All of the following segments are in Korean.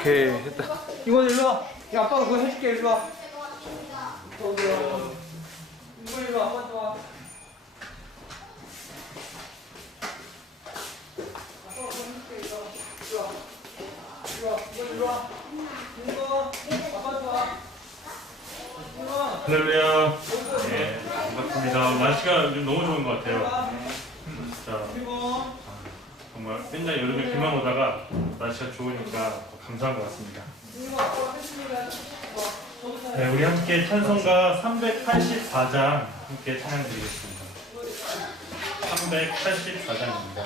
오케이 했다. 이건 일로 와. 야, 아빠가 그거 해줄게. 일로 와. 이거 일로 와. 아빠한테 와. 아빠가 그거 해줄게. 일로 와. 일로 와. 일로 와. 이거 아빠한테 와. 할렐루야. 네, 반갑습니다. 날씨가 요즘 너무 좋은 것 같아요. 진짜 정말 맨날 여름에 비만 오다가 날씨가 좋으니까 더 감사한 것 같습니다. 네, 우리 함께 찬송가 384장 함께 찬양드리겠습니다. 384장입니다.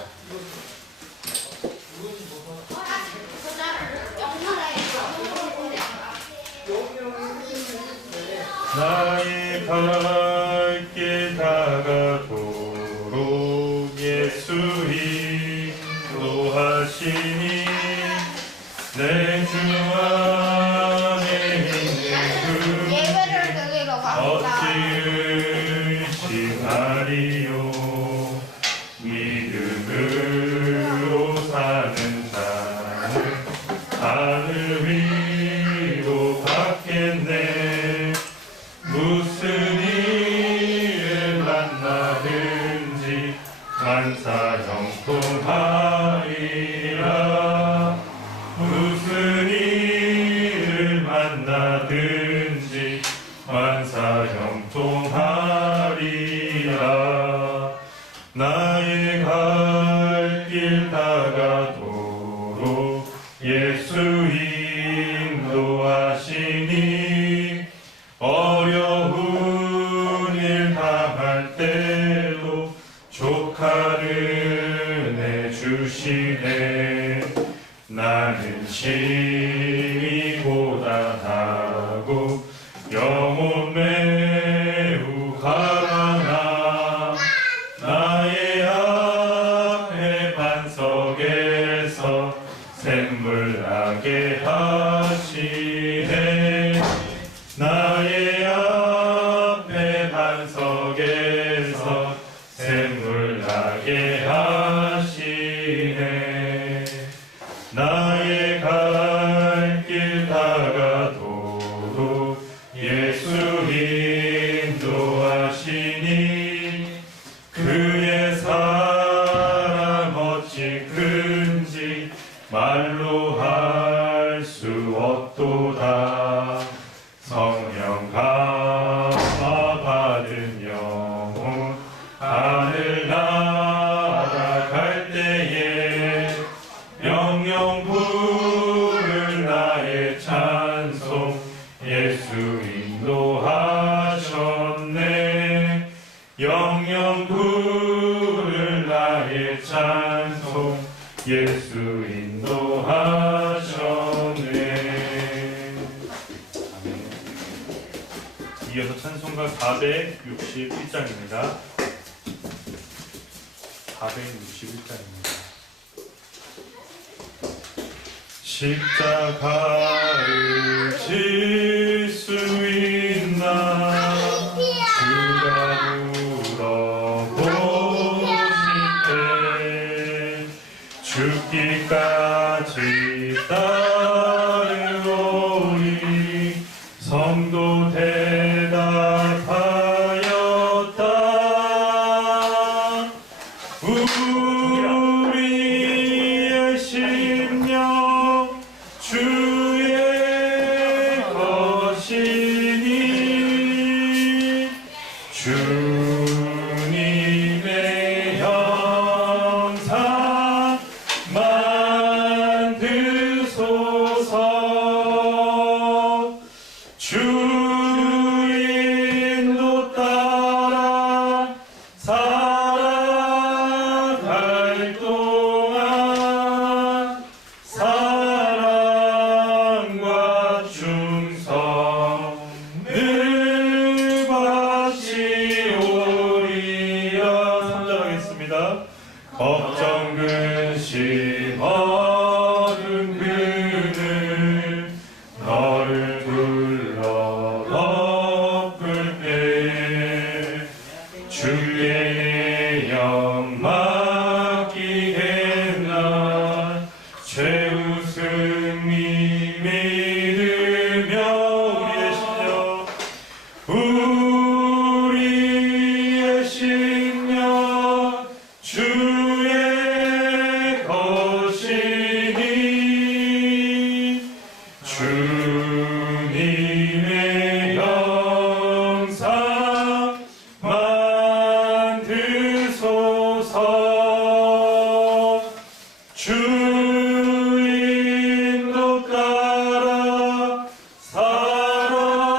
나의 갈 길 다가도록 예수 인도하시니 내 주 안에 있는 어찌 의심하리요. 믿음으로 사는 자는 하늘 위로 받겠네. 무슨 일을 만나든지 만사형통하리라. 무슨 일을 만나든지 만사형통하리라. 나의 갈 길 다가도록 예수 인도하시니 어려운 일 당할 때도 조카를 내주시네. 나는 심히 고단하고 영혼 매우 강하나 나의 앞에 반석에서 샘물 나게 하시네. 나의 앞에 반석에서 샘물 나게 하시네. 나의 갈 길 다가도록 예수 인도하시니 그의 사랑 어찌 큰지 말로 할 수 없도다. 성령 감화 받은 영혼 하늘 날아갈 때에 영영 부를 나의 찬송 예수 인도하셨네. 영영 부를 나의 찬송 예수 인도하셨네. 이어서 찬송가 461장입니다. 461장입니다. 십자가를 질 수 있나 주가 물어보실 때 죽기까지 따르오리. 성도 대답하였다. 우리의 심령 주의 것이니 주님의 형상 만드소서. 주 인도 따라 살아갈 동안 사랑과 충성을 바치오리라. 3절 하겠습니다. 걱정 근심 어른 그늘 너를 둘러 덮을 때 주의 영 맡기겠나. 최우승이 믿으며 우리의 심령 주의 것이니 주님의 영상 만드소서. 주 인도 따라 살아갈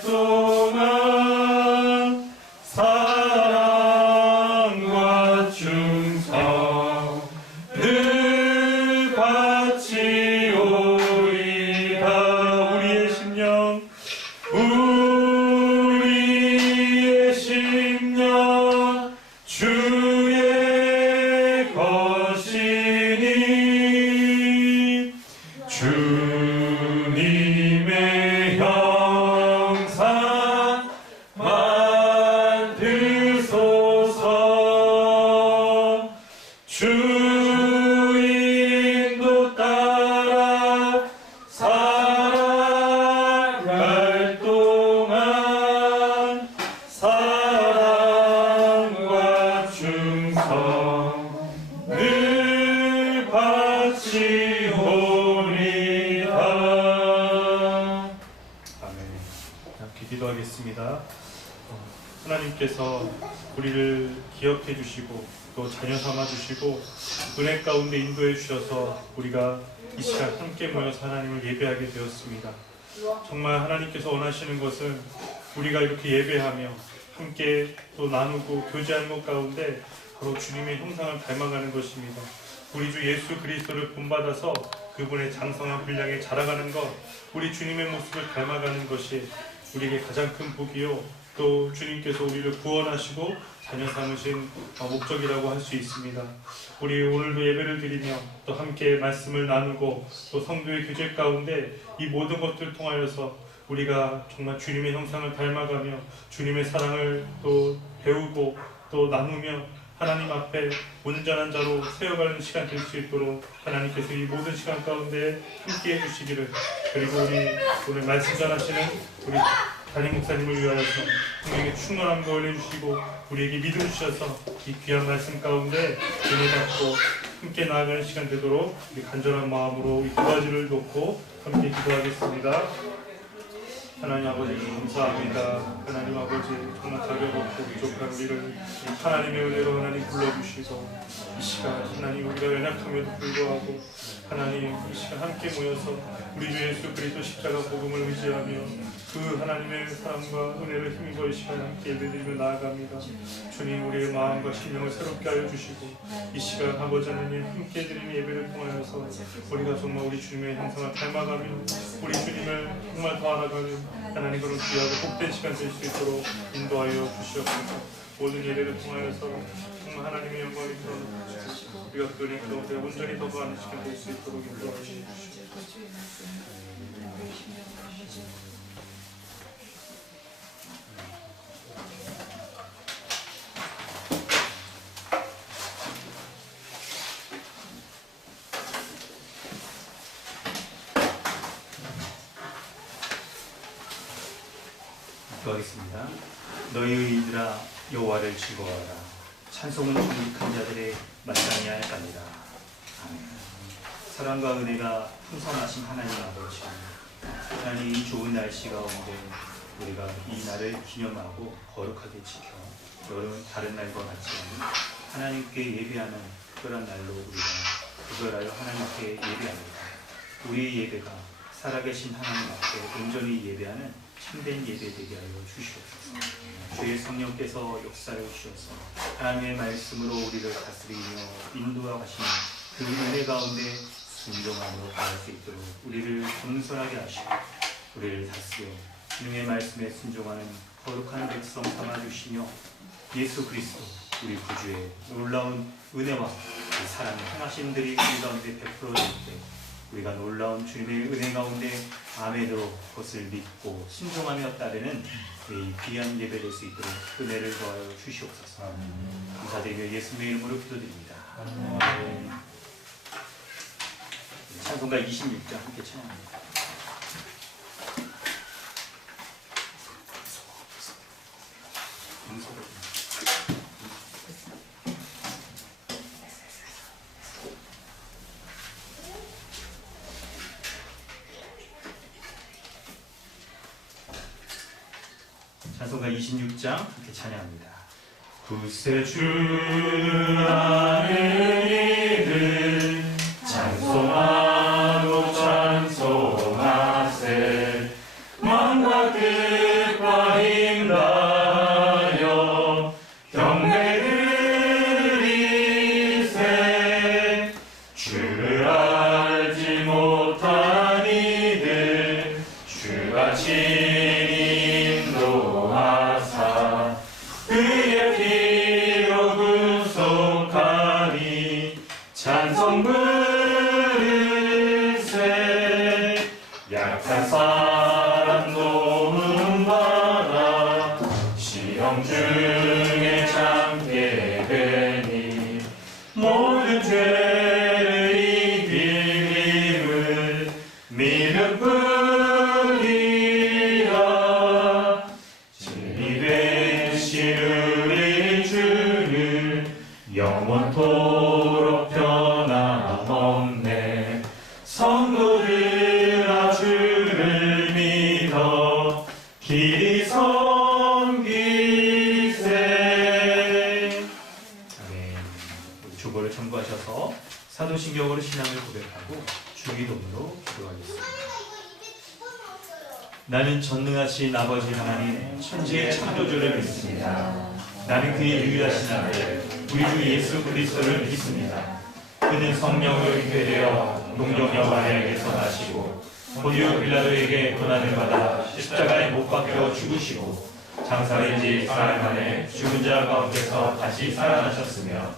동안 사랑과 충성 늘 같이 오리다. 우리의 심령 주의 것이니 주님의 형상 만드소서. 주 인도 따라 살아갈 동안 사랑과 충성 늘 같이 오리다. 아멘. 함께 기도하겠습니다. 하나님께서 우리를 기억해 주시고 또 자녀 삼아 주시고 은혜 가운데 인도해 주셔서 우리가 이 시간 함께 모여서 하나님을 예배하게 되었습니다. 정말 하나님께서 원하시는 것은 우리가 이렇게 예배하며 함께 또 나누고 교제하는 것 가운데 바로 주님의 형상을 닮아가는 것입니다. 우리 주 예수 그리스도를 본받아서 그분의 장성한 분량에 자라가는 것, 우리 주님의 모습을 닮아가는 것이 우리에게 가장 큰 복이요, 또 주님께서 우리를 구원하시고 자녀 삼으신 목적이라고 할 수 있습니다. 우리 오늘도 예배를 드리며 또 함께 말씀을 나누고 또 성도의 교제 가운데 이 모든 것들을 통하여서 우리가 정말 주님의 형상을 닮아가며 주님의 사랑을 또 배우고 또 나누며 하나님 앞에 온전한 자로 세워가는 시간 될 수 있도록 하나님께서 이 모든 시간 가운데 함께 해주시기를, 그리고 우리 오늘 말씀 전하시는 우리 담임 목사님을 위하여서 성령의 충만함과 올려주시고 우리에게 믿음 주셔서 이 귀한 말씀 가운데 은혜 받고 함께 나아가는 시간 되도록 우리 간절한 마음으로 이 두 가지를 놓고 함께 기도하겠습니다. 하나님 아버지 감사합니다. 하나님 아버지 정말 자격없고 부족한 우리를 하나님의 은혜로 하나님 불러주시고 이 시간 하나님 우리가 연약함에도 불구하고 하나님 이 시간 함께 모여서 우리 주 예수 그리스도 십자가 복음을 의지하며 그 하나님의 사랑과 은혜를 힘입어 이 시간 함께 예배드리며 나아갑니다. 주님 우리의 마음과 심령을 새롭게 하여 주시고 이 시간 아버지 하나님 함께 드리는 예배를 통하여서 우리가 정말 우리 주님의 형상을 닮아가며 우리 주님을 정말 더 알아가는 하나님 그런 귀하고 복된 시간 될 수 있도록 인도하여 주시옵소서. 모든 예배를 통하여서 정말 하나님의 영광이 드러나시고 우리가 그 은혜 가운데 온전히 더 거하는 시간 될 수 있도록 인도하여 주시옵소서. 기도하겠습니다. 너희 의인들아 여호와를 즐거워하라. 찬송은 정직한 자들의 마땅히 할 겁니다. 아멘. 사랑과 은혜가 풍성하신 하나님 아버지, 하나님 이 좋은 날씨 가운데 우리가 이 날을 기념하고 거룩하게 지켜 여러 다른 날과 같이 하나님께 예배하는 특별한 날로 우리가 구별하여 하나님께 예배합니다. 우리의 예배가 살아계신 하나님 앞에 온전히 예배하는 참된 예배 되게 하여 주시옵소서. 주의 성령께서 역사를 주셔서 하나님의 말씀으로 우리를 다스리며 인도하시는 그 은혜 가운데 순종함으로 나갈 수 있도록 우리를 겸손하게 하시고 우리를 다스려 주님의 말씀에 순종하는 거룩한 백성 삼아주시며 예수 그리스도 우리 구주의 놀라운 은혜와 그 사랑의 행하심들이 우리 가운데 베풀어질 때 우리가 놀라운 주님의 은혜 가운데 아멘으로 그것을 믿고 순종하며 따르는 이 귀한 예배 될 수 있도록 은혜를 더하여 주시옵소서. 감사드리며 예수님의 이름으로 기도드립니다. 찬송가 26장 함께 찬양합니다. 찬송가 26장 함께 찬양합니다. 구세주 아는 이들 찬송하고 찬송하세 만과 뜻과 힘다여 경배 드리세 주를 알지 못한 이들 주가 친히 인도하사 그의 피로 구속하니 찬송 부르세 약한 사람 도움받아 시험 중에 참게 되니 모든 죄를 이길 힘을 믿음 뿐이라 진리 되신 우리 주는 영원토록 변함없네 성도들아 주를 믿어 길이 섬기세. 아멘. 우리 주보를 참고하셔서 사도신경으로 신앙을 고백하고 주기도문으로 기도하겠습니다. 나는 전능하신 아버지 하나님 천지의 창조주를 믿습니다. 나는 그의 유일하신 아들 우리 주 예수 그리스도를 믿습니다. 그는 성령으로 잉태되어 농경녀 마리아에게서 나시고 본디오 빌라도에게 고난을 받아 십자가에 못 박혀 죽으시고 장사된 지 사흘 만에 죽은 자 가운데서 다시 살아나셨으며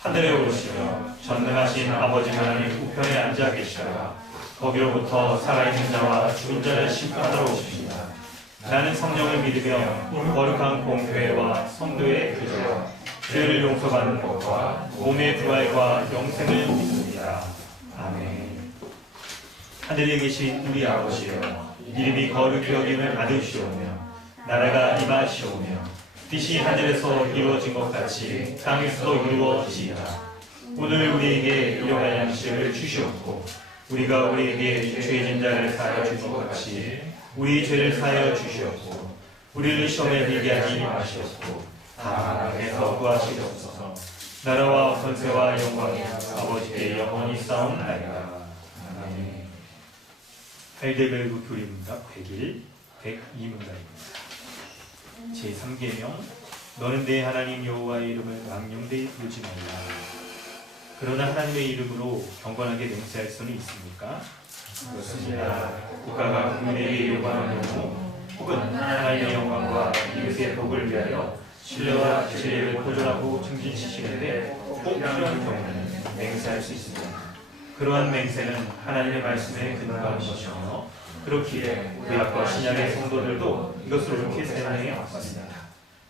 하늘에 오르시며 전능하신 아버지 하나님 우편에 앉아 계시다가 거기로부터 살아있는 자와 죽은 자를 심판하러 오십니다. 나는 성령을 믿으며 거룩한 공교회와 성도의 교제와 죄를 용서받는 것과 몸의 부활과 영생을 믿습니다. 아멘. 하늘에 계신 우리 아버지여 이름이 거룩히 여김을 받으시오며 나라가 임하시오며 뜻이 하늘에서 이루어진 것 같이 땅에서도 이루어지이다. 오늘 우리에게 일용할 양식을 주시옵고 우리가 우리에게 죄진 자를 사하여 주신 것 같이 우리 죄를 사하여 주시옵고 우리를 시험에 들게 하지 마시옵고 다만 악에서 구하시옵소서. 나라와 권세와 영광이 아버지께 영원히 싸움나이다. 아멘. 할데벨구 교리문답 101, 102문답입니다. 제3계명 너는 내 하나님 여호와의 이름을 망령되이 부르지 말라. 그러나 하나님의 이름으로 경건하게 맹세할 수는 있습니까? 그렇습니다. 국가가 국민에게 요구하는 경우 혹은 하나님의 영광과 이웃의 복을 위하여 신뢰와 진리를 보존하고 증진시키는데 꼭 필요한 경우는 맹세할 수 있습니다. 그러한 맹세는 하나님의 말씀에 근거하는 것이며 그렇기에 구약과 신약의 성도들도 이것을 옳게 사용해 왔습니다.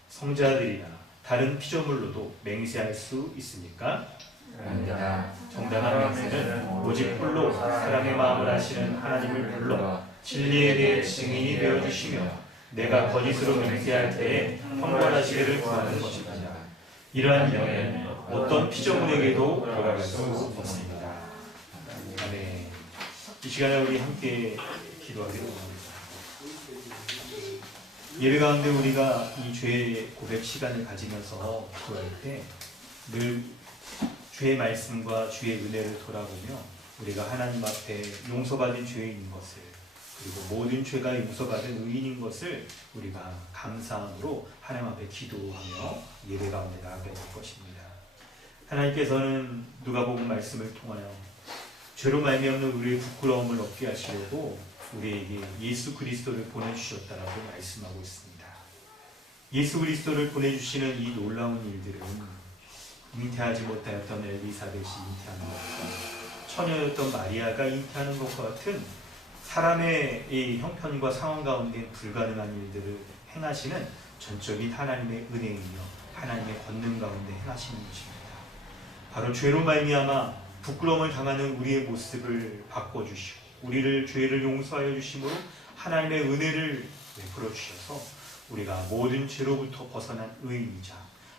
성자들이나 다른 피조물로도 맹세할 수 있습니까? 아닙니다. 정당한 맹세는 오직 홀로 사람의 마음을 아시는 하나님을 불러 진리에 대해 증인이 되어주시며 내가 거짓으로 맹세할 때에 형벌하시기를 구하는 것입니다. 이러한 명예는 어떤 피조물에게도 돌아갈 수 없습니다. 아멘. 이 시간에 우리 함께 기도하기로 합니다. 예배 가운데 우리가 이 죄의 고백 시간을 가지면서 기도할 때 늘 주의 말씀과 주의 은혜를 돌아보며 우리가 하나님 앞에 용서받은 죄인인 것을 그리고 모든 죄가 용서받은 의인인 것을 우리가 감사함으로 하나님 앞에 기도하며 예배 가운데 나아가야 될 것입니다. 하나님께서는 누가복음 말씀을 통하여 죄로 말미암는 우리의 부끄러움을 없게 하시려고 우리에게 예수 그리스도를 보내주셨다라고 말씀하고 있습니다. 예수 그리스도를 보내주시는 이 놀라운 일들은 잉태하지 못하였던 엘리사벳이 잉태하는 것과 처녀였던 마리아가 잉태하는 것과 같은 사람의 이 형편과 상황 가운데 불가능한 일들을 행하시는 전적인 하나님의 은혜이며 하나님의 권능 가운데 행하시는 것입니다. 바로 죄로 말미암아 부끄러움을 당하는 우리의 모습을 바꿔주시고 우리를 죄를 용서하여 주심으로 하나님의 은혜를 베풀어 주셔서 우리가 모든 죄로부터 벗어난 의인이자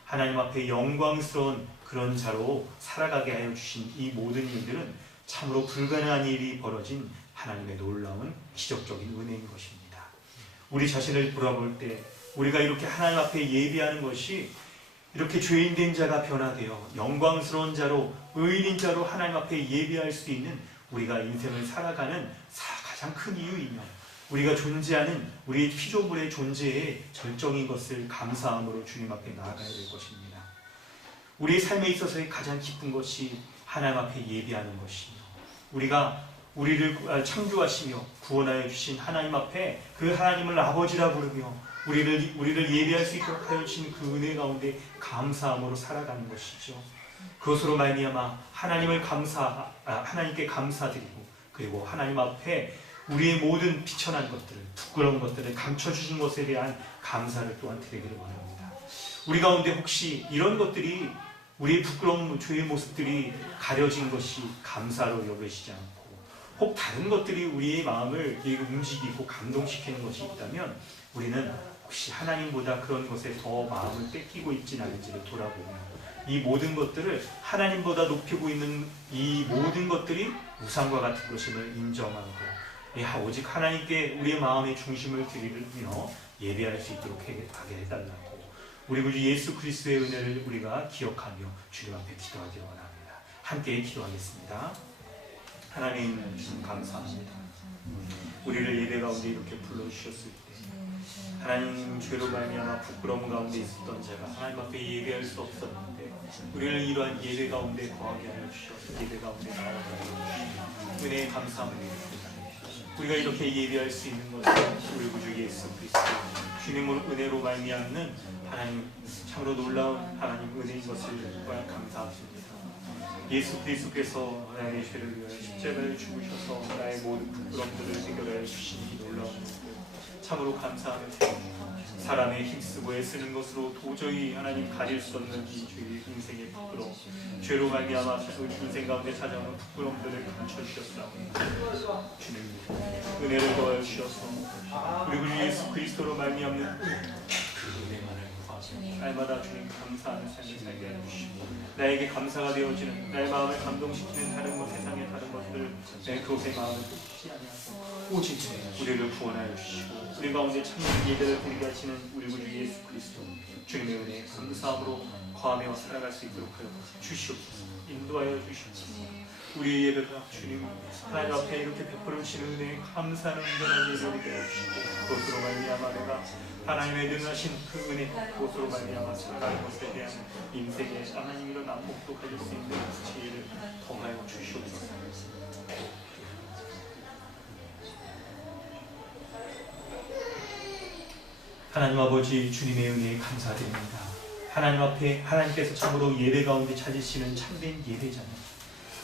하나님 앞에 영광스러운 그런 자로 살아가게 하여 주신 이 모든 일들은 참으로 불가능한 일이 벌어진 하나님의 놀라운 기적적인 은혜인 것입니다. 우리 자신을 돌아볼 때 우리가 이렇게 하나님 앞에 예배하는 것이 이렇게 죄인된 자가 변화되어 영광스러운 자로 의인인 자로 하나님 앞에 예배할 수 있는 우리가 인생을 살아가는 가장 큰 이유이며 우리가 존재하는 우리의 피조물의 존재의 절정인 것을 감사함으로 주님 앞에 나아가야 될 것입니다. 우리의 삶에 있어서의 가장 기쁜 것이 하나님 앞에 예배하는 것이며 우리가 우리를 창조하시며 구원하여 주신 하나님 앞에 그 하나님을 아버지라 부르며 우리를 예배할 수 있도록 하여 주신 그 은혜 가운데 감사함으로 살아가는 것이죠. 그것으로 말미암아 하나님께 감사드리고 그리고 하나님 앞에 우리의 모든 비천한 것들을 부끄러운 것들을 감춰주신 것에 대한 감사를 또한 드리기를 원합니다. 우리 가운데 혹시 이런 것들이 우리의 부끄러운 죄의 모습들이 가려진 것이 감사로 여겨지지 않고 혹 다른 것들이 우리의 마음을 움직이고 감동시키는 것이 있다면 우리는 혹시 하나님보다 그런 것에 더 마음을 뺏기고 있진 않은지를 돌아보며 이 모든 것들을 하나님보다 높이고 있는 이 모든 것들이 우상과 같은 것임을 인정하고 오직 하나님께 우리의 마음의 중심을 드리며 예배할 수 있도록 하게 해달라고 우리 구주 예수 그리스도의 은혜를 우리가 기억하며 주님 앞에 기도하기를 원합니다. 함께 기도하겠습니다. 하나님 감사합니다. 우리를 예배 가운데 이렇게 불러주셨을 때 하나님 죄로 말미암아 부끄러움 가운데 있었던 제가 하나님 앞에 예배할 수 없었는데 우리를 이러한 예배 가운데 거하게 하여 주셔서 예배 가운데 나아가게 하여 주시고 은혜에 감사합니다. 우리가 이렇게 예배할 수 있는 것은 우리 구주 예수 그리스도 주님으로 은혜로 말미암는 하나님 참으로 놀라운 하나님 은혜인 것을 정말 감사합니다. 예수 그리스도께서 나의 죄를 위하여 십자가를 죽으셔서 나의 모든 부끄럼들을 해결하여 주신 이 놀라운 것을 참으로 감사하며 사람의 힘쓰고 애쓰는 것으로 도저히 하나님 가릴 수 없는 이 죄의 인생의 부끄러움 죄로 말미암아 인생 가운데 찾아오는 부끄러움들을 감춰주셨사오니 주님 은혜를 더하여 주셔서 우리 구주 예수 그리스도로 말미암는 그 은혜만을 구하며 날마다 주님 감사하는 삶을 살게 하여 주시고 나에게 감사가 되어지는 나의 마음을 감동시키는 다른 것 세상의 다른 것들 내 그것의 마음을 뜯지 아니하고 오직 우리를 구원하여 주시고 우리 가운데 참된 예배를 드리게 하시는 우리 구주 예수 그리스도 주님의 은혜에 감사함으로 거하며 살아갈 수 있도록 하여 주시옵소서. 인도하여 주시옵소서. 우리의 예배가 주님 하나님 앞에 이렇게 베풀어 주시는 은혜에 감사하는 온전한 예배를 되게 해주시고 그것으로 말미암아 내가 하나님의 능하신 그 은혜 그것으로 말미암아 살아가는 것에 대한 인생의 하나님 이런 안목도 가질 수 있는 지혜를 더하여 주시옵소서. 하나님 아버지 주님의 은혜에 감사드립니다. 하나님 앞에 하나님께서 참으로 예배 가운데 찾으시는 참된 예배자는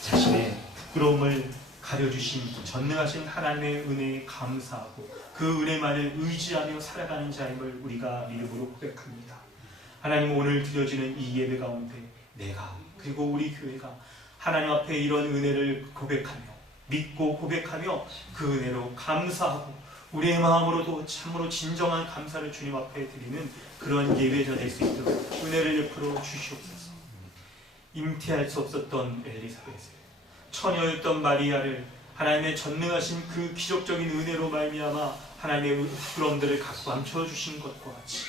자신의 부끄러움을 가려주신 전능하신 하나님의 은혜에 감사하고 그 은혜만을 의지하며 살아가는 자임을 우리가 믿음으로 고백합니다. 하나님 오늘 드려지는 이 예배 가운데 내가 그리고 우리 교회가 하나님 앞에 이런 은혜를 고백하며 믿고 고백하며 그 은혜로 감사하고 우리의 마음으로도 참으로 진정한 감사를 주님 앞에 드리는 그런 예배자 될 수 있도록 은혜를 베풀어 주시옵소서. 잉태할 수 없었던 엘리사벳을 처녀였던 마리아를 하나님의 전능하신 그 기적적인 은혜로 말미암아 하나님의 부끄러움들을 감춰 주신 것과 같이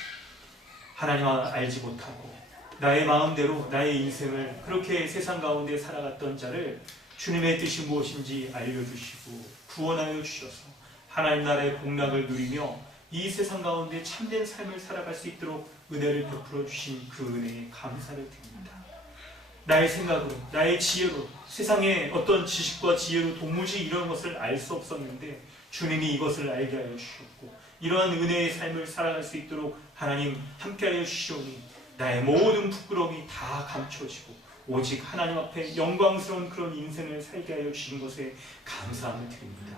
하나님 알지 못하고 나의 마음대로 나의 인생을 그렇게 세상 가운데 살아갔던 자를 주님의 뜻이 무엇인지 알려주시고 구원하여 주셔서 하나님 나라의 복락을 누리며 이 세상 가운데 참된 삶을 살아갈 수 있도록 은혜를 베풀어 주신 그 은혜에 감사를 드립니다. 나의 생각으로 나의 지혜로 세상의 어떤 지식과 지혜로 도무지 이런 것을 알 수 없었는데 주님이 이것을 알게 하여 주셨고 이러한 은혜의 삶을 살아갈 수 있도록 하나님 함께하여 주시오니 나의 모든 부끄러움이 다 감춰지고 오직 하나님 앞에 영광스러운 그런 인생을 살게 하여 주신 것에 감사함을 드립니다.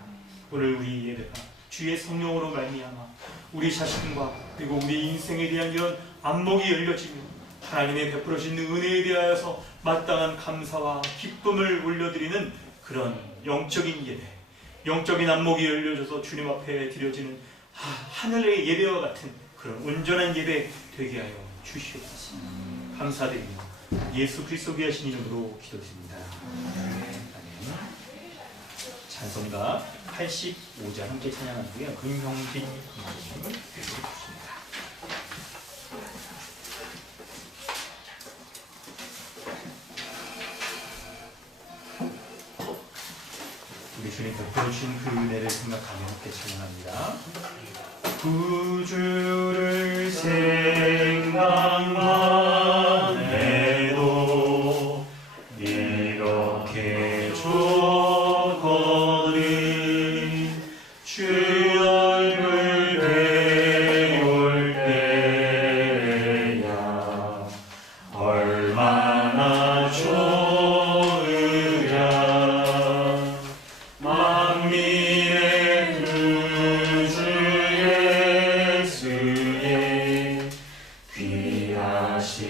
오늘 우리 예배가 주의 성령으로 말미암아 우리 자신과 그리고 우리 인생에 대한 이런 안목이 열려지며 하나님의 베풀어주신 은혜에 대하여서 마땅한 감사와 기쁨을 올려드리는 그런 영적인 예배, 영적인 안목이 열려져서 주님 앞에 드려지는 하늘의 예배와 같은 그런 온전한 예배 되게 하여 주시옵소서. 감사드리며 예수 그리스도 귀하신 이름으로 기도드립니다. 아멘. 찬송가 85장 함께 찬양하고요. 금형빈 감독님을 드리겠습니다. 우리 주님 베풀어 주신 그 은혜를 생각하며 함께 찬양합니다. 구주를 생각만 해도 이렇게 좋거든 주 얼굴 배울 때야 얼마나 좋으랴. 만민의 구주 예수의 귀하신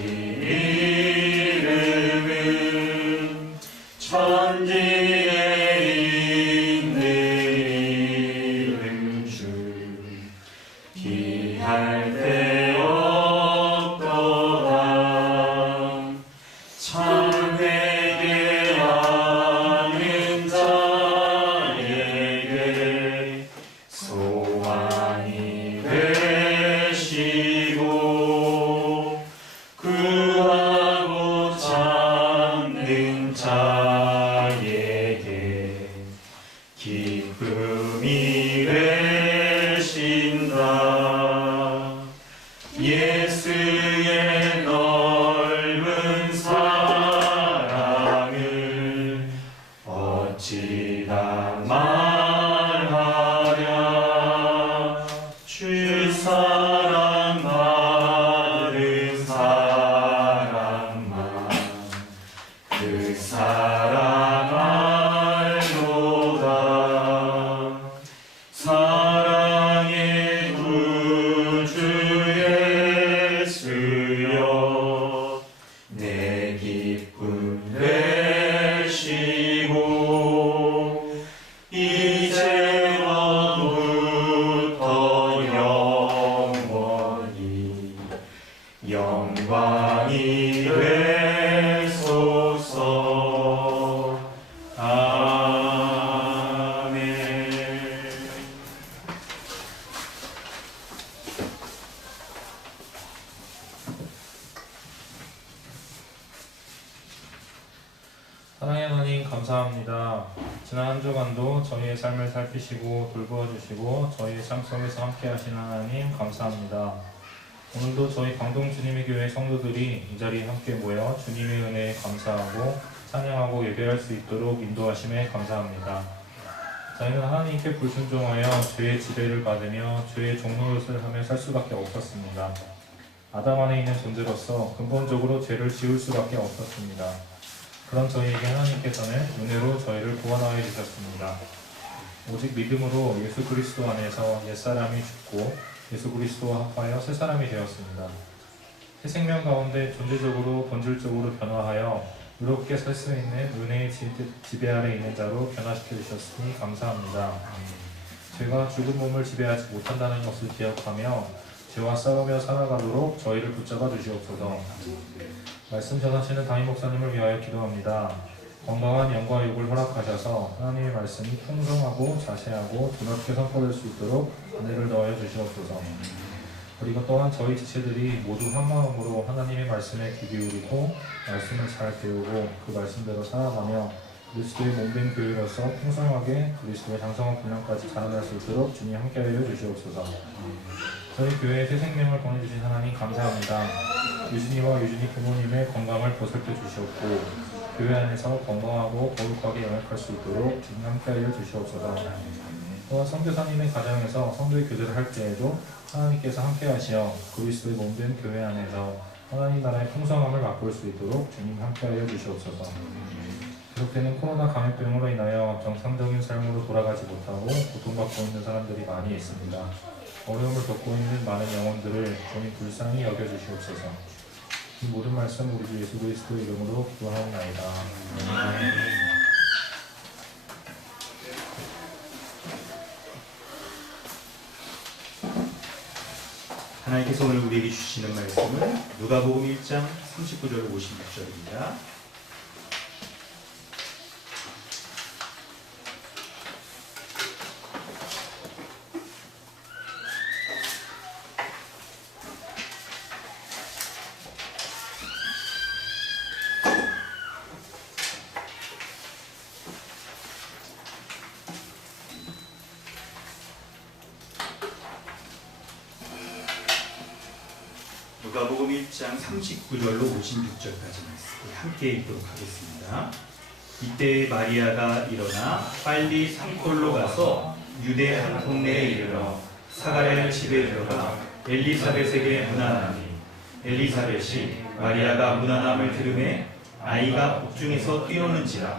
이름은 천지에 있는 이름 중 귀할 데 없도다. 참 회개하는 자에게 소망이 되시고 구하고 찾는 자에게 기쁨이 되신다. 예수의 넓은 사랑을 어찌다 말하랴. 주 사랑 받은 사랑만 그 사랑 알도다. 사랑의 구주 예수여 내 기쁨 되시고 이제로부터 영원히 영광이 되소서. 아멘. 사랑의 하나님 감사합니다. 지난 한 주간도 저희의 삶을 살피시고 돌보아 주시고 저희의 삶 속에서 함께 하시는 하나님 감사합니다. 오늘도 저희 광동 주님의 교회 성도들이 이 자리에 함께 모여 주님의 은혜에 감사하고 찬양하고 예배할 수 있도록 인도하심에 감사합니다. 저희는 하나님께 불순종하여 죄의 지배를 받으며 죄의 종노릇을 하며 살 수밖에 없었습니다. 아담 안에 있는 존재로서 근본적으로 죄를 지을 수밖에 없었습니다. 그런 저희에게 하나님께서는 은혜로 저희를 구원하여 주셨습니다. 오직 믿음으로 예수 그리스도 안에서 옛사람이 죽고 예수 그리스도와 합하여 새 사람이 되었습니다. 새 생명 가운데 존재적으로 본질적으로 변화하여 의롭게 살 수 있는 은혜의 지배 아래 있는 자로 변화시켜 주셨으니 감사합니다. 죄가 죽은 몸을 지배하지 못한다는 것을 기억하며 죄와 싸우며 살아가도록 저희를 붙잡아 주시옵소서. 말씀 전하시는 담임 목사님을 위하여 기도합니다. 건강한 영과 욕을 허락하셔서 하나님의 말씀이 풍성하고 자세하고 드넓게 선포될 수 있도록 은혜를 더하여 주시옵소서. 그리고 또한 저희 지체들이 모두 한 마음으로 하나님의 말씀에 귀 기울이고 말씀을 잘 배우고 그 말씀대로 살아가며 그리스도의 몸된 교회로서 풍성하게 그리스도의 장성한 분량까지 자라날 수 있도록 주님 함께하여 주시옵소서. 저희 교회에 새 생명을 보내주신 하나님 감사합니다. 유진이와 유진이 부모님의 건강을 보살펴 주시옵고 교회 안에서 건강하고 거룩하게 영역할 수 있도록 주님 함께하여 주시옵소서. 또한 선교사님의 가정에서 성도의 교제를 할 때에도 하나님께서 함께하시어 그리스도의 몸된 교회 안에서 하나님 나라의 풍성함을 맛볼 수 있도록 주님 함께하여 주시옵소서. 계속되는 코로나 감염병으로 인하여 정상적인 삶으로 돌아가지 못하고 고통받고 있는 사람들이 많이 있습니다. 어려움을 겪고 있는 많은 영혼들을 주님 불쌍히 여겨주시옵소서. 이 모든 말씀 우리 주 예수 그리스도 이름으로 기도하옵나이다. 하나님께서 오늘 우리에게 주시는 말씀은 누가복음 1장 39절 56절입니다. 누가복음 1장 39절로 56절까지 말씀 함께 읽도록 하겠습니다. 이때 마리아가 일어나 빨리 산골로 가서 유대 한 동네에 이르러 사가랴 집에 들어가 엘리사벳에게 문안하니 엘리사벳이 마리아가 문안함을 들으매 아이가 복중에서 뛰노는지라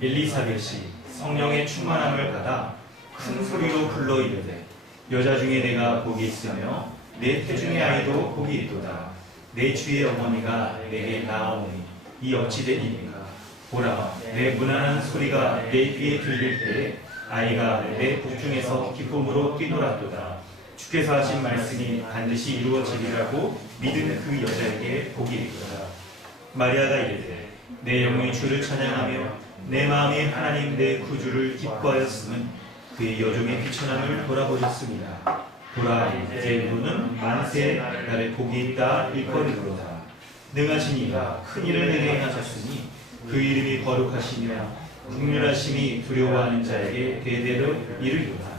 엘리사벳이 성령의 충만함을 받아 큰 소리로 불러 이르되 여자 중에 내가 복이 있으며 내 태중의 아이도 복이 있도다. 내 주의 어머니가 내게 나오니 이 어찌 되니까 보라 내 무난한 소리가 내 귀에 들릴 때에 아이가 내 복중에서 기쁨으로 뛰놀았도다. 주께서 하신 말씀이 반드시 이루어지리라고 믿은 그 여자에게 복이 있도다. 마리아가 이르되 내 영이 주를 찬양하며 내 마음이 하나님 내 구주를 기뻐하였음은 그의 여종의 비천함을 돌아보셨습니다. 보라 이제 누구는 만세 나를 복이 있다 일거리로다. 능하신 이가 큰 일을 내게 행하셨으니 그 이름이 거룩하시며 국률하심이 두려워하는 자에게 대대로 이르리로다.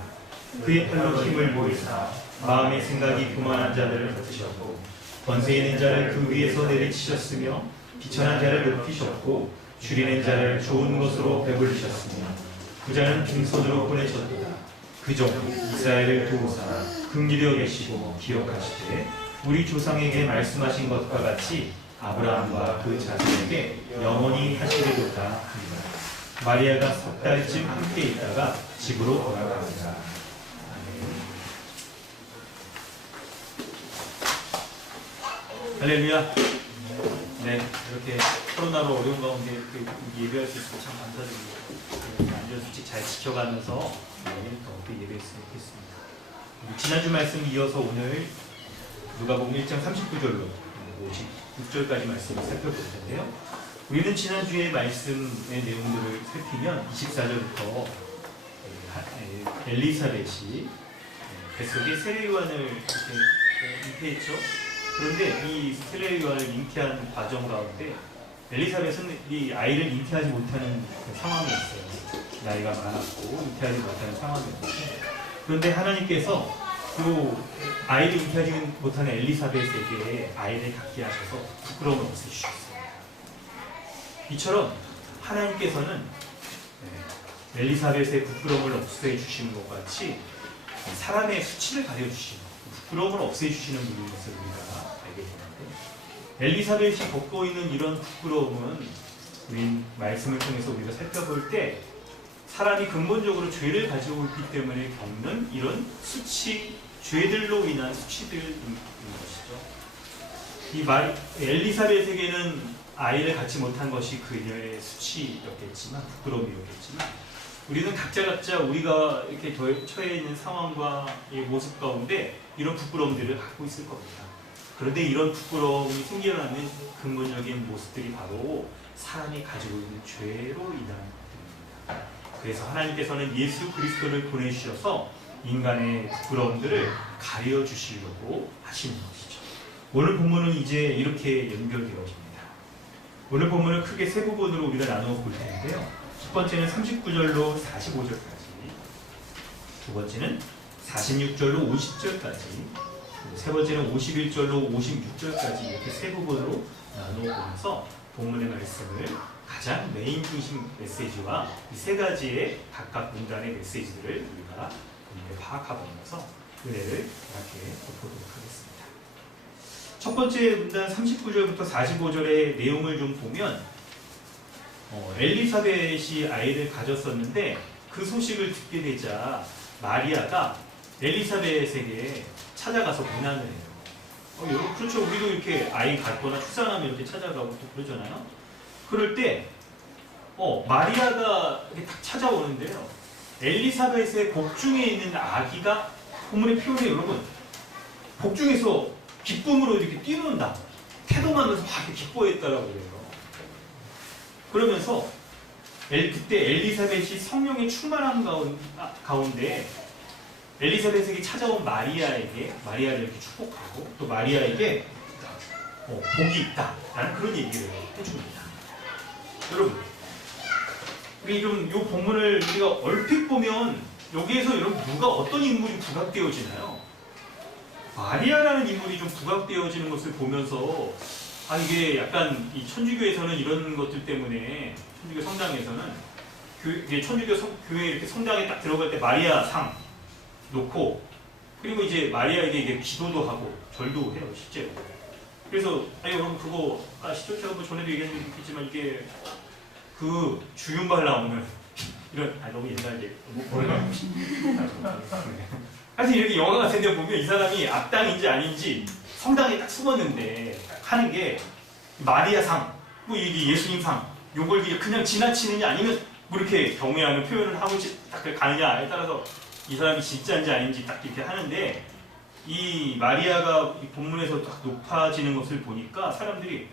그의 팔로 힘을 보이사 마음의 생각이 교만한 자들을 덮으셨고 권세 있는 자를 그 위에서 내리치셨으며 비천한 자를 높이셨고 줄이는 자를 좋은 것으로 배불리셨으며 부자는 빈손으로 보내셨도다. 그 종 이스라엘을 도우사 긍휼히 여기시고 기억하시되 우리 조상에게 말씀하신 것과 같이 아브라함과 그 자손에게 영원히 하시리로다 합니다. 마리아가 석 달쯤 함께 있다가 집으로 돌아갑니다. 할렐루야. 네, 이렇게 코로나로 어려운 가운데 이렇게 예배할 수 있어서 참 감사드립니다. 안전수칙 잘 지켜가면서 더 예배했으면 좋겠습니다. 지난주 말씀 이어서 오늘 누가복음 1장 39절로 56절까지 말씀을 살펴볼 텐데요. 우리는 지난주의 말씀의 내용들을 살피면 24절부터 엘리사벳이 뱃속에 세례요한을 잉태했죠. 그런데 이 세례요한을 잉태한 과정 가운데 엘리사벳은 이 아이를 잉태하지 못하는 상황이 있어요. 나이가 많았고 잉태하지 못하는 상황이었는데, 그런데 하나님께서 그 아이를 잉태하지 못하는 엘리사벳에게 아이를 갖게 하셔서 부끄러움을 없애주셨어요. 이처럼 하나님께서는 엘리사벳의 부끄러움을 없애주시는 것 같이 사람의 수치를 가려주시는, 부끄러움을 없애주시는 분인 것을 우리가 알게 되는데, 엘리사벳이 겪고 있는 이런 부끄러움은 우리 말씀을 통해서 우리가 살펴볼 때 사람이 근본적으로 죄를 가지고 있기 때문에 겪는 이런 수치, 죄들로 인한 수치들인 것이죠. 이 엘리사벳에게는 아이를 갖지 못한 것이 그녀의 수치였겠지만, 부끄러움이었겠지만, 우리는 각자 우리가 이렇게 처해 있는 상황과 이 모습 가운데 이런 부끄러움들을 갖고 있을 겁니다. 그런데 이런 부끄러움이 생겨나는 근본적인 모습들이 바로 사람이 가지고 있는 죄로 인한 것들입니다. 그래서 하나님께서는 예수 그리스도를 보내주셔서 인간의 부끄러움들을 가려주시려고 하시는 것이죠. 오늘 본문은 이제 이렇게 연결되어집니다. 오늘 본문을 크게 세 부분으로 우리가 나누어 볼 텐데요. 첫 번째는 39절로 45절까지, 두 번째는 46절로 50절까지, 세 번째는 51절로 56절까지 이렇게 세 부분으로 나누어 보면서 본문의 말씀을 가장 메인 중심 메시지와 이 세 가지의 각각 문단의 메시지들을 우리가 파악하면서 은혜를 이렇게 보도록 하겠습니다. 첫 번째 문단 39절부터 45절의 내용을 좀 보면 엘리사벳이 아이를 가졌었는데 그 소식을 듣게 되자 마리아가 엘리사벳에게 찾아가서 문안을 해요. 여러분 그렇죠. 우리도 이렇게 아이 갖거나 출산하면 이렇게 찾아가고 또 그러잖아요. 그럴 때 마리아가 이렇게 딱 찾아오는데요. 엘리사벳의 복중에 있는 아기가 본문의 표현에 여러분 복중에서 기쁨으로 이렇게 뛰는다. 태동하면서 막 이렇게 기뻐했다라고 그래요. 그러면서 그때 엘리사벳이 성령에 충만한 가운데 엘리사벳에게 찾아온 마리아를 이렇게 축복하고 또 마리아에게 복이 있다라는 그런 얘기를 해줍니다. 여러분, 우리 좀 이 본문을 우리가 얼핏 보면 여기에서 여러분 누가 어떤 인물이 부각되어지나요? 마리아라는 인물이 좀 부각되어지는 것을 보면서 이게 약간 이 천주교에서는 이런 것들 때문에 천주교 성당에서는 천주교 교회 이렇게 성당에 딱 들어갈 때 마리아 상 놓고 그리고 이제 마리아에게 이게 기도도 하고 절도 해요 실제로. 그래서 여러분 그거 아시죠? 제가 전에도 얘기했지만 이게 그 주윤발 나오는 이런 너무 옛날 얘기 뭐래요? 하여튼 이렇게 영화 같은 데 보면 이 사람이 악당인지 아닌지 성당에 딱 숨었는데 딱 하는 게 마리아 상, 뭐 이게 예수님 상 요걸 그냥 지나치느냐 아니면 뭐 이렇게 경외하는 표현을 하고 딱 가느냐에 따라서 이 사람이 진짜인지 아닌지 딱 이렇게 하는데 이 마리아가 이 본문에서 딱 높아지는 것을 보니까 사람들이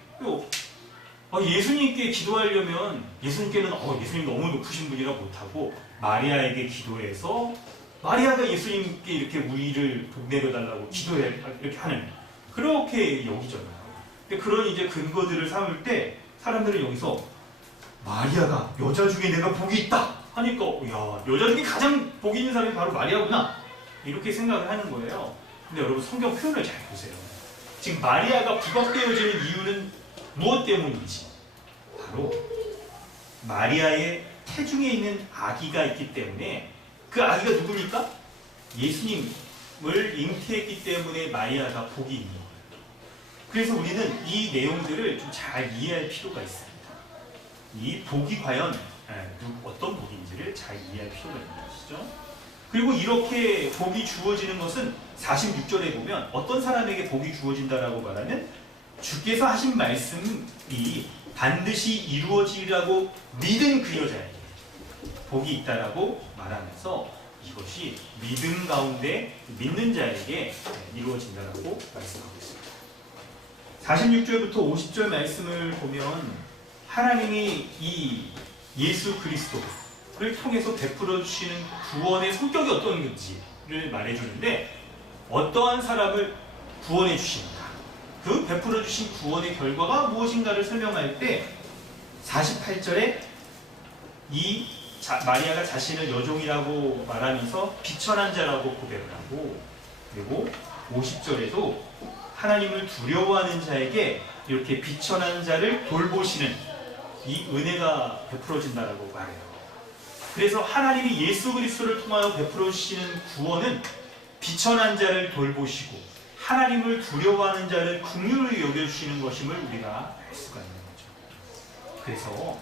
예수님께 기도하려면 예수님께는 예수님 너무 높으신 분이라 못하고 마리아에게 기도해서 마리아가 예수님께 이렇게 우리를 복내려달라고 기도해 이렇게 하는 그렇게 여기잖아요. 근데 그런 이제 근거들을 삼을 때 사람들은 여기서 마리아가 여자 중에 내가 복이 있다 하니까 여자 중에 가장 복이 있는 사람이 바로 마리아구나 이렇게 생각을 하는 거예요. 근데 여러분 성경 표현을 잘 보세요. 지금 마리아가 부각되어지는 이유는 무엇 때문인지 바로 마리아의 태중에 있는 아기가 있기 때문에 그 아기가 누굽니까? 예수님을 잉태했기 때문에 마리아가 복이 있는 거예요. 그래서 우리는 이 내용들을 좀 잘 이해할 필요가 있습니다. 이 복이 과연 어떤 복인지를 잘 이해할 필요가 있는 것이죠. 그리고 이렇게 복이 주어지는 것은 46절에 보면 어떤 사람에게 복이 주어진다라고 말하면 주께서 하신 말씀이 반드시 이루어지리라고 믿은 그 여자에게 복이 있다라고 말하면서 이것이 믿음 가운데 믿는 자에게 이루어진다라고 말씀하고 있습니다. 46절부터 50절 말씀을 보면 하나님이 이 예수 그리스도를 통해서 베풀어 주시는 구원의 성격이 어떤 건지를 말해주는데 어떠한 사람을 구원해 주십니까? 그 베풀어 주신 구원의 결과가 무엇인가를 설명할 때 48절에 이 마리아가 자신을 여종이라고 말하면서 비천한 자라고 고백을 하고 그리고 50절에도 하나님을 두려워하는 자에게 이렇게 비천한 자를 돌보시는 이 은혜가 베풀어진다라고 말해요. 그래서 하나님이 예수 그리스도를 통하여 베풀어 주시는 구원은 비천한 자를 돌보시고 하나님을 두려워하는 자를 긍휼히 여겨주시는 것임을 우리가 알 수가 있는 거죠. 그래서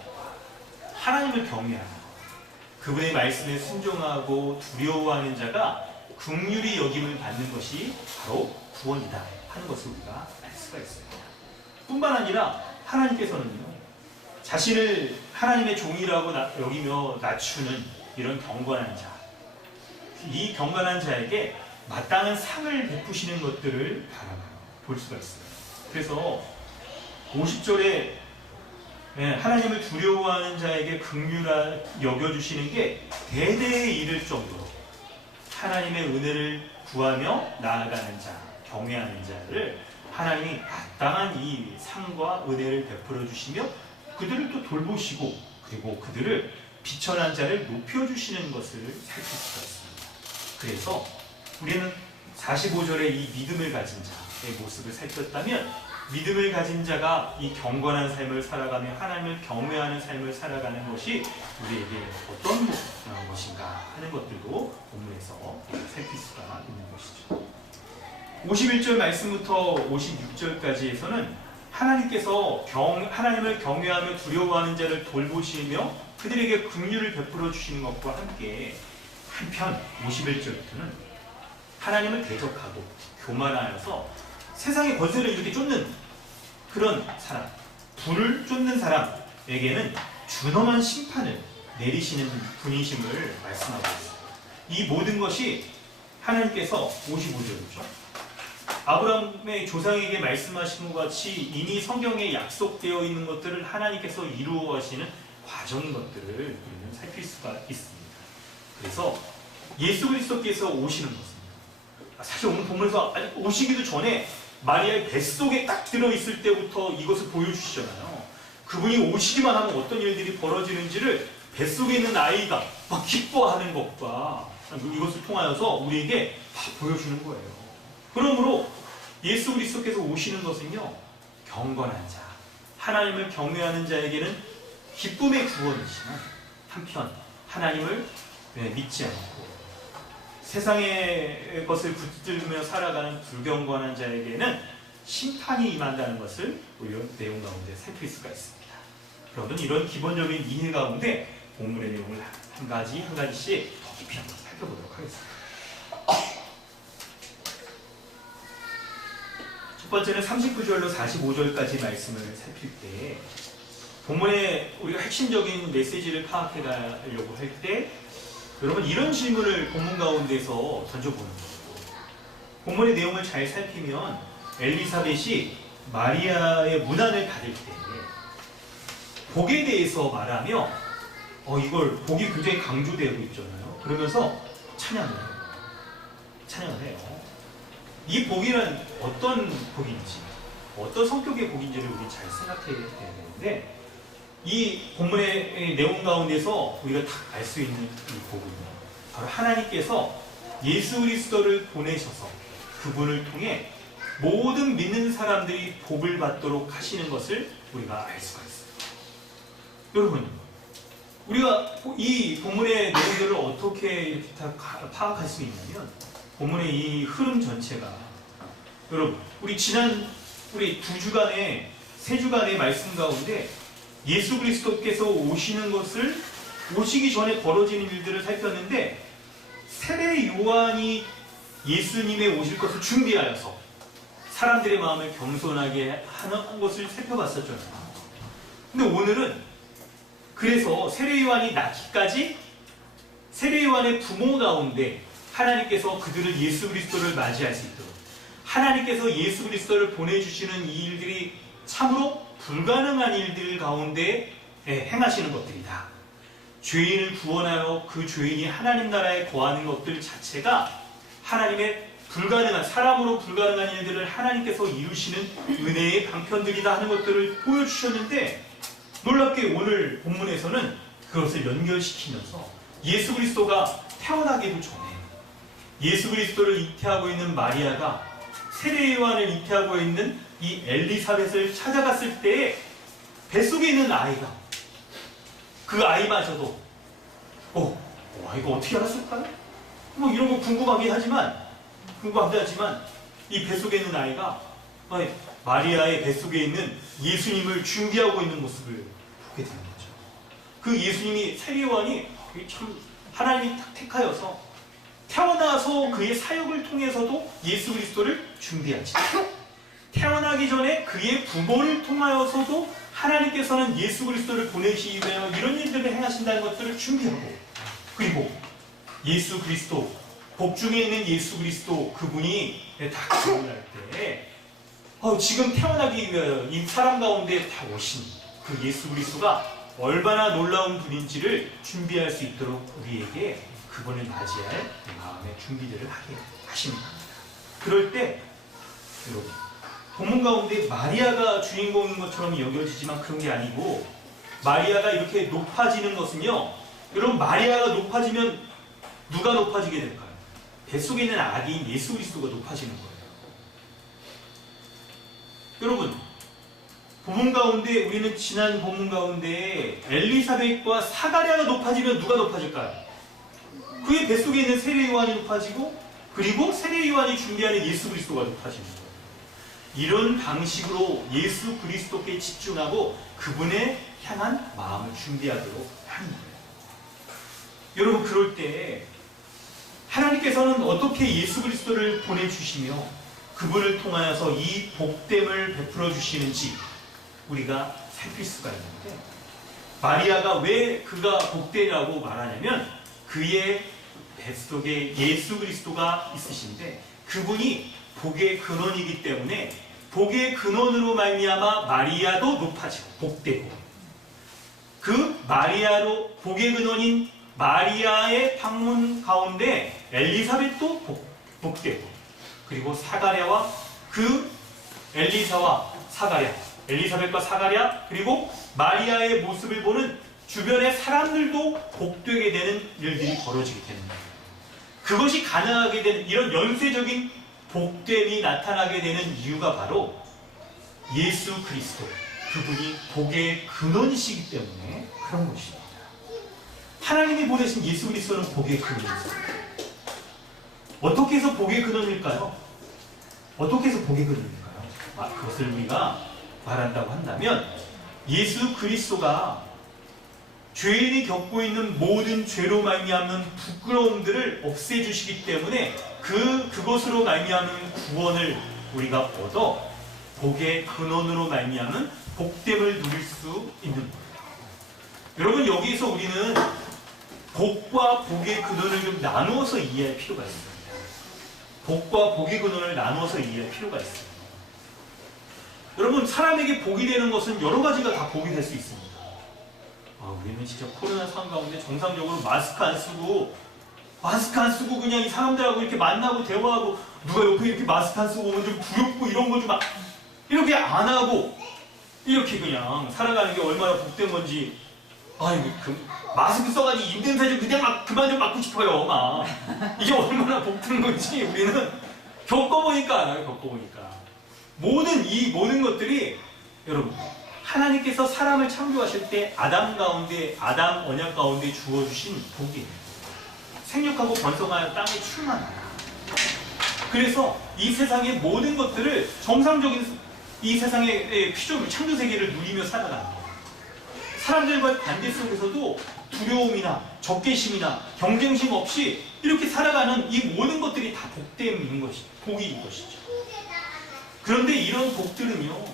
하나님을 경외하는 그분의 말씀에 순종하고 두려워하는 자가 긍휼히 여김을 받는 것이 바로 구원이다 하는 것을 우리가 알 수가 있습니다. 뿐만 아니라 하나님께서는요 자신을 하나님의 종이라고 여기며 낮추는 이런 경건한 자, 이 경건한 자에게 마땅한 상을 베푸시는 것들을 볼 수가 있어요. 그래서 50절에 하나님을 두려워하는 자에게 긍휼히 여겨주시는 게 대대에 이를 정도로 하나님의 은혜를 구하며 나아가는 자, 경외하는 자를 하나님이 마땅한 이 상과 은혜를 베풀어 주시며 그들을 또 돌보시고 그리고 그들을 비천한 자를 높여주시는 것을 살필 수가 있습니다. 그래서 우리는 45절에 이 믿음을 가진 자의 모습을 살폈다면 믿음을 가진 자가 이 경건한 삶을 살아가며 하나님을 경외하는 삶을 살아가는 것이 우리에게 어떤 것인가 하는 것들도 본문에서 살필 수가 있는 것이죠. 51절 말씀부터 56절까지에서는 하나님께서 하나님을 경외하며 두려워하는 자를 돌보시며 그들에게 긍휼을 베풀어 주시는 것과 함께 한편 51절부터는 하나님을 대적하고 교만하여서 세상의 권세를 이렇게 쫓는 그런 사람, 불을 쫓는 사람에게는 준엄한 심판을 내리시는 분이심을 말씀하고 있습니다. 이 모든 것이 하나님께서 55절이죠. 아브라함의 조상에게 말씀하신 것 같이 이미 성경에 약속되어 있는 것들을 하나님께서 이루어 가시는 과정인 것들을 우리는 살필 수가 있습니다. 그래서 예수 그리스도께서 오시는 것입니다. 사실 오늘 본문에서 아직 오시기도 전에 마리아의 뱃속에 딱 들어있을 때부터 이것을 보여주시잖아요. 그분이 오시기만 하면 어떤 일들이 벌어지는지를 뱃속에 있는 아이가 막 기뻐하는 것과 이것을 통하여서 우리에게 다 보여주는 거예요. 그러므로 예수 그리스도께서 오시는 것은요, 경건한 자, 하나님을 경외하는 자에게는 기쁨의 구원이지만 한편 하나님을 믿지 않고 세상의 것을 붙들며 살아가는 불경건한 자에게는 심판이 임한다는 것을 우리가 내용 가운데 살필 수가 있습니다. 그러면 이런 기본적인 이해 가운데 본문의 내용을 한 가지씩 더 깊이 한번 살펴보도록 하겠습니다. 첫 번째는 39절로 45절까지 말씀을 살필 때 본문에 우리가 핵심적인 메시지를 파악해 가려고 할 때 여러분 이런 질문을 본문 가운데서 던져보는 거예요. 본문의 내용을 잘 살피면 엘리사벳이 마리아의 문안을 받을 때 복에 대해서 말하며 이걸 복이 굉장히 강조되고 있잖아요. 그러면서 찬양을 해요. 이 복이란 어떤 복인지, 어떤 성격의 복인지를 우리 잘 생각해야 되는데 이 본문의 내용 가운데서 우리가 딱 알 수 있는 이 복은요, 바로 하나님께서 예수 그리스도를 보내셔서 그분을 통해 모든 믿는 사람들이 복을 받도록 하시는 것을 우리가 알 수가 있어요. 여러분, 우리가 이 본문의 내용들을 어떻게 이렇게 다 파악할 수 있냐면 본문의 이 흐름 전체가 여러분 우리 지난 두 주간의 세 주간의 말씀 가운데 예수 그리스도께서 오시는 것을 오시기 전에 벌어지는 일들을 살폈는데 세례 요한이 예수님의 오실 것을 준비하여서 사람들의 마음을 겸손하게 하는 것을 살펴봤었잖아요. 근데 오늘은 그래서 세례 요한이 낳기까지 세례 요한의 부모 가운데 하나님께서 그들을 예수 그리스도를 맞이할 수 있도록 하나님께서 예수 그리스도를 보내주시는 이 일들이 참으로 불가능한 일들 가운데 행하시는 것들이다. 죄인을 구원하여 그 죄인이 하나님 나라에 거하는 것들 자체가 하나님의 불가능한, 사람으로 불가능한 일들을 하나님께서 이루시는 은혜의 방편들이다 하는 것들을 보여주셨는데 놀랍게 오늘 본문에서는 그것을 연결시키면서 예수 그리스도가 태어나기도 전에 예수 그리스도를 잉태하고 있는 마리아가 세례 요한을 잉태하고 있는 이 엘리사벳을 찾아갔을 때에 뱃속에 있는 아이가 그 아이마저도 이거 어떻게 알았을까요? 뭐 이런 거 궁금하긴 하지만 이 뱃속에 있는 아이가 마리아의 뱃속에 있는 예수님을 준비하고 있는 모습을 보게 되는 거죠. 그 예수님이 세례 요한이 참 하나님이 딱 택하여서 태어나서 그의 사역을 통해서도 예수 그리스도를 준비하지. 태어나기 전에 그의 부모를 통하여서도 하나님께서는 예수 그리스도를 보내시기 위하여 이런 일들을 행하신다는 것들을 준비하고 그리고 예수 그리스도 복중에 있는 예수 그리스도 그분이 다 결혼할 때 지금 태어나기 위하여 이 사람 가운데 다 오신 그 예수 그리스도가 얼마나 놀라운 분인지를 준비할 수 있도록 우리에게 그분을 맞이할 마음의 준비들을 하게 하십니다. 그럴 때 여러분 본문 가운데 마리아가 주인공인 것처럼 여겨지지만 그런 게 아니고 마리아가 이렇게 높아지는 것은요, 여러분 마리아가 높아지면 누가 높아지게 될까요? 뱃속에 있는 아기인 예수 그리스도가 높아지는 거예요. 여러분 본문 가운데 우리는 지난 본문 가운데 엘리사벳과 사가랴가 높아지면 누가 높아질까요? 그의 뱃속에 있는 세례 요한이 높아지고 그리고 세례 요한이 준비하는 예수 그리스도가 높아지는 거예요. 이런 방식으로 예수 그리스도께 집중하고 그분에 향한 마음을 준비하도록 하는 거예요. 여러분 그럴 때 하나님께서는 어떻게 예수 그리스도를 보내주시며 그분을 통하여서 이 복됨을 베풀어 주시는지 우리가 살필 수가 있는데, 마리아가 왜 그가 복되라고 말하냐면 그의 뱃속에 예수 그리스도가 있으신데 그분이 복의 근원이기 때문에 복의 근원으로 말미암아 마리아도 높아지고 복되고, 그 마리아로 복의 근원인 마리아의 방문 가운데 엘리사벳도 복되고, 그리고 사가랴와 그 엘리사와 사가랴, 엘리사벳과 사가랴, 그리고 마리아의 모습을 보는 주변의 사람들도 복되게 되는 일들이 벌어지게 되는 거예요. 그것이 가능하게 되는 이런 연쇄적인 복됨이 나타나게 되는 이유가 바로 예수 그리스도, 그분이 복의 근원이시기 때문에 그런 것입니다. 하나님이 보내신 예수 그리스도는 복의 근원입니다. 어떻게 해서 복의 근원일까요? 어떻게 해서 복의 근원일까요? 그것을 우리가 말한다고 한다면 예수 그리스도가 죄인이 겪고 있는 모든 죄로 말미암는 부끄러움들을 없애주시기 때문에 그것으로 말미암는 구원을 우리가 얻어 복의 근원으로 말미암는 복됨을 누릴 수 있는 거예요. 여러분, 여기에서 우리는 복과 복의 근원을 좀 나누어서 이해할 필요가 있습니다. 복과 복의 근원을 나누어서 이해할 필요가 있습니다. 여러분, 사람에게 복이 되는 것은 여러 가지가 다 복이 될 수 있습니다. 우리는 진짜 코로나 상황 가운데 정상적으로 마스크 안 쓰고 그냥 이 사람들하고 이렇게 만나고 대화하고, 누가 옆에 이렇게 마스크 안 쓰고 오면 좀 두렵고 이런 거 좀 이렇게 안 하고 이렇게 그냥 살아가는 게 얼마나 복된 건지. 마스크 써가지고 입냄새 좀 그냥 그만 좀 맡고 싶어요. 이게 얼마나 복된 건지 우리는 겪어보니까 알아요. 겪어보니까. 모든 것들이, 여러분, 하나님께서 사람을 창조하실 때 아담 언약 가운데 주어주신 복이에요. 생육하고 번성하여 땅에 충만하라. 그래서 이 세상의 모든 것들을 정상적인 이 세상의 피조물 창조 세계를 누리며 살아가는 거예요. 사람들과의 관계 속에서도 두려움이나 적개심이나 경쟁심 없이 이렇게 살아가는 이 모든 것들이 다 복인 것이죠. 그런데 이런 복들은요,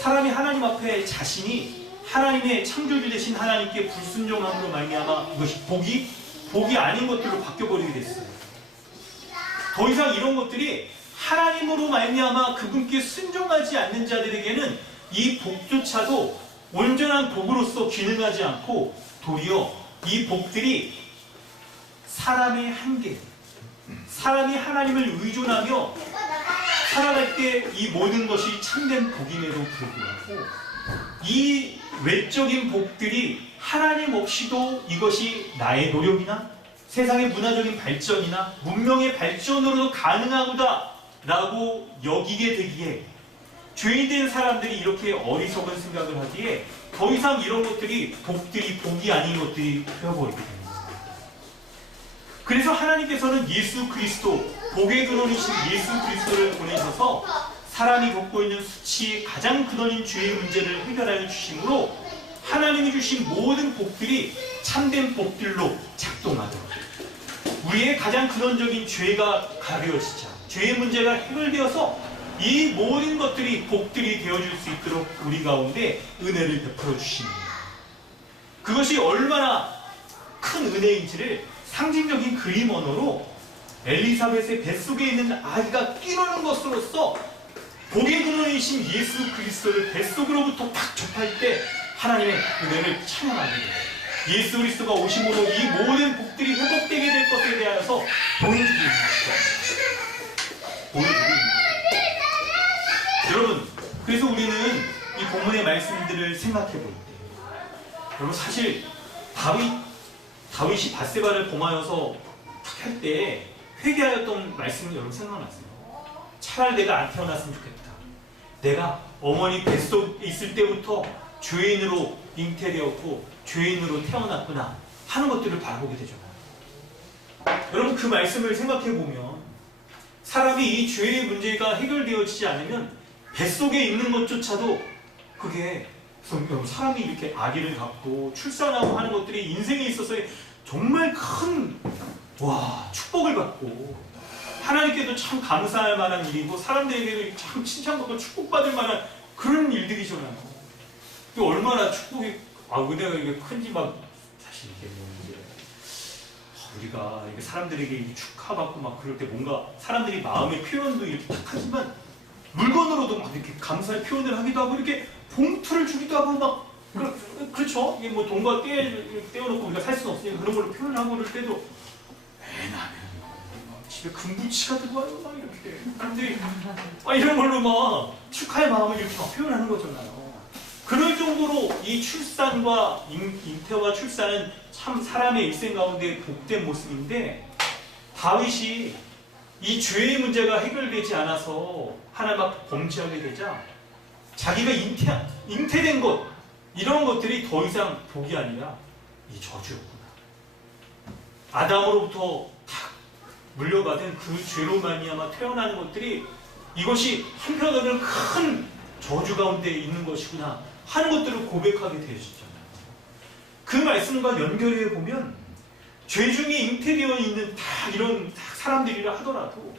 사람이 하나님 앞에 자신이 하나님의 창조주 되신 하나님께 불순종함으로 말미암아 이것이 복이 아닌 것들로 바뀌어버리게 됐어요. 더 이상 이런 것들이 하나님으로 말미암아 그분께 순종하지 않는 자들에게는 이 복조차도 온전한 복으로서 기능하지 않고, 도리어 이 복들이 사람의 한계, 사람이 하나님을 의존하며 살아갈 때 이 모든 것이 참된 복임에도 불구하고 이 외적인 복들이 하나님 없이도 이것이 나의 노력이나 세상의 문화적인 발전이나 문명의 발전으로도 가능하구나 라고 여기게 되기에, 죄인된 사람들이 이렇게 어리석은 생각을 하기에 더 이상 이런 것들이 복이 아닌 것들이 되어버리게 됩니다. 그래서 하나님께서는 예수 그리스도, 복의 근원이신 예수 그리스도를 보내셔서 사람이 겪고 있는 수치의 가장 근원인 죄의 문제를 해결하여 주심으로 하나님이 주신 모든 복들이 참된 복들로 작동하도록, 우리의 가장 근원적인 죄가 가벼워지자 죄의 문제가 해결되어서 이 모든 것들이 복들이 되어줄 수 있도록 우리 가운데 은혜를 베풀어 주십니다. 그것이 얼마나 큰 은혜인지를 상징적인 그림 언어로 엘리사벳의 뱃속에 있는 아기가 끼노는 것으로서 복의 근원이신 예수 그리스도를 뱃속으로부터 팍 접할 때 하나님의 은혜를 찬양하게 돼요. 예수 그리스도가 오심으로 이 모든 복들이 회복되게 될 것에 대하여서 보여주고 있는 것이죠. 여러분, 그래서 우리는 이 본문의 말씀들을 생각해 볼 때, 여러분, 사실 다윗이 밧세바를 범하여서 할 때 회개하였던 말씀이 여러분 생각나세요? 차라리 내가 안 태어났으면 좋겠다. 내가 어머니 뱃속에 있을 때부터 죄인으로 잉태되었고 죄인으로 태어났구나 하는 것들을 바라보게 되죠. 여러분, 그 말씀을 생각해 보면 사람이 이 죄의 문제가 해결되어지지 않으면 뱃속에 있는 것조차도 그게, 사람이 이렇게 아기를 갖고 출산하고 하는 것들이 인생에 있어서 정말 큰 축복을 받고 하나님께도 참 감사할 만한 일이고 사람들에게도 참 칭찬받고 축복받을 만한 그런 일들이잖아요. 또 얼마나 축복이 은혜가 이게 큰지 막 사실 이게 뭐 이제 우리가 이게 사람들에게 축하받고 막 그럴 때 뭔가 사람들이 마음의 표현도 이렇게 딱 하지만 물건으로도 막 이렇게 감사의 표현을 하기도 하고 이렇게 봉투를 주기도 하고 막 그렇죠. 이게 뭐 돈과 떼어놓고 우리가 살 수는 없으니까 그런 걸로 표현을 하고 그럴 때도 나는 집에 금붙이가 들어와요 막 이렇게 사람들이 이런 걸로 막 축하의 마음을 이렇게 막 표현하는 거잖아요. 그럴 정도로 이 출산과 잉태와 출산은 참 사람의 일생 가운데 복된 모습인데 다윗이 이 죄의 문제가 해결되지 않아서 하나님 앞에 범죄하게 되자 자기가 잉태된 것 이런 것들이 더 이상 복이 아니라 이 저주였구나. 아담으로부터 탁 물려받은 그 죄로 말미암아 태어나는 것들이 이것이 한편으로는 큰 저주 가운데 있는 것이구나 하는 것들을 고백하게 되어졌잖아요. 그 말씀과 연결해 보면 죄 중에 잉태되어 있는 다 이런 사람들이라 하더라도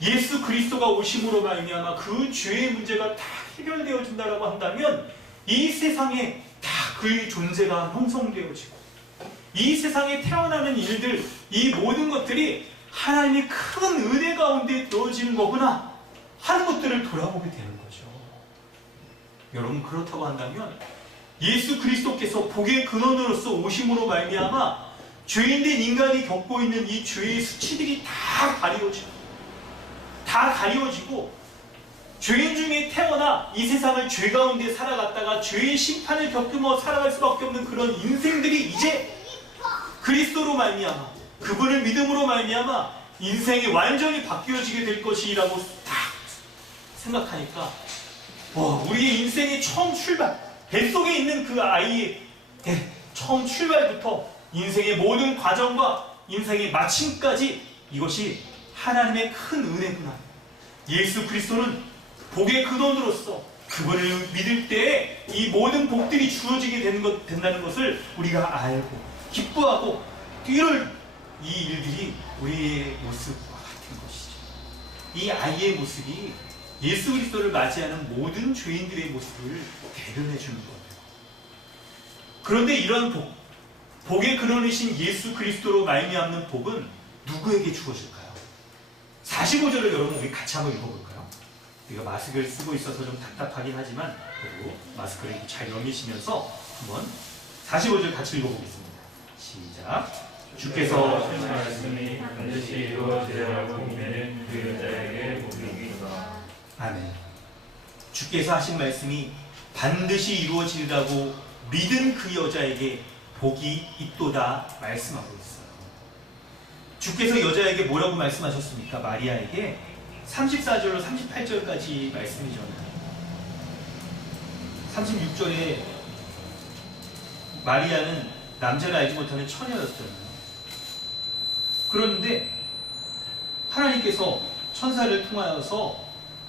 예수 그리스도가 오심으로 말미암아 그 죄의 문제가 다 해결되어진다라고 한다면 이 세상에 다 그의 존재가 형성되어지고 이 세상에 태어나는 일들 이 모든 것들이 하나님의 큰 은혜 가운데 되어지는 거구나 하는 것들을 돌아보게 되는 거죠. 여러분 그렇다고 한다면 예수 그리스도께서 복의 근원으로서 오심으로 말미암아 죄인된 인간이 겪고 있는 이 죄의 수치들이 다 가리워지고 죄인 중에 태어나 이 세상을 죄 가운데 살아갔다가 죄의 심판을 겪으며 살아갈 수밖에 없는 그런 인생들이 이제 그리스도로 말미암아 그분을 믿음으로 말미암아 인생이 완전히 바뀌어지게 될 것이라고 딱 생각하니까 우리의 인생의 처음 출발 뱃속에 있는 그 아이의 처음 출발부터 인생의 모든 과정과 인생의 마침까지 이것이 하나님의 큰 은혜구나. 예수 그리스도는 복의 근원으로서 그분을 믿을 때에 이 모든 복들이 주어지게 된다는 것을 우리가 알고 기뻐하고 이럴 이 일들이 우리의 모습과 같은 것이죠. 이 아이의 모습이 예수 그리스도를 맞이하는 모든 죄인들의 모습을 대변해 주는 거예요. 그런데 이런 복의 근원이신 예수 그리스도로 말미암는 복은 누구에게 주어질까요? 45절을 여러분 우리 같이 한번 읽어볼까요? 우리가 마스크를 쓰고 있어서 좀 답답하긴 하지만 그래도 마스크를 잘 넘기시면서 한번 45절 같이 읽어보겠습니다. 시작. 주께서 하신 말씀이 반드시 이루어지리라고 믿는 그 여자에게 복이니라. 아멘. 주께서 하신 말씀이 반드시 이루어지리라고 믿은 그 여자에게 복이 있도다 말씀하고 있어요. 주께서 여자에게 뭐라고 말씀하셨습니까? 마리아에게 34절로 38절까지 말씀이잖아요. 36절에 마리아는 남자를 알지 못하는 처녀였잖아요. 그런데 하나님께서 천사를 통하여서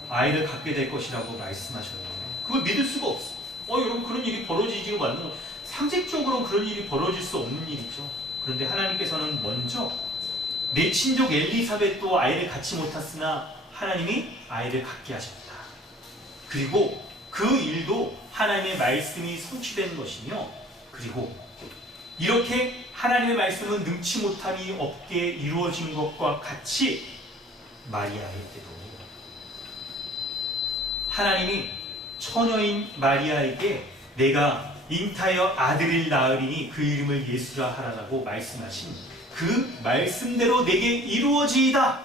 아이를 갖게 될 것이라고 말씀하셨는데 그걸 믿을 수가 없어. 여러분 그런 일이 벌어지지가 않는 거. 상식적으로 그런 일이 벌어질 수 없는 일이죠. 그런데 하나님께서는 먼저 내 친족 엘리사벳도 아이를 갖지 못했으나 하나님이 아이를 갖게 하셨다. 그리고 그 일도 하나님의 말씀이 성취된 것이며 그리고 이렇게 하나님의 말씀은 능치 못함이 없게 이루어진 것과 같이 마리아에게도 하나님이 처녀인 마리아에게 내가 잉타여 아들을 낳으리니 그 이름을 예수라 하라라고 말씀하신 그 말씀대로 내게 이루어지이다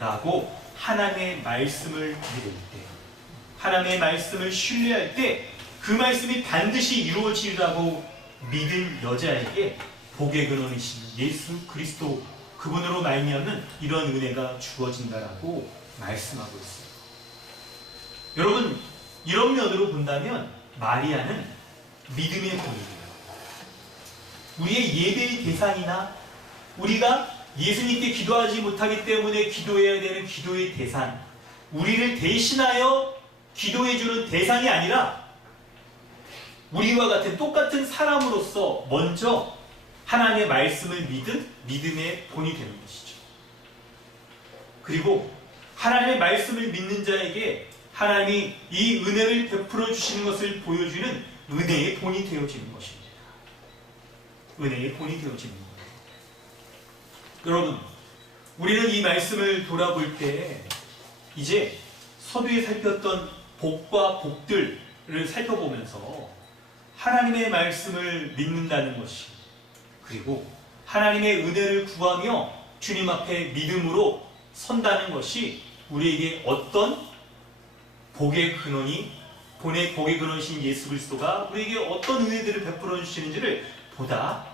라고 하나님의 말씀을 믿을 때 하나님의 말씀을 신뢰할 때 그 말씀이 반드시 이루어지리라고 믿은 여자에게 복의 근원이신 예수 그리스도 그분으로 말미암는 이런 은혜가 주어진다라고 말씀하고 있어요. 여러분 이런 면으로 본다면 마리아는 믿음의 본이에요. 우리의 예배의 대상이나 우리가 예수님께 기도하지 못하기 때문에 기도해야 되는 기도의 대상, 우리를 대신하여 기도해주는 대상이 아니라 우리와 같은 똑같은 사람으로서 먼저 하나님의 말씀을 믿은 믿음의 본이 되는 것이죠. 그리고 하나님의 말씀을 믿는 자에게 하나님이 이 은혜를 베풀어 주시는 것을 보여주는 은혜의 본이 되어지는 것입니다. 은혜의 본이 되어지는 거예요. 여러분, 우리는 이 말씀을 돌아볼 때 이제 서두에 살폈던 복과 복들을 살펴보면서 하나님의 말씀을 믿는다는 것이, 그리고 하나님의 은혜를 구하며 주님 앞에 믿음으로 선다는 것이 우리에게 어떤 복의 근원이, 복의 근원이신 예수 그리스도가 우리에게 어떤 은혜들을 베풀어 주시는지를 보다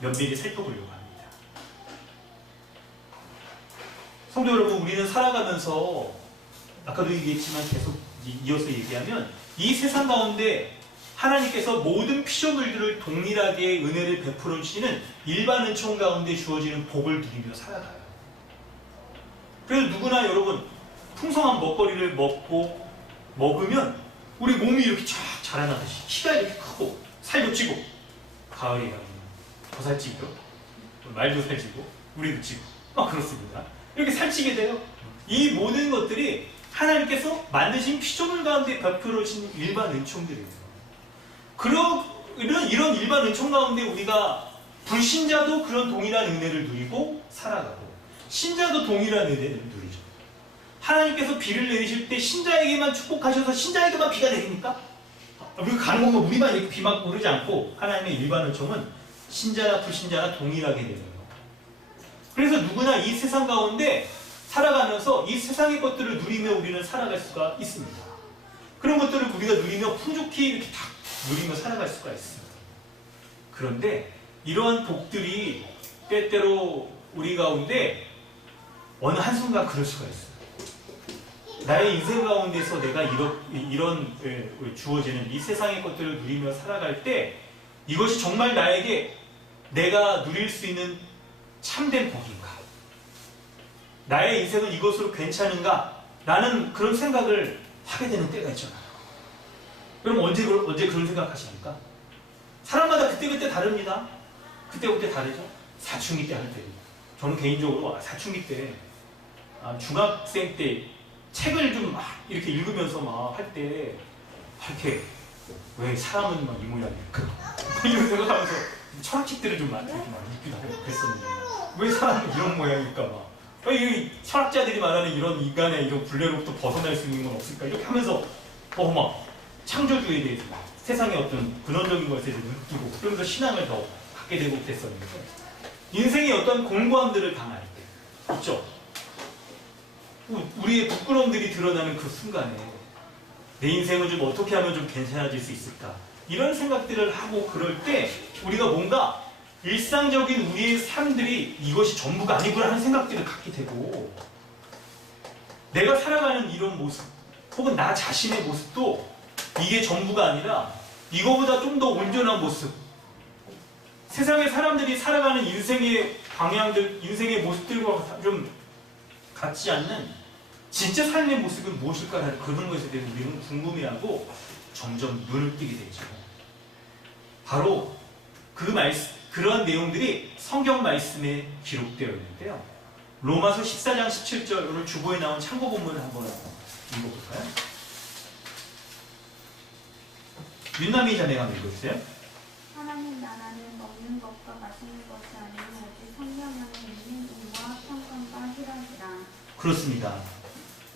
면밀히 살펴보려고 합니다. 성도 여러분, 우리는 살아가면서 아까도 얘기했지만 계속 이어서 얘기하면 이 세상 가운데 하나님께서 모든 피조물들을 동일하게 은혜를 베풀어 주시는 일반 은총 가운데 주어지는 복을 누리며 살아가요. 그래서 누구나 여러분 풍성한 먹거리를 먹으면 우리 몸이 이렇게 쫙 자라나듯이 키가 이렇게 크고 살도 찌고, 가을에 가면 더 살찌고요, 말도 살찌고 우리도 찌고 그렇습니다. 이렇게 살찌게 돼요. 이 모든 것들이 하나님께서 만드신 피조물 가운데 베풀어 주신 일반 은총들이에요. 이런 일반 은총 가운데 우리가 불신자도 그런 동일한 은혜를 누리고 살아가고, 신자도 동일한 은혜를 누리죠. 하나님께서 비를 내리실 때 신자에게만 축복하셔서 신자에게만 비가 내립니까? 우리가 가는 건가 우리만 이렇게 비만 오르지 않고 하나님의 일반 은총은 신자나 불신자나 동일하게 내려요. 그래서 누구나 이 세상 가운데 살아가면서 이 세상의 것들을 누리며 우리는 살아갈 수가 있습니다. 그런 것들을 우리가 누리며 풍족히 이렇게 다 누리며 살아갈 수가 있습니다. 그런데 이러한 복들이 때때로 우리 가운데 어느 한순간 그럴 수가 있어요. 나의 인생 가운데서 내가 이런 주어지는 이 세상의 것들을 누리며 살아갈 때 이것이 정말 나에게 내가 누릴 수 있는 참된 복인가? 나의 인생은 이것으로 괜찮은가? 라는 그런 생각을 하게 되는 때가 있잖아요. 그럼 언제 그런 생각하십니까? 사람마다 그때그때 다릅니다. 그때그때 다르죠? 사춘기 때 할 때입니다. 저는 개인적으로 사춘기 때, 중학생 때 책을 좀 막 이렇게 읽으면서 막 할 때, 이렇게, 왜 사람은 막 이 모양일까? 이런 생각하면서 철학책들을 좀 많이 읽기도 하고 그랬었는데, 왜 사람은 이런 모양일까? 막. 이 철학자들이 말하는 이런 인간의 이런 굴레로부터 벗어날 수 있는 건 없을까? 이렇게 하면서, 막 창조주에 대해서 세상의 어떤 근원적인 것에 대해서 느끼고, 그러면서 신앙을 더 갖게 되고 그랬었는데, 인생의 어떤 공고함들을 당할 때, 있죠? 우리의 부끄러움들이 드러나는 그 순간에 내 인생을 좀 어떻게 하면 좀 괜찮아질 수 있을까? 이런 생각들을 하고 그럴 때 우리가 뭔가 일상적인 우리의 삶들이 이것이 전부가 아니구나 하는 생각들을 갖게 되고, 내가 살아가는 이런 모습 혹은 나 자신의 모습도 이게 전부가 아니라 이거보다 좀 더 온전한 모습, 세상의 사람들이 살아가는 인생의 방향들, 인생의 모습들과 좀 같지 않는 진짜 삶의 모습은 무엇일까라는 그런 것에 대해서 우리는 궁금해하고 점점 눈을 뜨게 되죠. 바로 그러한 내용들이 성경 말씀에 기록되어 있는데요. 로마서 14장 17절, 오늘 주보에 나온 참고 본문을 한번 읽어볼까요? 윤남이 자매가 한번 읽어주세요. 하나님 나라는 먹는 것과 마시는 것이 아니라 오직 성령 안에 있는 의와 평강과 희락이라. 그렇습니다.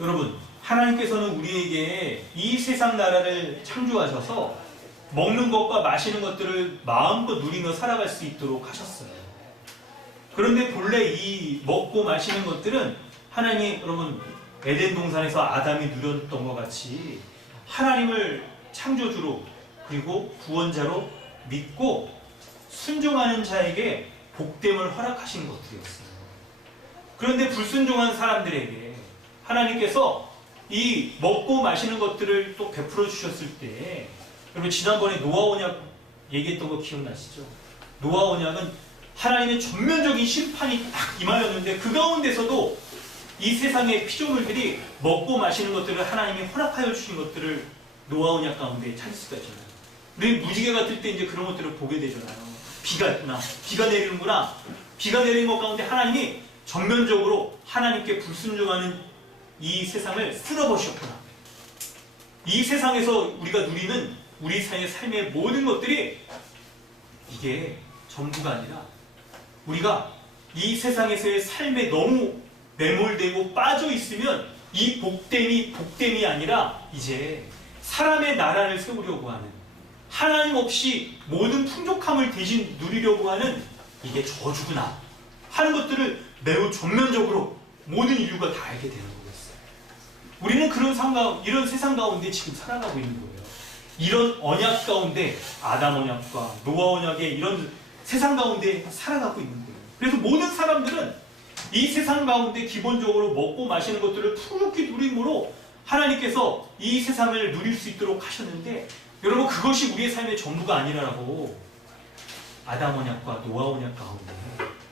여러분, 하나님께서는 우리에게 이 세상 나라를 창조하셔서 먹는 것과 마시는 것들을 마음껏 누리며 살아갈 수 있도록 하셨어요. 그런데 본래 이 먹고 마시는 것들은 하나님이, 여러분, 에덴 동산에서 아담이 누렸던 것 같이 하나님을 창조주로 그리고 구원자로 믿고 순종하는 자에게 복됨을 허락하신 것들이었어요. 그런데 불순종한 사람들에게 하나님께서 이 먹고 마시는 것들을 또 베풀어 주셨을 때, 여러분 지난번에 노아 언약 얘기했던 거 기억나시죠? 노아 언약은 하나님의 전면적인 심판이 딱 임하였는데 그 가운데서도 이 세상의 피조물들이 먹고 마시는 것들을 하나님이 허락하여 주신 것들을 노아 언약 가운데 찾을 수가 있잖아요. 우리 무지개 같을 때 이제 그런 것들을 보게 되잖아요. 비가 있구나, 비가 내리는구나. 비가 내리는 것 가운데 하나님이 전면적으로 하나님께 불순종하는 이 세상을 쓸어버리셨구나. 이 세상에서 우리가 누리는 우리 사이의 삶의 모든 것들이 이게 전부가 아니라 우리가 이 세상에서의 삶에 너무 매몰되고 빠져 있으면 이 복됨이 아니라 이제 사람의 나라를 세우려고 하는, 하나님 없이 모든 풍족함을 대신 누리려고 하는 이게 저주구나 하는 것들을 매우 전면적으로 모든 인류가 다 알게 되는 거겠어요. 우리는 이런 세상 가운데 지금 살아가고 있는 거예요. 이런 언약 가운데, 아담 언약과 노아 언약의 이런 세상 가운데 살아가고 있는 거예요. 그래서 모든 사람들은 이 세상 가운데 기본적으로 먹고 마시는 것들을 풍족히 누림으로 하나님께서 이 세상을 누릴 수 있도록 하셨는데, 여러분 그것이 우리의 삶의 전부가 아니라고 아담 언약과 노아 언약 가운데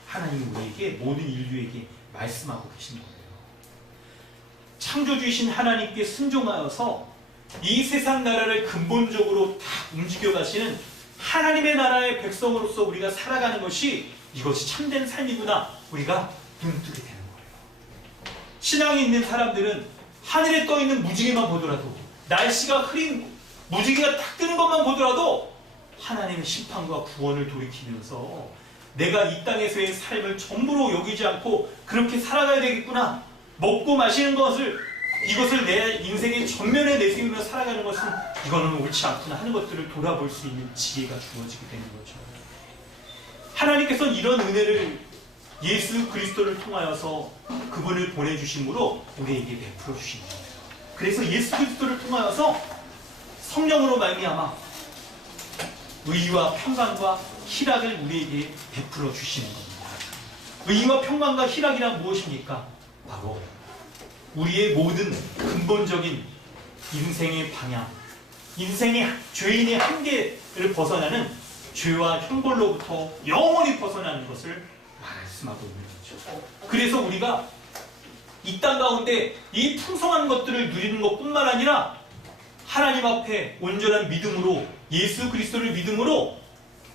하나님이 우리에게, 모든 인류에게 말씀하고 계신 거예요. 창조주이신 하나님께 순종하여서 이 세상 나라를 근본적으로 다 움직여 가시는 하나님의 나라의 백성으로서 우리가 살아가는 것이, 이것이 참된 삶이구나 우리가 눈뜨게 되는 거예요. 신앙이 있는 사람들은 하늘에 떠 있는 무지개만 보더라도, 날씨가 흐린 무지개가 딱 뜨는 것만 보더라도 하나님의 심판과 구원을 돌이키면서 내가 이 땅에서의 삶을 전부로 여기지 않고 그렇게 살아가야 되겠구나, 먹고 마시는 이것을 내 인생의 전면에 내세우며 살아가는 것은 이거는 옳지 않구나 하는 것들을 돌아볼 수 있는 지혜가 주어지게 되는 거죠. 하나님께서는 이런 은혜를 예수 그리스도를 통하여서 그분을 보내주심으로 우리에게 베풀어 주신 거예요. 그래서 예수 그리스도를 통하여서 성령으로 말미암아 의와 평강과 희락을 우리에게 베풀어 주시는 겁니다. 의와 평강과 희락이란 무엇입니까? 바로 우리의 모든 근본적인 인생의 방향, 인생의 죄인의 한계를 벗어나는 죄와 형벌로부터 영원히 벗어나는 것을 말씀하고 있는 거죠. 그래서 우리가 이 땅 가운데 이 풍성한 것들을 누리는 것뿐만 아니라 하나님 앞에 온전한 믿음으로, 예수 그리스도를 믿음으로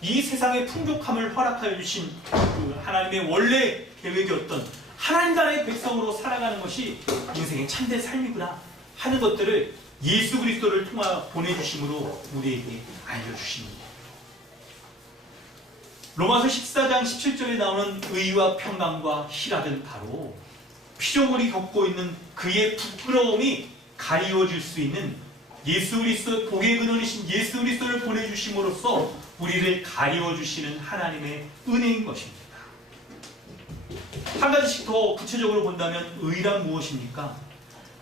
이 세상의 풍족함을 허락하여 주신 그 하나님의 원래 계획이었던 하나님 나라의 백성으로 살아가는 것이 인생의 참된 삶이구나 하는 것들을 예수 그리스도를 통하 보내주심으로 우리에게 알려주시는 거예요. 로마서 14장 17절에 나오는 의와 평강과 희락은 바로 피조물이 겪고 있는 그의 부끄러움이 가리워질 수 있는 예수 그리스도, 복의 근원이신 예수 그리스도를 보내주심으로써 우리를 가리워주시는 하나님의 은혜인 것입니다. 한 가지씩 더 구체적으로 본다면 의란 무엇입니까?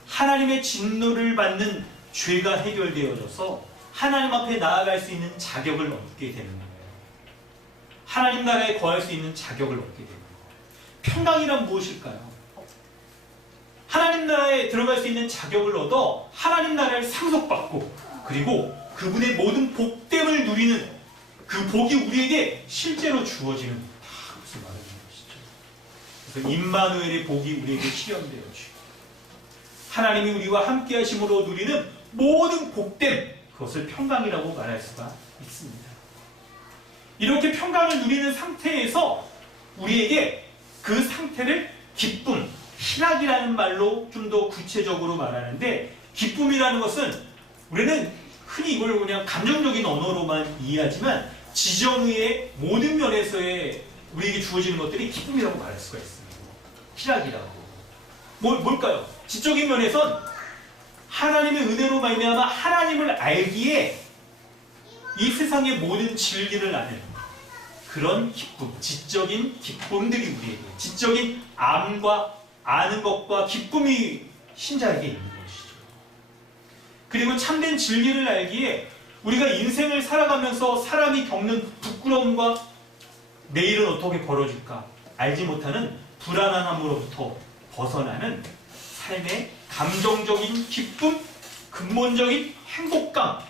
하나님의 진노를 받는 죄가 해결되어져서 하나님 앞에 나아갈 수 있는 자격을 얻게 되는 거예요. 하나님 나라에 거할 수 있는 자격을 얻게 되는 거예요. 평강이란 무엇일까요? 하나님 나라에 들어갈 수 있는 자격을 얻어 하나님 나라를 상속받고, 그리고 그분의 모든 복됨을 누리는 그 복이 우리에게 실제로 주어지는, 그것을 말하는 것이죠. 그래서 임마누엘의 복이 우리에게 실현되어지고 하나님이 우리와 함께 하심으로 누리는 모든 복됨, 그것을 평강이라고 말할 수가 있습니다. 이렇게 평강을 누리는 상태에서 우리에게 그 상태를 기쁨, 희락이라는 말로 좀 더 구체적으로 말하는데, 기쁨이라는 것은 우리는 흔히 이걸 그냥 감정적인 언어로만 이해하지만 지정의의 모든 면에서의 우리에게 주어지는 것들이 기쁨이라고 말할 수가 있습니다. 희락이라고. 뭘까요? 지적인 면에선 하나님의 은혜로 말미암아 하나님을 알기에 이 세상의 모든 진리를 아는 그런 기쁨, 지적인 기쁨들이 우리에게, 지적인 암과 아는 것과 기쁨이 신자에게 있는 것이죠. 그리고 참된 진리를 알기에 우리가 인생을 살아가면서 사람이 겪는 부끄러움과 내일은 어떻게 벌어질까 알지 못하는 불안함으로부터 벗어나는 삶의 감정적인 기쁨, 근본적인 행복감이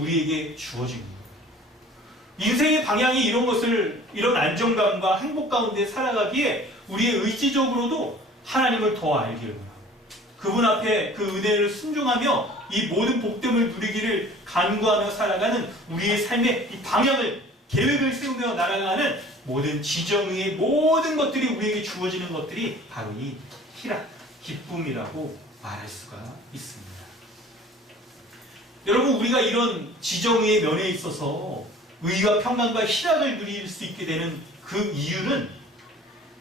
우리에게 주어진 거예요. 인생의 방향이 이런 안정감과 행복 가운데 살아가기에 우리의 의지적으로도 하나님을 더 알기를 원하고, 그분 앞에 그 은혜를 순종하며 이 모든 복됨을 누리기를 간구하며 살아가는 우리의 삶의 이 방향을, 계획을 세우며 날아가는 모든 지정의 모든 것들이 우리에게 주어지는 것들이 바로 이 희락, 기쁨이라고 말할 수가 있습니다. 여러분, 우리가 이런 지정의 면에 있어서 의와 평강과 희락을 누릴 수 있게 되는 그 이유는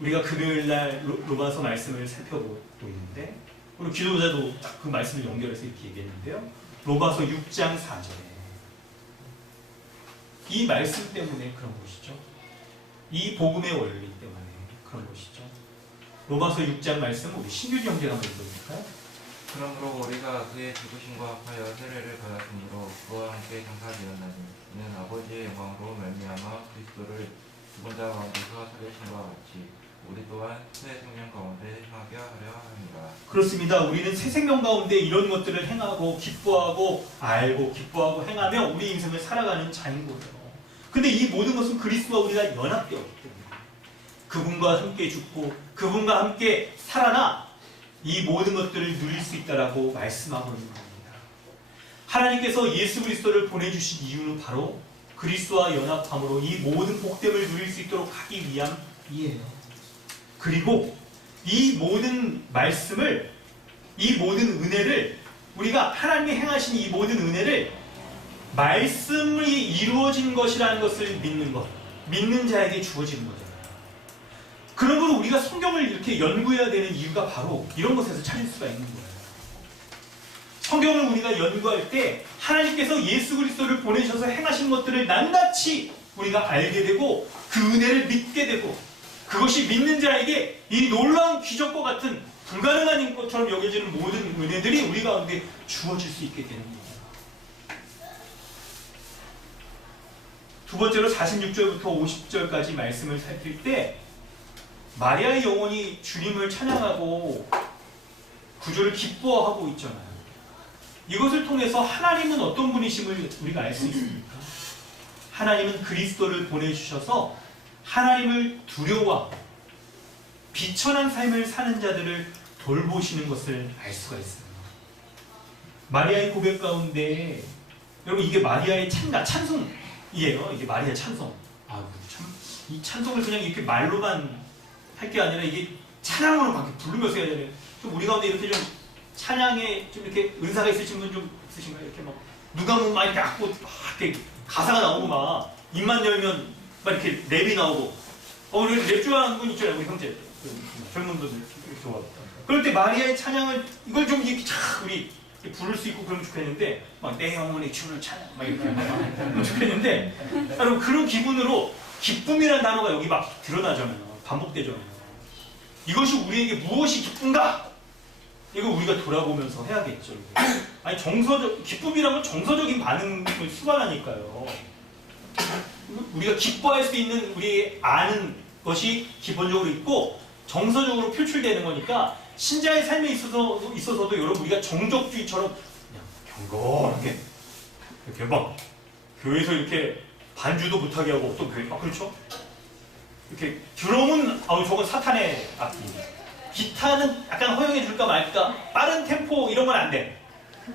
우리가 금요일날 로마서 말씀을 살펴보고 있는데, 우리 기도자도 딱 그 말씀을 연결해서 이렇게 얘기했는데요. 로마서 6장 4절에 이 말씀 때문에 그런 것이죠. 이 복음의 원리 때문에 그런 것이죠. 로마서 6장 말씀 우리 신규 형제가 한번 읽어볼까요? 그러므로 우리가 그의 죽으심과 합하여 세례를 받았으므로 그와 함께 장사되었나니 이는 아버지의 영광으로 말미암아 그리스도를 죽은 자 가운데서 살리심과 같이 우리 또한 새 생명 가운데 행하게 하려 합니다. 그렇습니다. 우리는 새 생명 가운데 이런 것들을 행하고 기뻐하고 알고 기뻐하고 행하며 우리 인생을 살아가는 자인 거죠. 근데 이 모든 것은 그리스도와 우리가 연합되었기 때문에 그분과 함께 죽고 그분과 함께 살아나 이 모든 것들을 누릴 수 있다라고 말씀하고 있는 겁니다. 하나님께서 예수 그리스도를 보내주신 이유는 바로 그리스도와 연합함으로 이 모든 복됨을 누릴 수 있도록 하기 위함이에요. 그리고 이 모든 말씀을, 이 모든 은혜를, 우리가 하나님이 행하신 이 모든 은혜를 말씀이 이루어진 것이라는 것을 믿는 것, 믿는 자에게 주어지는 거잖아요. 그러므로 우리가 성경을 이렇게 연구해야 되는 이유가 바로 이런 것에서 찾을 수가 있는 거예요. 성경을 우리가 연구할 때 하나님께서 예수 그리스도를 보내셔서 행하신 것들을 낱낱이 우리가 알게 되고 그 은혜를 믿게 되고 그것이 믿는 자에게 이 놀라운 기적과 같은 불가능한 것처럼 여겨지는 모든 은혜들이 우리 가운데 주어질 수 있게 되는 겁니다. 두 번째로 46절부터 50절까지 말씀을 살필 때 마리아의 영혼이 주님을 찬양하고 구주를 기뻐하고 있잖아요. 이것을 통해서 하나님은 어떤 분이심을 우리가 알 수 있습니까? 하나님은 그리스도를 보내주셔서 하나님을 두려워하고 비천한 삶을 사는 자들을 돌보시는 것을 알 수가 있습니다. 마리아의 고백 가운데 여러분 이게 마리아의 찬송이에요. 이게 마리아 찬송. 이 찬송을 그냥 이렇게 말로만 할 게 아니라 이게 찬양으로 막 부르면서 해야 되는. 좀 우리 가운데 이렇게 좀 찬양에 좀 이렇게 은사가 있으신 분 좀 있으신가요? 이렇게 막 누가 뭐 막 이렇게 악보 막 이렇게 가사가 나오고 막 입만 열면 막 이렇게 랩이 나오고. 우리 랩 좋아하는 분 있잖아요, 우리 형제. 젊은 분들 좋아하고. 그럴 때 마리아의 찬양을 이걸 좀 이렇게 쫙 우리 부를 수 있고 그러면 좋겠는데 막 내 영혼의 주를 찬양 막 이렇게 하면 좋겠는데 여러분 그런 기분으로 기쁨이라는 단어가 여기 막 드러나잖아요. 반복되잖아요. 이것이 우리에게 무엇이 기쁜가? 이거 우리가 돌아보면서 해야겠죠. 아니 기쁨이란 건 정서적인 반응을 수반하니까요. 우리가 기뻐할 수 있는 우리 아는 것이 기본적으로 있고 정서적으로 표출되는 거니까 신자의 삶에 있어서도 여러분 우리가 정적주의처럼 그냥 경건하게 이렇게 막 교회에서 이렇게 반주도 못하게 하고 또 교회 그렇죠? 이렇게 드럼은 저건 사탄의 악기, 기타는 약간 허용해 줄까 말까, 빠른 템포 이런 건 안 돼.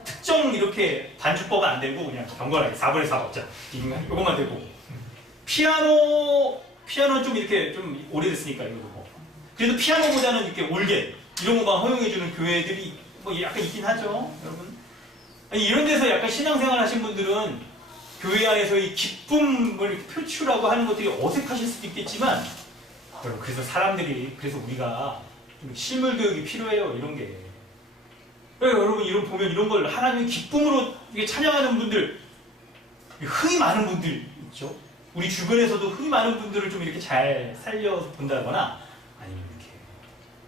특정 이렇게 반주법은 안 되고 그냥 경건하게 4분의 4 박자 이것만 되고 피아노는 좀 이렇게 좀 오래됐으니까 이거 뭐 그래도 피아노보다는 이렇게 올게 이런 것만 허용해주는 교회들이 뭐 약간 있긴 하죠, 여러분. 아니, 이런 데서 약간 신앙생활 하신 분들은 교회 안에서의 기쁨을 표출하고 하는 것들이 어색하실 수도 있겠지만, 여러분, 그래서 우리가 좀 실물 교육이 필요해요, 이런 게. 여러분, 이런 보면 이런 걸 하나님의 기쁨으로 이게 찬양하는 분들, 흥이 많은 분들 있죠. 우리 주변에서도 흥이 많은 분들을 좀 이렇게 잘 살려본다거나, 아니면 이렇게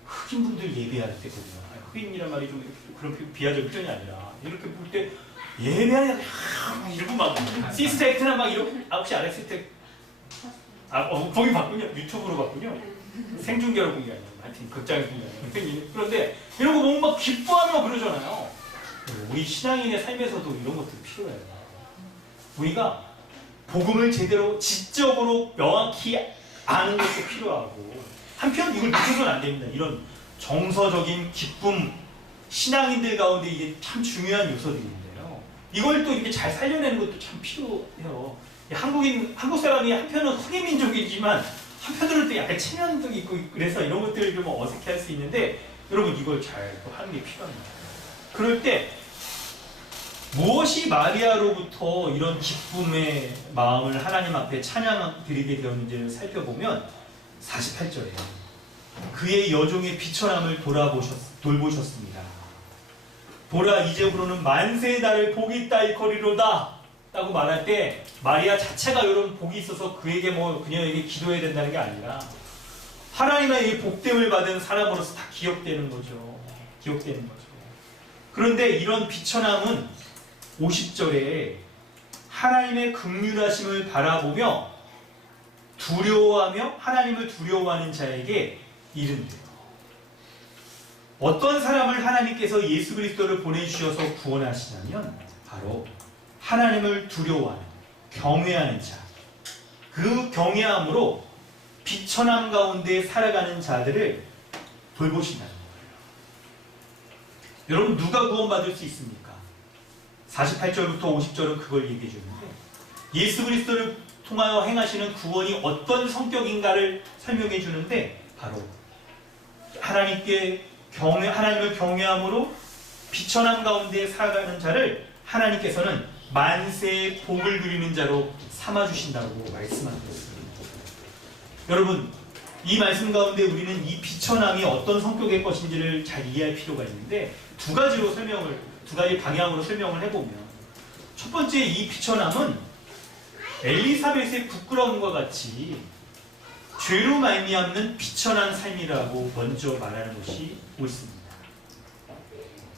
흑인 분들 예배할 때 보면, 흑인이란 말이 좀 그런 비하적 표현이 아니라, 이렇게 볼 때 예배하는 이러고 막 시스텍트나 막 이러고 혹시 알아요? 시스텍? 거기 봤군요. 유튜브로 봤군요. 생중계로 본 게 아니라 하여튼 극장에서 본 게 아니라 그런데 이런 거 보면 막 기뻐하며 그러잖아요. 우리 신앙인의 삶에서도 이런 것들이 필요해요. 우리가 복음을 제대로 지적으로 명확히 아는 것도 필요하고 한편 이걸 늦춰서는 안 됩니다. 이런 정서적인 기쁨, 신앙인들 가운데 이게 참 중요한 요소들인데요. 이걸 또 이렇게 잘 살려내는 것도 참 필요해요. 한국 사람이 한편은 흑인 민족이지만 한편으로는 또 약간 체면도 있고 그래서 이런 것들을 좀 어색해할 수 있는데 여러분 이걸 잘 하는 게 필요합니다. 그럴 때 무엇이 마리아로부터 이런 기쁨의 마음을 하나님 앞에 찬양 드리게 되었는지를 살펴보면 48절에 그의 여종의 비천함을 돌보셨습니다. 보라 이제부로는 만세의 달을 복이 있다 일거리로다 라고 말할 때 마리아 자체가 이런 복이 있어서 그에게 그녀에게 기도해야 된다는 게 아니라 하나님의 이 복됨을 받은 사람으로서 다 기억되는 거죠. 기억되는 거죠. 그런데 이런 비천함은 50절에 하나님의 긍휼하심을 바라보며 두려워하며 하나님을 두려워하는 자에게 이른대요. 어떤 사람을 하나님께서 예수 그리스도를 보내주셔서 구원하시냐면 바로 하나님을 두려워하는 경외하는 자, 그 경외함으로 비천함 가운데 살아가는 자들을 돌보신다는 거예요. 여러분 누가 구원받을 수 있습니까? 48절부터 50절은 그걸 얘기해 주는데 예수 그리스도를 통하여 행하시는 구원이 어떤 성격인가를 설명해 주는데 바로 하나님을 경외함으로 비천함 가운데 살아가는 자를 하나님께서는 만세의 복을 누리는 자로 삼아주신다고 말씀하고 있습니다. 여러분 이 말씀 가운데 우리는 이 비천함이 어떤 성격의 것인지를 잘 이해할 필요가 있는데 두 가지 방향으로 설명을 해보면 첫 번째 이 비천함은 엘리사벳의 부끄러움과 같이 죄로 말미암는 비천한 삶이라고 먼저 말하는 것이 옳습니다.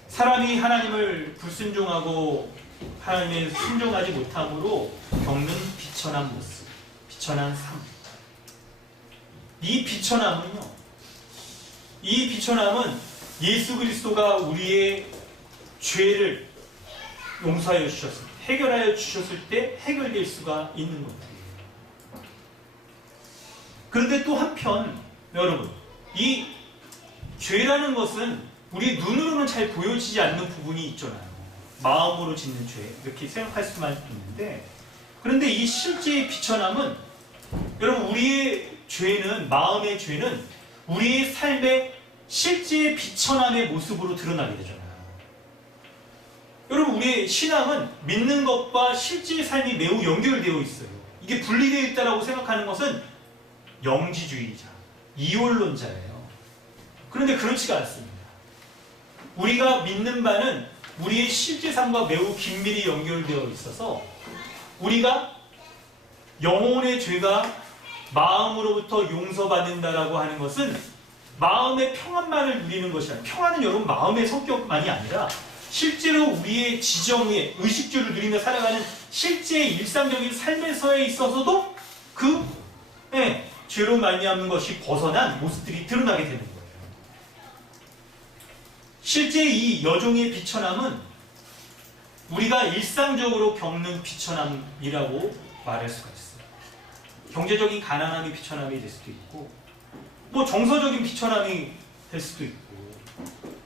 사람이 하나님을 불순종하고 하나님의 순종하지 못함으로 겪는 비천한 모습, 비천한 삶. 이 비천함은 예수 그리스도가 우리의 죄를 용서하여 주셨을 때, 해결하여 주셨을 때 해결될 수가 있는 것들이에요. 그런데 또 한편 여러분 이 죄라는 것은 우리 눈으로는 잘 보여지지 않는 부분이 있잖아요. 마음으로 짓는 죄 이렇게 생각할 수만 있는데 그런데 이 실제의 비천함은 여러분 우리의 죄는 마음의 죄는 우리의 삶의 실제의 비천함의 모습으로 드러나게 되잖아요. 여러분 우리의 신앙은 믿는 것과 실제의 삶이 매우 연결되어 있어요. 이게 분리되어 있다고 생각하는 것은 영지주의자, 이원론자예요. 그런데 그렇지가 않습니다. 우리가 믿는 바는 우리의 실제 삶과 매우 긴밀히 연결되어 있어서 우리가 영혼의 죄가 마음으로부터 용서받는다라고 하는 것은 마음의 평안만을 누리는 것이 아니라 평안은 여러분 마음의 성격만이 아니라 실제로 우리의 지정의 의식주를 누리며 살아가는 실제 일상적인 삶에서에 있어서도 그 죄로 말미암는 것이 벗어난 모습들이 드러나게 되는 거예요. 실제 이 여종의 비천함은 우리가 일상적으로 겪는 비천함이라고 말할 수가 있어요. 경제적인 가난함이 비천함이 될 수도 있고 정서적인 비천함이 될 수도 있고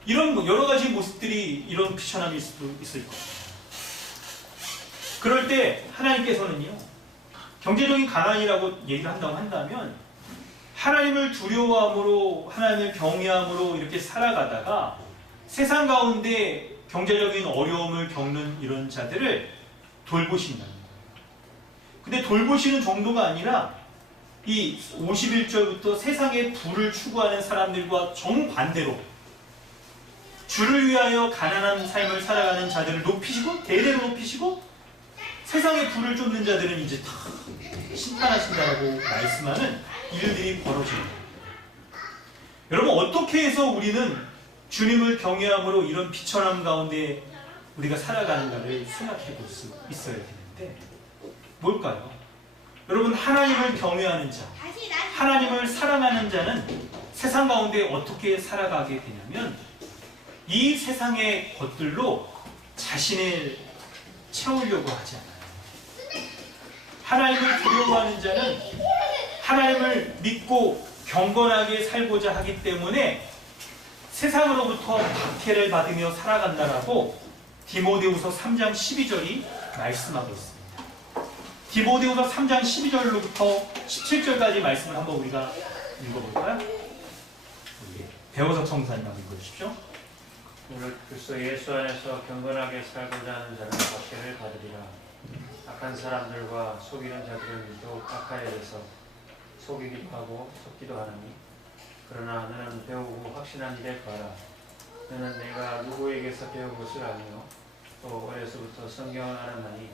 이런 여러 가지 모습들이 이런 비천함일 수도 있을 겁니다. 그럴 때 하나님께서는요 경제적인 가난이라고 얘기를 한다면 하나님을 두려워함으로 하나님을 경외함으로 이렇게 살아가다가 세상 가운데 경제적인 어려움을 겪는 이런 자들을 돌보신다는 거예요. 근데 돌보시는 정도가 아니라 이 51절부터 세상의 부를 추구하는 사람들과 정반대로 주를 위하여 가난한 삶을 살아가는 자들을 높이시고 대대로 높이시고 세상의 부를 쫓는 자들은 이제 다 심판하신다라고 말씀하는 일들이 벌어집니다. 여러분 어떻게 해서 우리는 주님을 경외함으로 이런 비천함 가운데 우리가 살아가는가를 생각해 볼 수 있어야 되는데 뭘까요? 여러분 하나님을 경외하는 자, 하나님을 사랑하는 자는 세상 가운데 어떻게 살아가게 되냐면 이 세상의 것들로 자신을 채우려고 하지 않아요. 하나님을 두려워하는 자는 하나님을 믿고 경건하게 살고자 하기 때문에 세상으로부터 박해를 받으며 살아간다라고 디모데후서 3장 12절이 말씀하고 있습니다. 디모데후서 3장 12절로부터 17절까지 말씀을 한번 우리가 읽어볼까요? 우리 배호석 성사님 한번 읽어주십시오. 무릇 그리스도 예수 안에서 경건하게 살고자 하는 자는 박해를 받으리라. 악한 사람들과 속이는 자들은 유독 악하여져서 속이기도 하고 속기도 하느니 그러나 너는 배우고 확신한 일에 거하라. 너는 내가 누구에게서 배운 것을 아니요 또 어려서부터 성경을 알았나니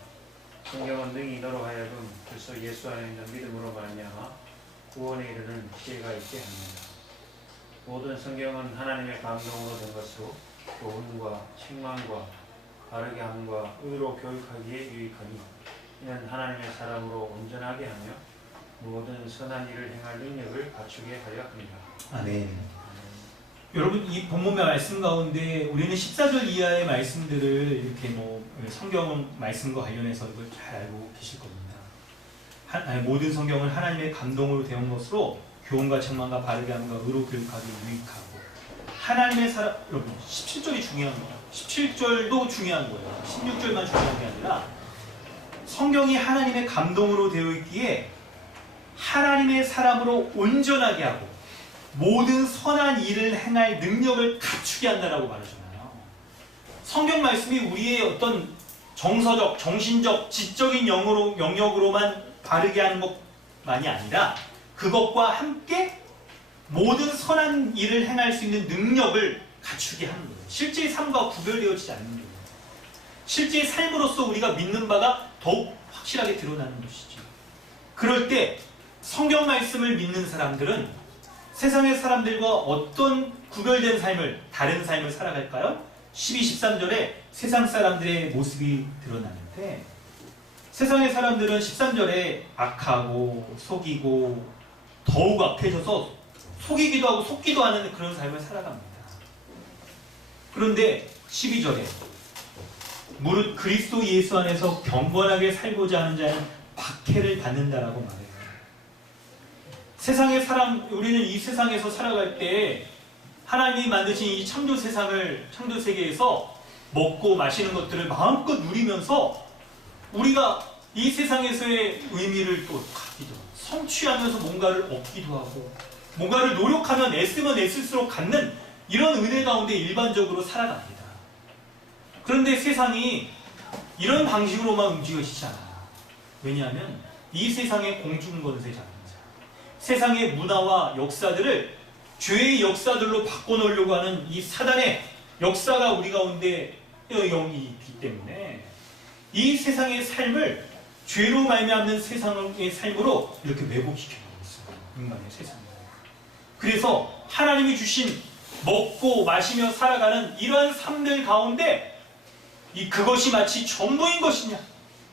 성경은 능히 너로 하여금 그리스도 예수 안에 있는 믿음으로 말미암아 구원에 이르는 지혜가 있게 합니다. 모든 성경은 하나님의 감동으로 된 것으로 교훈과 책망과 바르게 함과 의로 교육하기에 유익하니 이는 하나님의 사람으로 온전하게 하며 모든 선한 일을 행할 능력을 갖추게 하려 합니다. 아멘. 여러분 이 본문의 말씀 가운데 우리는 14절 이하의 말씀들을 이렇게 뭐 성경 말씀과 관련해서 이걸 잘 알고 계실 겁니다. 모든 성경은 하나님의 감동으로 되온 것으로 교훈과 책망과 바르게 함과 의로 교육하기 유익하고 하나님의 사람 여러분 17절이 중요한 거예요. 17절도 중요한 거예요. 16절만 중요한 게 아니라 성경이 하나님의 감동으로 되어 있기에 하나님의 사람으로 온전하게 하고 모든 선한 일을 행할 능력을 갖추게 한다라고 말하잖아요. 성경 말씀이 우리의 어떤 정서적, 정신적, 지적인 영역으로만 바르게 하는 것만이 아니라 그것과 함께 모든 선한 일을 행할 수 있는 능력을 갖추게 하는 거예요. 실제의 삶과 구별되어지지 않는 거예요. 실제의 삶으로서 우리가 믿는 바가 더욱 확실하게 드러나는 것이죠. 그럴 때 성경 말씀을 믿는 사람들은 세상의 사람들과 어떤 구별된 삶을, 다른 삶을 살아갈까요? 12, 13절에 세상 사람들의 모습이 드러나는데 세상의 사람들은 13절에 악하고 속이고 더욱 악해져서 속이기도 하고 속기도 하는 그런 삶을 살아갑니다. 그런데 12절에 무릇 그리스도 예수 안에서 경건하게 살고자 하는 자는 박해를 받는다라고 말해요. 세상의 사람, 우리는 이 세상에서 살아갈 때 하나님이 만드신 이 창조 세상을, 창조 세계에서 먹고 마시는 것들을 마음껏 누리면서 우리가 이 세상에서의 의미를 또 갖기도 하고 성취하면서 뭔가를 얻기도 하고 뭔가를 노력하면 애쓰면 애쓸수록 갖는 이런 은혜 가운데 일반적으로 살아갑니다. 그런데 세상이 이런 방식으로만 움직여지지 않아요. 왜냐하면 이 세상의 공중권세자입니다. 세상의 문화와 역사들을 죄의 역사들로 바꿔놓으려고 하는 이 사단의 역사가 우리 가운데 영이 있기 때문에 이 세상의 삶을 죄로 말미암는 세상의 삶으로 이렇게 왜곡시켜놓고 있어요. 인간의 세상을. 그래서 하나님이 주신 먹고 마시며 살아가는 이러한 삶들 가운데 그것이 마치 전부인 것이냐,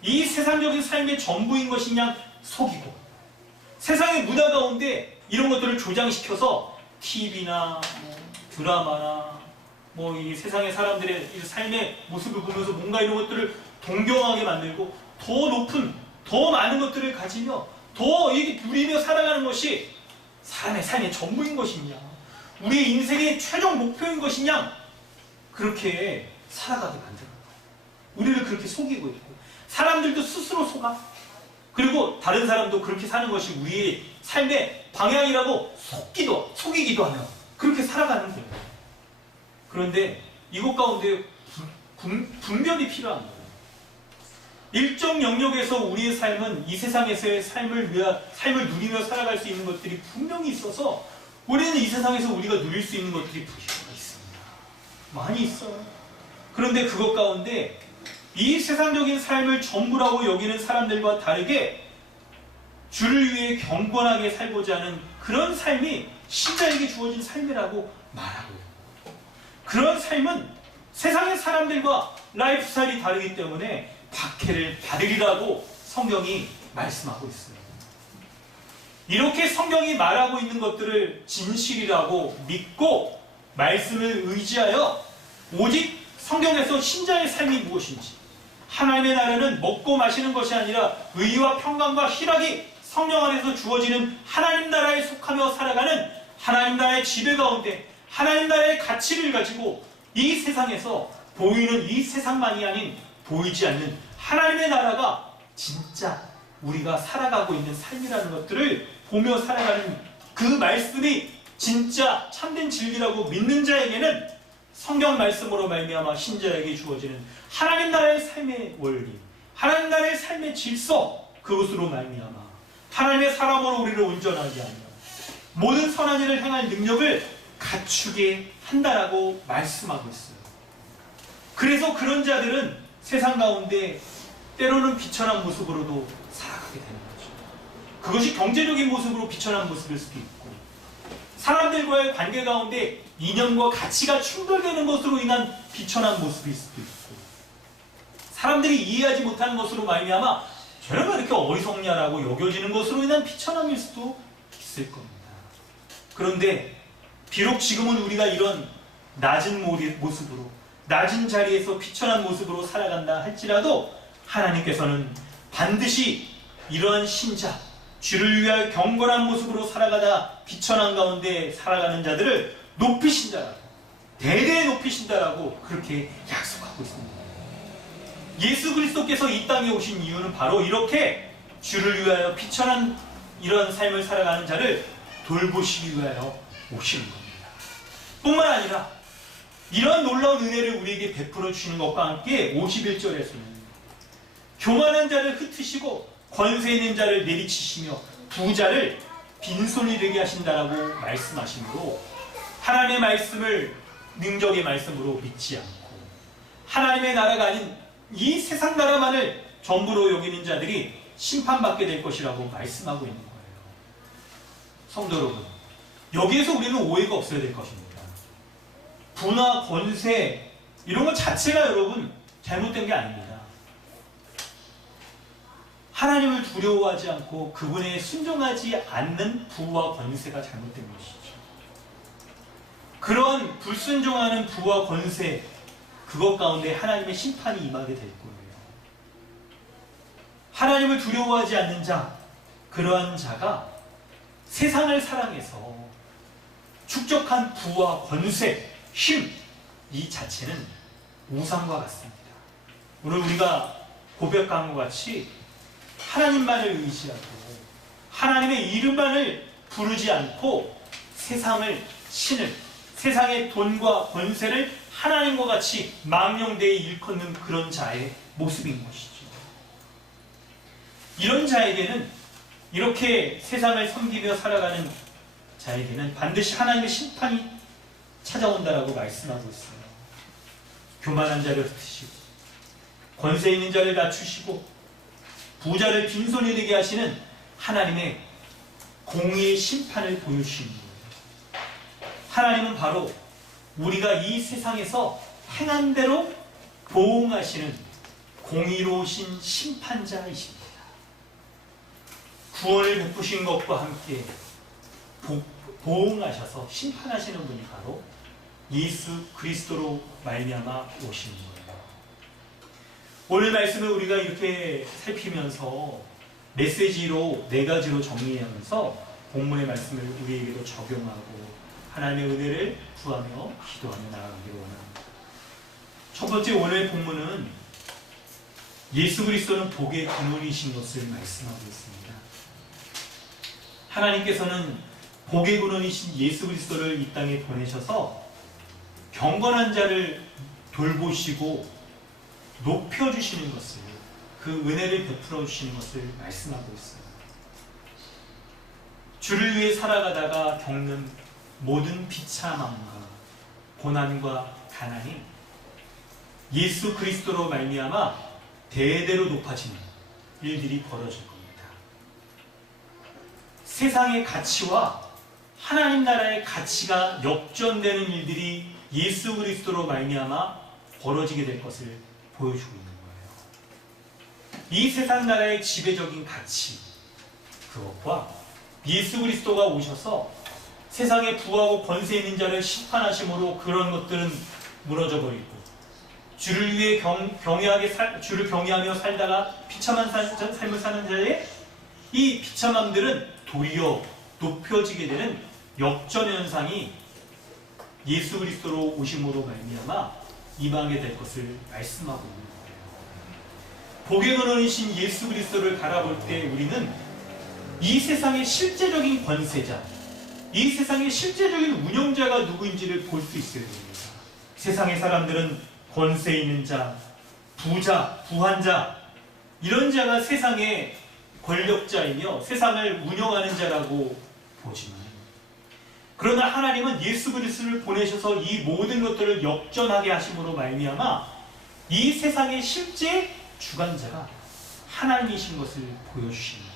이 세상적인 삶의 전부인 것이냐 속이고 세상의 문화 가운데 이런 것들을 조장시켜서 TV나 드라마나 이 세상의 사람들의 이 삶의 모습을 보면서 뭔가 이런 것들을 동경하게 만들고 더 높은, 더 많은 것들을 가지며 더 누리며 살아가는 것이 사람의 삶의 전부인 것이냐, 우리의 인생의 최종 목표인 것이냐, 그렇게 살아가게 만들어요. 우리를 그렇게 속이고 있고 사람들도 스스로 속아. 그리고 다른 사람도 그렇게 사는 것이 우리의 삶의 방향이라고 속이기도 하며 그렇게 살아가는 거예요. 그런데 이것 가운데 분별이 필요한 거예요. 일정 영역에서 우리의 삶은 이 세상에서의 삶을 누리며 살아갈 수 있는 것들이 분명히 있어서 우리는 이 세상에서 우리가 누릴 수 있는 것들이 분명히 있습니다. 많이 있어요. 그런데 그것 가운데 이 세상적인 삶을 전부라고 여기는 사람들과 다르게 주를 위해 경건하게 살고자 하는 그런 삶이 신자에게 주어진 삶이라고 말하고요. 그런 삶은 세상의 사람들과 라이프 스타일이 다르기 때문에 박해를 받으리라고 성경이 말씀하고 있습니다. 이렇게 성경이 말하고 있는 것들을 진실이라고 믿고 말씀을 의지하여 오직 성경에서 신자의 삶이 무엇인지, 하나님의 나라는 먹고 마시는 것이 아니라 의와 평강과 희락이 성령 안에서 주어지는 하나님 나라에 속하며 살아가는 하나님 나라의 지배 가운데 하나님 나라의 가치를 가지고 이 세상에서 보이는 이 세상만이 아닌 보이지 않는 하나님의 나라가 진짜 우리가 살아가고 있는 삶이라는 것들을 보며 살아가는 그 말씀이 진짜 참된 진리라고 믿는 자에게는 성경 말씀으로 말미암아 신자에게 주어지는 하나님 나라의 삶의 원리, 하나님 나라의 삶의 질서, 그것으로 말미암아 하나님의 사람으로 우리를 온전하게 하며 모든 선한 일을 행할 능력을 갖추게 한다라고 말씀하고 있어요. 그래서 그런 자들은 세상 가운데 때로는 비천한 모습으로도 살아가게 되는 거죠. 그것이 경제적인 모습으로 비천한 모습일 수도 있고, 사람들과의 관계 가운데 이념과 가치가 충돌되는 것으로 인한 비천한 모습일 수도 있고, 사람들이 이해하지 못하는 것으로 말미암아 저는 왜 이렇게 어리석냐라고 여겨지는 것으로 인한 비천함일 수도 있을 겁니다. 그런데 비록 지금은 우리가 이런 낮은 모습으로, 낮은 자리에서 비천한 모습으로 살아간다 할지라도 하나님께서는 반드시 이러한 신자, 주를 위하여 경건한 모습으로 살아가다 비천한 가운데 살아가는 자들을 높이신다라고, 대대에 높이신다라고 그렇게 약속하고 있습니다. 예수 그리스도께서 이 땅에 오신 이유는 바로 이렇게 주를 위하여 비천한 이런 삶을 살아가는 자를 돌보시기 위하여 오시는 겁니다. 뿐만 아니라 이런 놀라운 은혜를 우리에게 베풀어 주시는 것과 함께 51절에서는 교만한 자를 흩으시고 권세 있는 자를 내리치시며 부자를 빈손이 되게 하신다라고 말씀하시므로, 하나님의 말씀을 능력의 말씀으로 믿지 않고 하나님의 나라가 아닌 이 세상 나라만을 전부로 여기는 자들이 심판받게 될 것이라고 말씀하고 있는 거예요. 성도 여러분, 여기에서 우리는 오해가 없어야 될 것입니다. 부나 권세 이런 것 자체가 여러분 잘못된 게 아닙니다. 하나님을 두려워하지 않고 그분에 순종하지 않는 부와 권세가 잘못된 것이죠. 그런 불순종하는 부와 권세, 그것 가운데 하나님의 심판이 임하게 될 거예요. 하나님을 두려워하지 않는 자, 그러한 자가 세상을 사랑해서 축적한 부와 권세, 힘, 이 자체는 우상과 같습니다. 오늘 우리가 고백한 것 같이 하나님만을 의지하고 하나님의 이름만을 부르지 않고 세상을, 신을, 세상의 돈과 권세를 하나님과 같이 망령되이 일컫는 그런 자의 모습인 것이죠. 이런 자에게는, 이렇게 세상을 섬기며 살아가는 자에게는 반드시 하나님의 심판이 찾아온다라고 말씀하고 있어요. 교만한 자를 흩으시고 권세 있는 자를 낮추시고 부자를 빈손이 되게 하시는 하나님의 공의의 심판을 보여주시는 거예요. 하나님은 바로 우리가 이 세상에서 행한 대로 보응하시는 공의로우신 심판자이십니다. 구원을 베푸신 것과 함께 보응하셔서 심판하시는 분이 바로 예수 그리스도로 말미암아 오신 거예요. 오늘 말씀을 우리가 이렇게 살피면서 메시지로 4가지로 정리하면서 본문의 말씀을 우리에게도 적용하고 하나님의 은혜를 구하며 기도하며 나아가기를 원합니다. 첫 번째, 오늘 본문은 예수 그리스도는 복의 근원이신 것을 말씀하고 있습니다. 하나님께서는 복의 근원이신 예수 그리스도를 이 땅에 보내셔서 경건한 자를 돌보시고 높여주시는 것을, 그 은혜를 베풀어 주시는 것을 말씀하고 있어요. 주를 위해 살아가다가 겪는 모든 비참함과 고난과 가난이 예수 그리스도로 말미암아 대대로 높아지는 일들이 벌어질 겁니다. 세상의 가치와 하나님 나라의 가치가 역전되는 일들이 예수 그리스도로 말미암아 벌어지게 될 것을 보여주고 있는 거예요. 이 세상 나라의 지배적인 가치, 그것과 예수 그리스도가 오셔서 세상에 부하고 권세 있는 자를 심판하심으로 그런 것들은 무너져 버리고, 주를 위해 주를 경외하며 살다가 비참한 삶을 사는 자의 이 비참함들은 도리어 높여지게 되는 역전 현상이 예수 그리스도로 오심으로 말미암아 임하게 될 것을 말씀하고 있는 거예요. 복의 근원이신 예수 그리스도를 바라볼 때 우리는 이 세상의 실제적인 권세자, 이 세상의 실제적인 운영자가 누구인지를 볼 수 있어야 됩니다. 세상의 사람들은 권세 있는 자, 부자, 부한자, 이런 자가 세상의 권력자이며 세상을 운영하는 자라고 보지만, 그러나 하나님은 예수 그리스도를 보내셔서 이 모든 것들을 역전하게 하심으로 말미암아 이 세상의 실제 주관자가 하나님이신 것을 보여주십니다.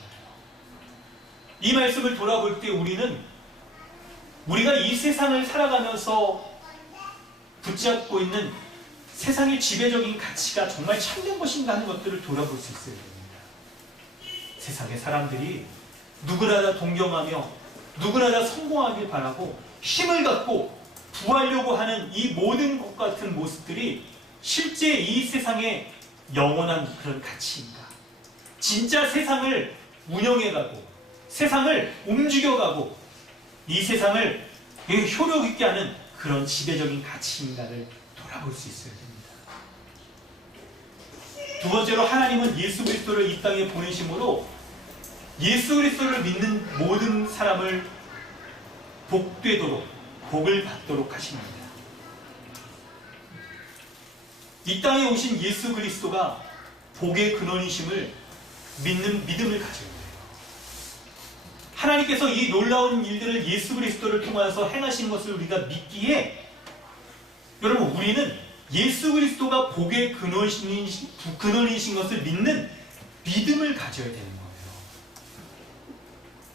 이 말씀을 돌아볼 때 우리가 이 세상을 살아가면서 붙잡고 있는 세상의 지배적인 가치가 정말 참된 것인가 하는 것들을 돌아볼 수 있어야 됩니다. 세상의 사람들이 누구나 다 동경하며 누구나 다 성공하길 바라고 힘을 갖고 부하려고 하는 이 모든 것 같은 모습들이 실제 이 세상의 영원한 그런 가치인가? 진짜 세상을 운영해가고 세상을 움직여가고 이 세상을 효력 있게 하는 그런 지배적인 가치인가를 돌아볼 수 있어야 됩니다. 두 번째로 하나님은 예수 그리스도를 이 땅에 보내심으로 예수 그리스도를 믿는 모든 사람을 복되도록, 복을 받도록 하십니다. 이 땅에 오신 예수 그리스도가 복의 근원이심을 믿는 믿음을 가져야 돼요. 하나님께서 이 놀라운 일들을 예수 그리스도를 통해서 행하신 것을 우리가 믿기에, 여러분, 우리는 예수 그리스도가 복의 근원이신 것을 믿는 믿음을 가져야 되는 거예요.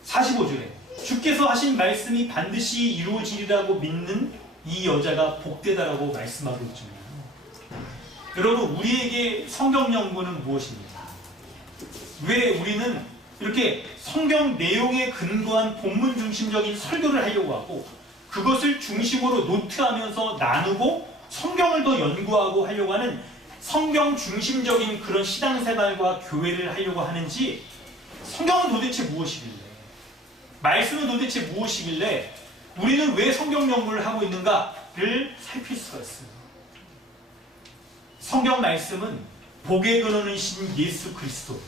45절에 주께서 하신 말씀이 반드시 이루어지리라고 믿는 이 여자가 복되다라고 말씀하고 있잖아요. 여러분, 우리에게 성경 연구는 무엇입니까? 왜 우리는 이렇게 성경 내용에 근거한 본문 중심적인 설교를 하려고 하고 그것을 중심으로 노트하면서 나누고 성경을 더 연구하고 하려고 하는 성경 중심적인 그런 신앙생활과 교회를 하려고 하는지, 성경은 도대체 무엇이길래, 말씀은 도대체 무엇이길래 우리는 왜 성경 연구를 하고 있는가를 살필 수가 있어요. 성경 말씀은 복의 근원이신 예수 그리스도,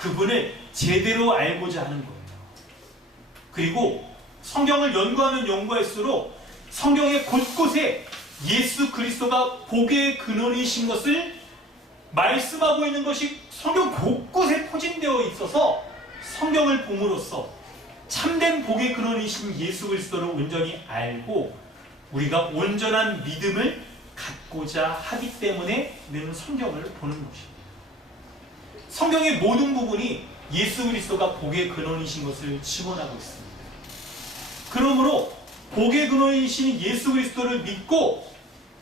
그분을 제대로 알고자 하는 거예요. 그리고 성경을 연구하면 연구할수록 성경의 곳곳에 예수 그리스도가 복의 근원이신 것을 말씀하고 있는 것이 성경 곳곳에 포진되어 있어서 성경을 봄으로써 참된 복의 근원이신 예수 그리스도를 온전히 알고 우리가 온전한 믿음을 갖고자 하기 때문에 는 성경을 보는 것입니다. 성경의 모든 부분이 예수 그리스도가 복의 근원이신 것을 증언하고 있습니다. 그러므로 복의 근원이신 예수 그리스도를 믿고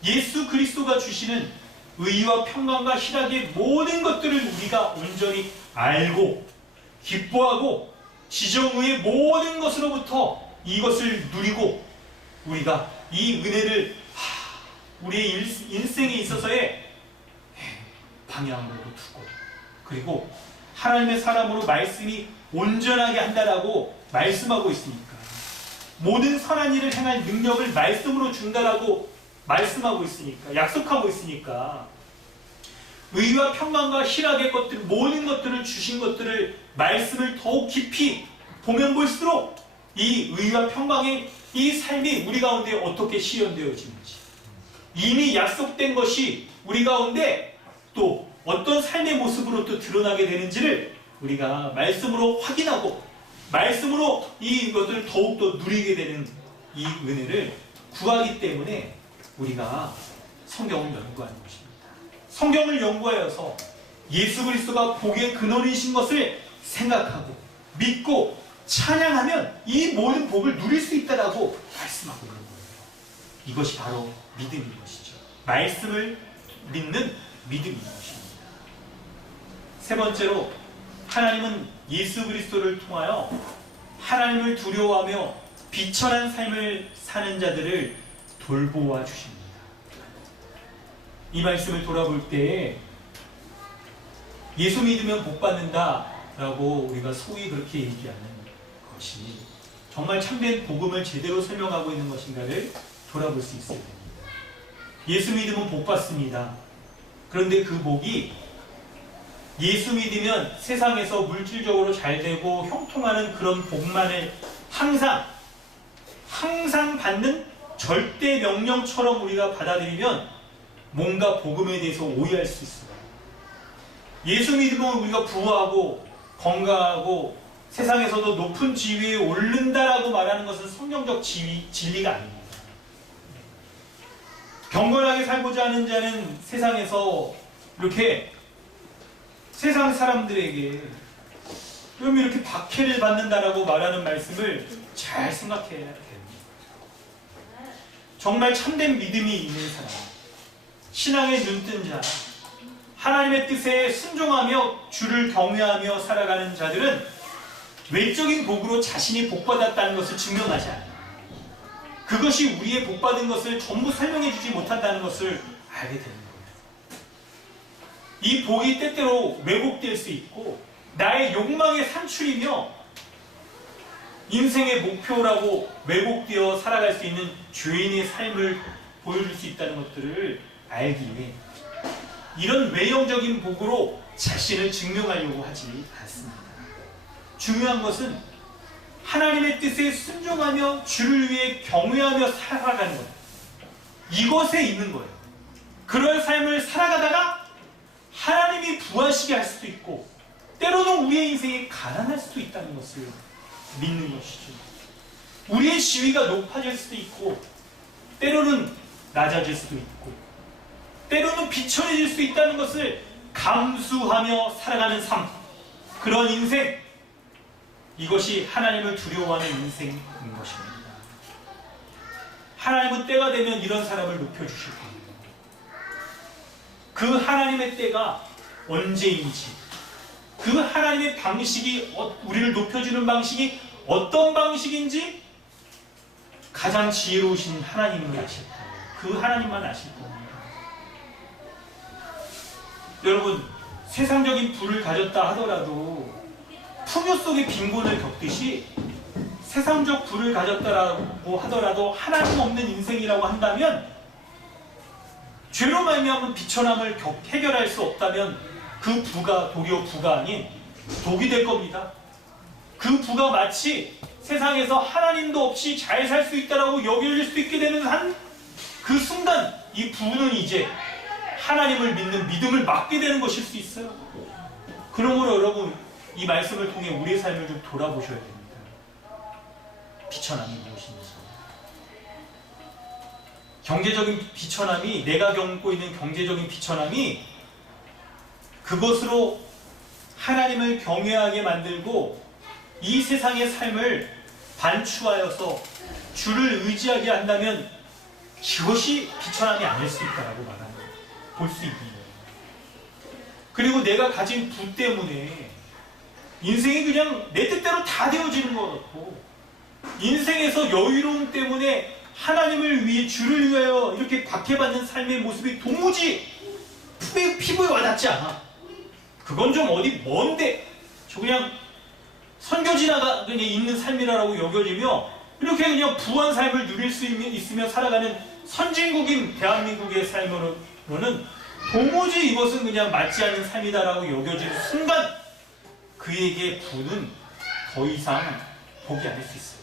예수 그리스도가 주시는 의와 평강과 희락의 모든 것들을 우리가 온전히 알고 기뻐하고 지정의의 모든 것으로부터 이것을 누리고 우리가 이 은혜를 우리의 인생에 있어서의 방향으로 두고, 그리고 하나님의 사람으로 말씀이 온전하게 한다라고 말씀하고 있으니까, 모든 선한 일을 행할 능력을 말씀으로 준다라고 말씀하고 있으니까, 약속하고 있으니까, 의와 평강과 희락의 것들, 모든 것들을 주신 것들을 말씀을 더욱 깊이 보면 볼수록 이 의와 평강의 이 삶이 우리 가운데 어떻게 실현되어지는지, 이미 약속된 것이 우리 가운데 또 어떤 삶의 모습으로 또 드러나게 되는지를 우리가 말씀으로 확인하고 말씀으로 이것을 더욱더 누리게 되는 이 은혜를 구하기 때문에 우리가 성경을 연구하는 것입니다. 성경을 연구하여서 예수 그리스도가 복의 근원이신 것을 생각하고 믿고 찬양하면 이 모든 복을 누릴 수 있다라고 말씀하고 있는 거예요. 이것이 바로 믿음인 것이죠. 말씀을 믿는 믿음인 것입니다. 세 번째로, 하나님은 예수 그리스도를 통하여 하나님을 두려워하며 비천한 삶을 사는 자들을 돌보아 주십니다. 이 말씀을 돌아볼 때 예수 믿으면 복 받는다라고 우리가 소위 그렇게 얘기하는 것이 정말 참된 복음을 제대로 설명하고 있는 것인가를 돌아볼 수 있어야 됩니다. 예수 믿으면 복 받습니다. 그런데 그 복이 예수 믿으면 세상에서 물질적으로 잘 되고 형통하는 그런 복만을 항상 받는 절대 명령처럼 우리가 받아들이면 뭔가 복음에 대해서 오해할 수 있어요. 예수 믿으면 우리가 부유하고 건강하고 세상에서도 높은 지위에 오른다라고 말하는 것은 성경적 진리가 아닙니다. 경건하게 살고자 하는 자는 세상에서 이렇게 세상 사람들에게 이렇게 박해를 받는다라고 말하는 말씀을 잘 생각해야 됩니다. 정말 참된 믿음이 있는 사람, 신앙에 눈뜬 자, 하나님의 뜻에 순종하며 주를 경외하며 살아가는 자들은 외적인 복으로 자신이 복받았다는 것을 증명하지 않아요. 그것이 우리의 복받은 것을 전부 설명해 주지 못한다는 것을 알게 되는 거예요. 이 복이 때때로 왜곡될 수 있고 나의 욕망의 산출이며 인생의 목표라고 왜곡되어 살아갈 수 있는 죄인의 삶을 보여줄 수 있다는 것들을 알기에 이런 외형적인 복으로 자신을 증명하려고 하지 않습니다. 중요한 것은 하나님의 뜻에 순종하며 주를 위해 경외하며 살아가는 것, 이것에 있는 거예요. 그런 삶을 살아가다가 하나님이 부하시게 할 수도 있고 때로는 우리의 인생이 가난할 수도 있다는 것을 믿는 것이죠. 우리의 지위가 높아질 수도 있고 때로는 낮아질 수도 있고 때로는 비천해질 수 있다는 것을 감수하며 살아가는 삶, 그런 인생, 이것이 하나님을 두려워하는 인생인 것입니다. 하나님은 때가 되면 이런 사람을 높여주실 겁니다. 그 하나님의 때가 언제인지, 그 하나님의 방식이, 우리를 높여주는 방식이 어떤 방식인지 가장 지혜로우신 하나님을 아실 거예요. 그 하나님만 아실 겁니다. 여러분, 세상적인 부를 가졌다 하더라도 풍요 속의 빈곤을 겪듯이 세상적 부를 가졌다라고 하더라도 하나님 없는 인생이라고 한다면, 죄로 말미암은 비천함을 해결할 수 없다면 그 부가 도리어 부가 아닌 독이 될 겁니다. 그 부가 마치 세상에서 하나님도 없이 잘 살 수 있다라고 여겨질 수 있게 되는 그 순간 이 부는 이제 하나님을 믿는 믿음을 막게 되는 것일 수 있어요. 그러므로 여러분, 이 말씀을 통해 우리의 삶을 좀 돌아보셔야 됩니다. 비천함이 무엇인지, 경제적인 비천함이, 내가 겪고 있는 경제적인 비천함이 그것으로 하나님을 경외하게 만들고 이 세상의 삶을 반추하여서 주를 의지하게 한다면 그것이 비천함이 아닐 수 있다라고 볼 수 있는 거예요. 그리고 내가 가진 부 때문에 인생이 그냥 내 뜻대로 다 되어지는 것 같고, 인생에서 여유로움 때문에 하나님을 위해 주를 위하여 이렇게 박해받는 삶의 모습이 도무지 피부에 와닿지 않아. 그건 좀 어디 먼데 저 그냥 선교지나가 그냥 있는 삶이라고 여겨지며 이렇게 그냥 부한 삶을 누릴 수 있으며 살아가는 선진국인 대한민국의 삶으로는 도무지 이것은 그냥 맞지 않는 삶이다라고 여겨지는 순간 그에게 부는 더 이상 복이 아닐 수 있어요.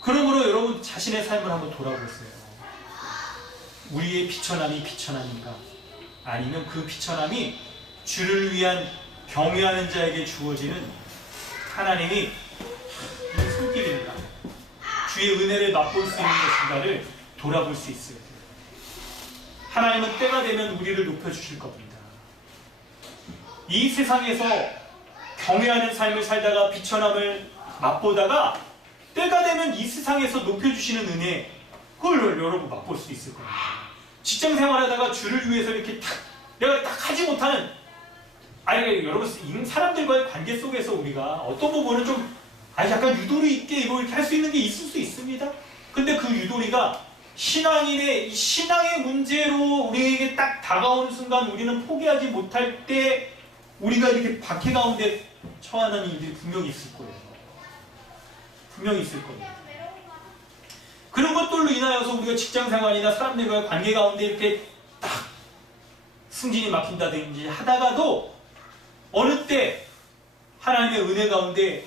그러므로 여러분 자신의 삶을 한번 돌아보세요. 우리의 비천함이 비천함인가? 아니면 그 비천함이 주를 위한 경외하는 자에게 주어지는 하나님이 손길인가? 주의 은혜를 맛볼 수 있는 것인가를 돌아볼 수 있어요. 하나님은 때가 되면 우리를 높여주실 겁니다. 이 세상에서 경외하는 삶을 살다가 비천함을 맛보다가 때가 되면 이 세상에서 높여주시는 은혜, 그걸 여러분 맛볼 수 있을 겁니다. 직장 생활하다가 주를 위해서 이렇게 내가 딱 하지 못하는, 여러분 사람들과의 관계 속에서 우리가 어떤 부분은 좀 약간 유도리 있게 이렇게 할 수 있는 게 있을 수 있습니다. 근데 그 유도리가 신앙의 문제로 우리에게 딱 다가오는 순간 우리는 포기하지 못할 때 우리가 이렇게 박해 가운데 처하는 일들이 분명히 있을 거예요. 분명히 있을 겁니다. 그런 것들로 인하여서 우리가 직장 생활이나 사람들과의 관계 가운데 이렇게 딱 승진이 막힌다든지 하다가도 어느 때 하나님의 은혜 가운데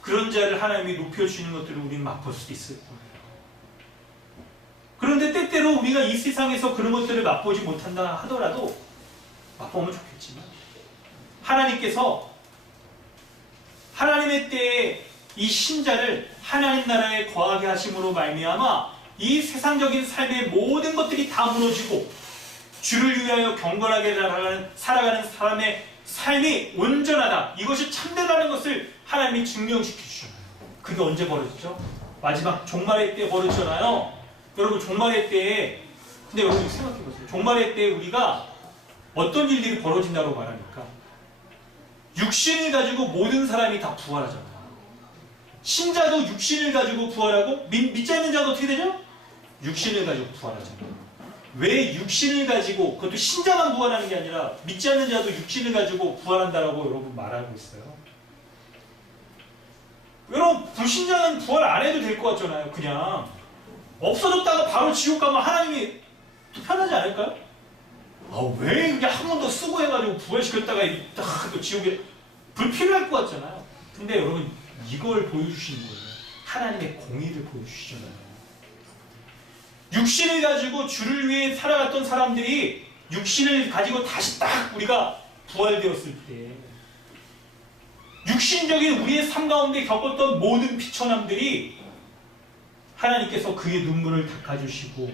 그런 자를 하나님이 높여주시는 것들을 우리는 맛볼 수도 있을 거예요. 그런데 때때로 우리가 이 세상에서 그런 것들을 맛보지 못한다 하더라도 맛보면 좋겠지만 하나님께서 하나님의 때에 이 신자를 하나님 나라에 거하게 하심으로 말미암아 이 세상적인 삶의 모든 것들이 다 무너지고 주를 위하여 경건하게 살아가는 사람의 삶이 온전하다, 이것이 참되다는 것을 하나님이 증명시켜 주셨어요. 그게 언제 벌어지죠? 마지막 종말의 때 벌어지잖아요. 여러분, 종말의 때에, 근데 여러분 생각해 보세요. 종말의 때에 우리가 어떤 일들이 벌어진다고 말하니까 육신을 가지고 모든 사람이 다 부활하잖아요. 신자도 육신을 가지고 부활하고 믿지 않는 자도 어떻게 되죠? 육신을 가지고 부활하잖아요. 왜 육신을 가지고, 그것도 신자만 부활하는 게 아니라 믿지 않는 자도 육신을 가지고 부활한다라고 여러분 말하고 있어요. 여러분, 불신자는 부활 안 해도 될 것 같잖아요. 그냥 없어졌다가 바로 지옥 가면 하나님이 편하지 않을까요? 왜 이렇게 한 번 더 쓰고 해가지고 부활시켰다가 딱 또 지옥에 불필요할 것 같잖아요. 근데 여러분, 이걸 보여주시는 거예요. 하나님의 공의를 보여주시잖아요. 육신을 가지고 주를 위해 살아갔던 사람들이 육신을 가지고 다시 딱 우리가 부활되었을 때 육신적인 우리의 삶 가운데 겪었던 모든 비천함들이 하나님께서 그의 눈물을 닦아주시고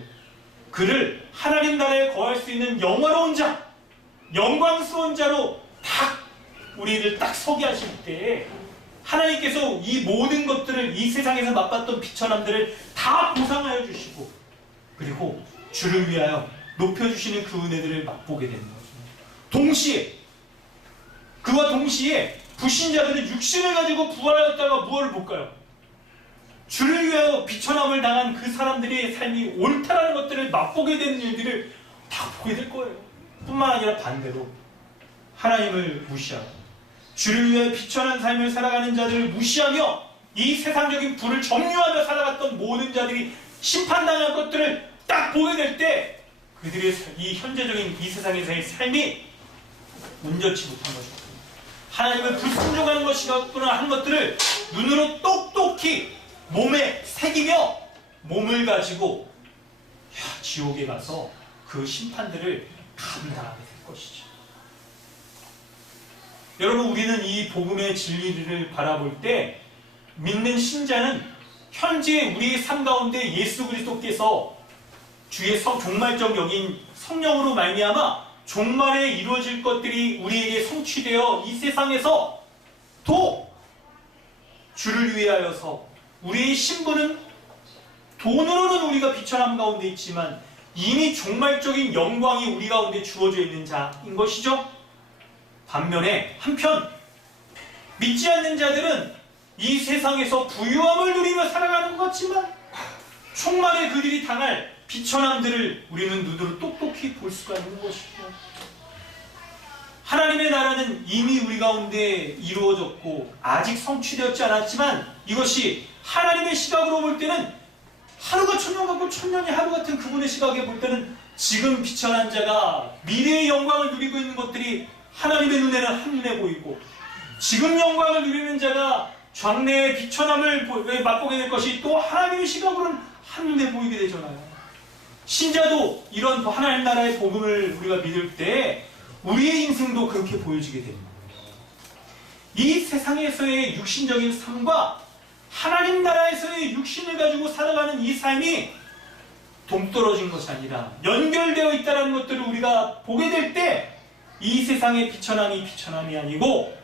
그를 하나님 나라에 거할 수 있는 영화로운 자, 영광스러운 자로 딱 우리를 딱 서게 하실 때 하나님께서 이 모든 것들을, 이 세상에서 맛봤던 비천함들을 다 보상하여 주시고 그리고 주를 위하여 높여주시는 그 은혜들을 맛보게 되는 거죠. 동시에, 그와 동시에 불신자들은 육신을 가지고 부활하였다가 무엇을 볼까요? 주를 위하여 비천함을 당한 그 사람들의 삶이 옳다라는 것들을 맛보게 되는 일들을 다 보게 될 거예요. 뿐만 아니라 반대로 하나님을 무시하고 주를 위하여 비천한 삶을 살아가는 자들을 무시하며 이 세상적인 불을 점유하며 살아갔던 모든 자들이 심판당할 것들을 딱 보게 될 때 그들의 이 현재적인 이 세상에서의 삶이 온전치 못한 것이고 하나님을 불순종하는 것이구나 하는 것들을 눈으로 똑똑히 몸에 새기며 몸을 가지고 지옥에 가서 그 심판들을 감당하게 될 것이죠. 여러분, 우리는 이 복음의 진리를 바라볼 때 믿는 신자는 현재 우리의 삶 가운데 예수 그리스도께서 주의 종말적 영인 성령으로 말미암아 종말에 이루어질 것들이 우리에게 성취되어 이 세상에서 또 주를 위하여서 우리의 신분은 돈으로는 우리가 비천함 가운데 있지만 이미 종말적인 영광이 우리 가운데 주어져 있는 자인 것이죠. 반면에 한편 믿지 않는 자들은 이 세상에서 부유함을 누리며 살아가는 것 같지만 총말에 그들이 당할 비천함들을 우리는 눈으로 똑똑히 볼 수가 있는 것이죠. 하나님의 나라는 이미 우리 가운데 이루어졌고 아직 성취되었지 않았지만 이것이 하나님의 시각으로 볼 때는 하루가 천년 같고 천년이 하루 같은 그분의 시각에 볼 때는 지금 비천한 자가 미래의 영광을 누리고 있는 것들이 하나님의 눈에는 한눈에 보이고 지금 영광을 누리는 자가 장래의 비천함을 맛보게 될 것이 또 하나님의 시각으로는 한눈에 보이게 되잖아요. 신자도 이런 하나님 나라의 복음을 우리가 믿을 때 우리의 인생도 그렇게 보여지게 됩니다. 이 세상에서의 육신적인 삶과 하나님 나라에서의 육신을 가지고 살아가는 이 삶이 동떨어진 것이 아니라 연결되어 있다는 것들을 우리가 보게 될 때 이 세상의 비천함이 비천함이 아니고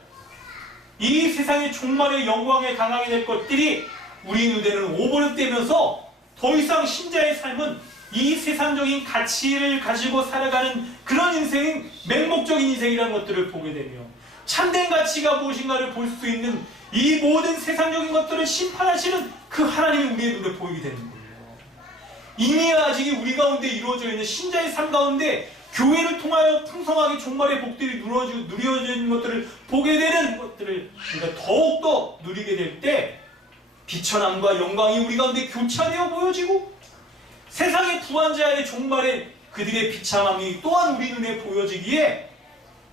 이 세상의 종말의 영광에 강하게 될 것들이 우리 눈에는 오버랩되면서 더 이상 신자의 삶은 이 세상적인 가치를 가지고 살아가는 그런 인생인 맹목적인 인생이라는 것들을 보게 되며 참된 가치가 무엇인가를 볼 수 있는 이 모든 세상적인 것들을 심판하시는 그 하나님이 우리의 눈에 보이게 되는 거예요. 이미 아직 우리 가운데 이루어져 있는 신자의 삶 가운데 교회를 통하여 풍성하게 종말의 복들이 누려져 있는 것들을 보게 되는 것들을 우리가 더욱더 누리게 될 때 비천함과 영광이 우리 가운데 교차되어 보여지고 세상의 부한 자의 종말의 그들의 비참함이 또한 우리 눈에 보여지기에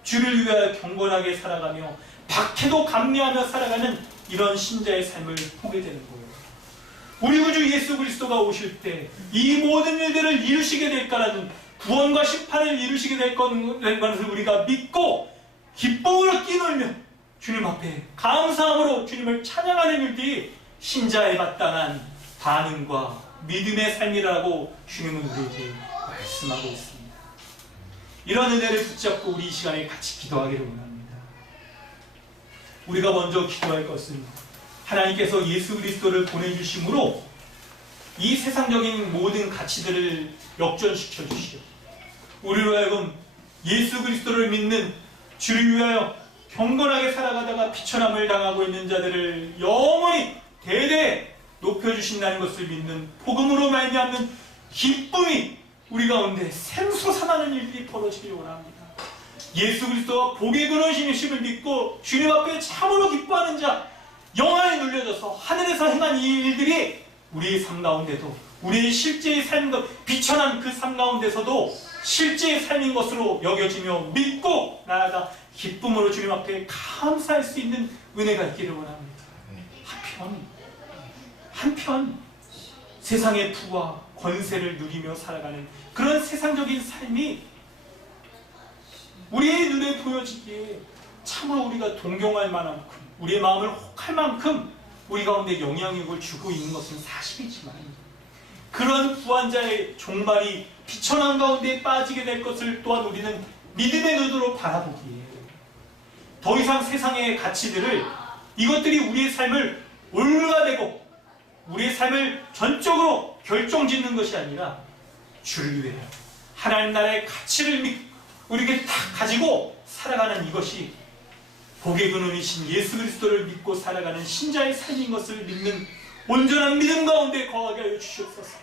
주를 위하여 경건하게 살아가며 박해도 감내하며 살아가는 이런 신자의 삶을 보게 되는 거예요. 우리 구주 예수 그리스도가 오실 때 이 모든 일들을 이루시게 될 거라는 구원과 심판을 이루시게 될 것을 우리가 믿고 기쁨으로 뛰놀며 주님 앞에 감사함으로 주님을 찬양하는 일들이 신자에 마땅한 반응과 믿음의 삶이라고 주님은 우리에게 말씀하고 있습니다. 이런 은혜를 붙잡고 우리 이 시간에 같이 기도하기를 원합니다. 우리가 먼저 기도할 것은 하나님께서 예수 그리스도를 보내주심으로 이 세상적인 모든 가치들을 역전시켜 주시오. 우리로 하여금 예수 그리스도를 믿는 주를 위하여 경건하게 살아가다가 비천함을 당하고 있는 자들을 영원히 대대 높여주신다는 것을 믿는 복음으로 말미암는 기쁨이 우리 가운데 샘솟아나는 일들이 벌어지길 원합니다. 예수 그리스도와 복의 근원이심을 믿고 주님 앞에 참으로 기뻐하는 자, 영화에 눌려져서 하늘에서 행한 이 일들이 우리의 삶 가운데도, 우리의 실제의 삶과 비천한 그 삶 가운데서도 실제의 삶인 것으로 여겨지며 믿고 나아가 기쁨으로 주님 앞에 감사할 수 있는 은혜가 있기를 원합니다. 한편 세상의 부와 권세를 누리며 살아가는 그런 세상적인 삶이 우리의 눈에 보여지기에 참으로 우리가 동경할 만큼, 우리의 마음을 혹할 만큼 우리 가운데 영향력을 주고 있는 것은 사실이지만, 그런 부한자의 종말이 비천한 가운데 빠지게 될 것을 또한 우리는 믿음의 눈으로 바라보기에 더 이상 세상의 가치들을, 이것들이 우리의 삶을 올가되고 우리의 삶을 전적으로 결정짓는 것이 아니라 주를 위해 하나님 나라의 가치를 우리에게 딱 가지고 살아가는 이것이 복의 근원이신 예수 그리스도를 믿고 살아가는 신자의 삶인 것을 믿는 온전한 믿음 가운데 거하게 하여 주시옵소서.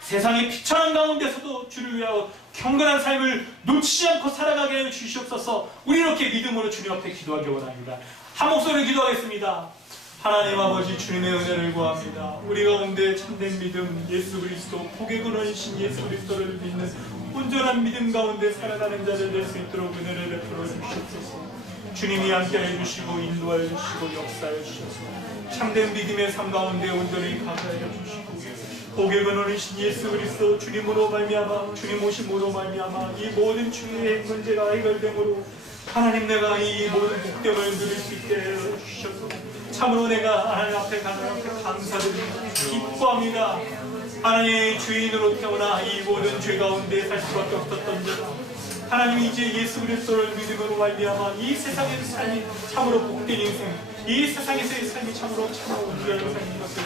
세상의 비천한 가운데서도 주를 위하여 경건한 삶을 놓치지 않고 살아가게 하여 주시옵소서. 우리 이렇게 믿음으로 주님 앞에 기도하기 원합니다. 한 목소리로 기도하겠습니다. 하나님 아버지, 주님의 은혜를 구합니다. 우리 가운데 참된 믿음, 예수 그리스도, 복의 근원이신 예수 그리스도를 믿는 온전한 믿음 가운데 살아가는 자들 될 수 있도록 은혜를 베풀어 주시옵소서. 주님이 함께해 주시고 인도하여 주시고 역사해 주셔서 참된 믿음의 삶 가운데 온전히 가까이 주시고 복의 근원이신 예수 그리스도 주님으로 말미암아, 주님 오심으로 말미암아 이 모든 주의 문제가 해결됨으로 하나님, 내가 이 모든 복됨을 누릴 수 있게 해 주셔서 참으로 내가 하나님 앞에 감사드립니다. 기뻐합니다. 하나님의 주인으로 태어나 이 모든 죄 가운데 살 수밖에 없었던 자가 하나님이 이제 예수 그리스도를 믿음으로 말미암아 이 세상의 삶이 참으로 복된 인생, 이 세상에서의 삶이 참으로 온전한 삶인 것을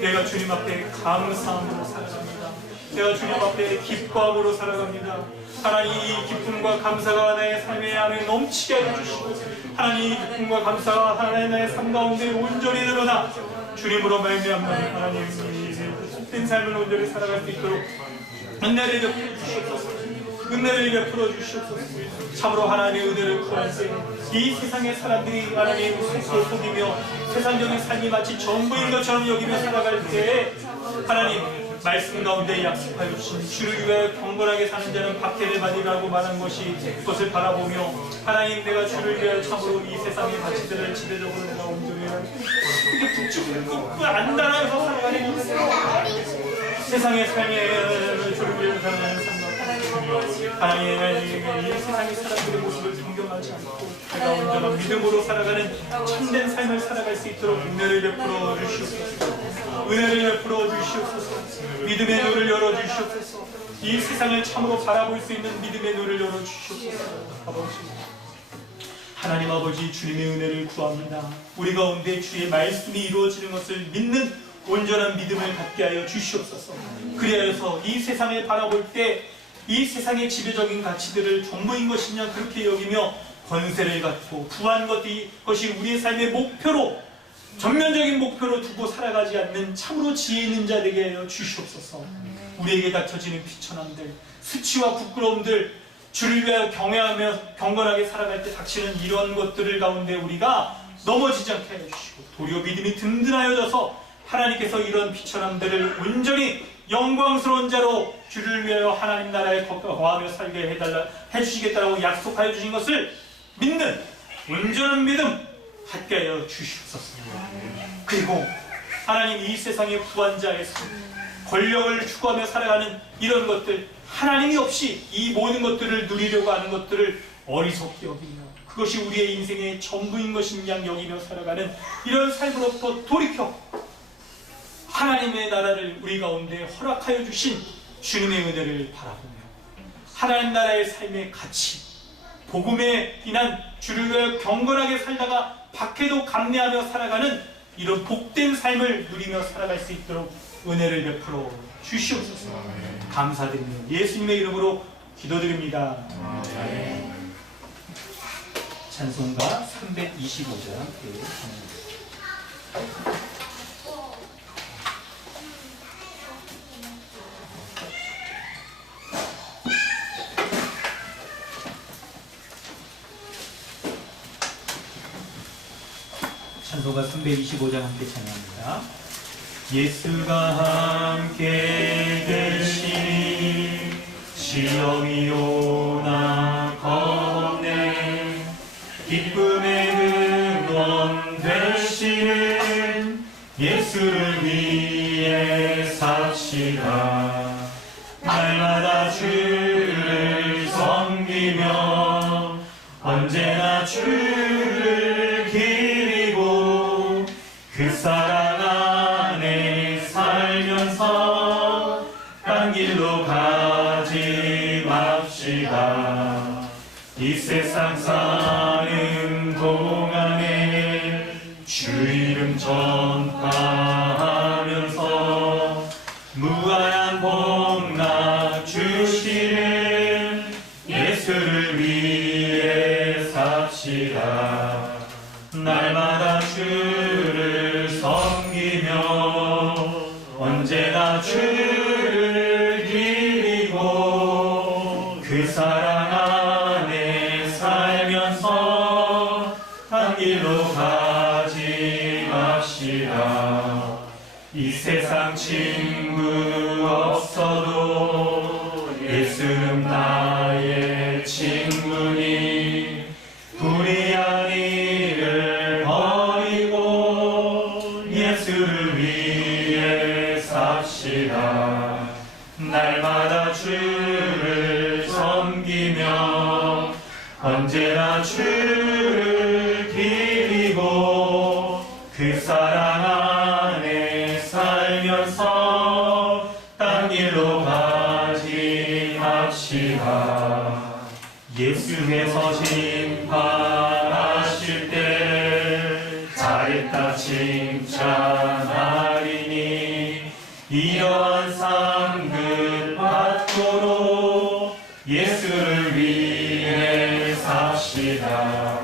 내가 주님 앞에 감사함으로 살아갑니다. 내가 주님 앞에 기뻐함으로 살아갑니다. 하나님, 이 기쁨과 감사가 나의 삶의 안에 넘치게 해주시고 하나님, 이 기쁨과 감사가 하나님 나의 삶 가운데 온전히 드러나 주님으로 말미암는 하나님 이 복된 삶을 온전히 살아갈 수 있도록 은혜를 베풀어 주시옵소서. 은혜를 베풀어 주시옵소서. 참으로 하나님의 은혜를 구할 때 이 세상의 사람들이 하나님 스스로 속이며 세상적인 삶이 마치 전부인 것처럼 여기며 살아갈 때 하나님 말씀 가운데 약속하여 주신 주를 위하여 경건하게 사는 자는 박해를 받으라고 말한 것이 그것을 바라보며 하나님, 내가 주를 위하여 참으로 이 세상의 가치들을 지배적으로 내가 온전히 이렇게 북치고 안 달아서 살아가는 세상의 삶에 주를 위하여 살아가는 삶 하나님, 이 세상의 사람들의 모습을 존경하지 않고 내가 온전한 믿음으로 살아가는 참된 삶을 살아갈 수 있도록 은혜를 베풀어 주시옵소서. 은혜를 베풀어 주시옵소서. 믿음의 눈을 열어주시옵소서. 이 세상을 참으로 바라볼 수 있는 믿음의 눈을 열어주시옵소서. 아버지, 하나님 아버지, 주님의 은혜를 구합니다. 우리 가운데 주의 말씀이 이루어지는 것을 믿는 온전한 믿음을 갖게 하여 주시옵소서. 그리하여서 이 세상을 바라볼 때 이 세상의 지배적인 가치들을 전부인 것이냐 그렇게 여기며 권세를 갖고 부한 것이 우리의 삶의 목표로, 전면적인 목표로 두고 살아가지 않는 참으로 지혜 있는 자 되게 하여 주시옵소서. 우리에게 닥쳐지는 비천함들, 수치와 부끄러움들, 주를 위하여 경외하며 경건하게 살아갈 때 닥치는 이런 것들을 가운데 우리가 넘어지지 않게 해주시고 도리어 믿음이 든든하여져서 하나님께서 이런 비천함들을 온전히 영광스러운 자로 주를 위하여 하나님 나라에 거하며 살게 해주시겠다고 약속하여 주신 것을 믿는 온전한 믿음 갖게 하여 주시옵소서. 그리고 하나님 이 세상의 부한자에서 권력을 추구하며 살아가는 이런 것들, 하나님이 없이 이 모든 것들을 누리려고 하는 것들을 어리석게 여기며 그것이 우리의 인생의 전부인 것인 양 여기며 살아가는 이런 삶으로부터 돌이켜 하나님의 나라를 우리 가운데 허락하여 주신 주님의 은혜를 바라보며 하나님 나라의 삶의 가치, 복음에 인한 주를 위하여 경건하게 살다가 박해도 감내하며 살아가는 이런 복된 삶을 누리며 살아갈 수 있도록 은혜를 베풀어 주시옵소서. 감사드리며 예수님의 이름으로 기도드립니다. 찬송가 325장 찬송가 325장 함께 찬양합니다. 예수가 함께 계시니 시험이 오나 겁내 기쁨의 근원 되시는 예수를 위해 삽시다. 날마다 주를 섬기며 언제나 주를 기리고 그 사랑 안에 살면서 딴 길로 가지 맙시다. 이 세상 사는 동안에 주 이름 전파하면서 무한한 복락 주시는 예수를 위해 삽시다. 날마다 주를 섬기며 언제나 주를 기리고 그 사랑 안에 살면서 한 길로 가지 맙시다. 이 세상 친구 없어도 예수는 나의 친구니 불의한 일을 버리고 예수를 위해 삽시다. 날마다 주를 섬기며 언제나 주를 기리고 그 사랑 안에 살면서 딴 길로 가지 맙시다. 예수께서 심판하실 때 잘했다 칭찬하리니 이러한 상급 받도록 예수를 위해 삽시다.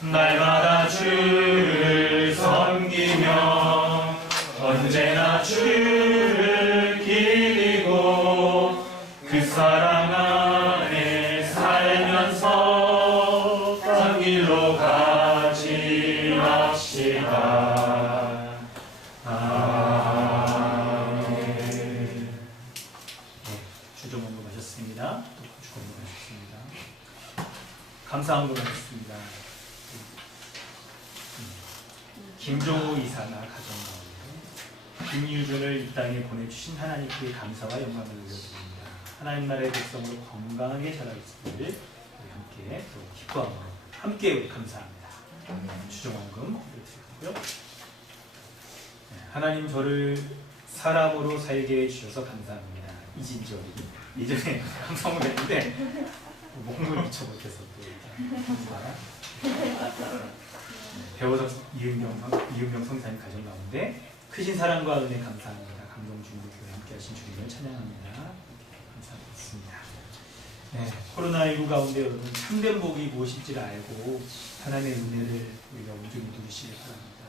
날마다 주를 섬기며 언제나 주를 기리고 그 사랑 안에 살면서 딴 길로 가지 맙시다. 아멘. 주좀 언급하셨습니다. 또 주 언급하셨습니다. 감사 언급하셨습니다. 김종호 이사나 가정 가운데 김유준을 이 땅에 보내주신 하나님께 감사와 영광을 올려드립니다. 하나님 나라의 백성으로 건강하게 자라있기를 우리 함께 또 기뻐하고 함께 우리 감사합니다. 주정원금 드리고요. 하나님 저를 사람으로 살게 해주셔서 감사합니다. 이진절이 예전에 감성을 했는데 목을 미쳐 못해서 또 배워서 이은경 성사님 가정 가운데 크신 사랑과 은혜 감사합니다. 감동중국교회 함께 하신 주님을 찬양합니다. 감사드립니다. 네, 코로나19 가운데 여러분 참된 복이 무엇인지를 알고 하나님의 은혜를 우리가 온전히 누리시길 바랍니다.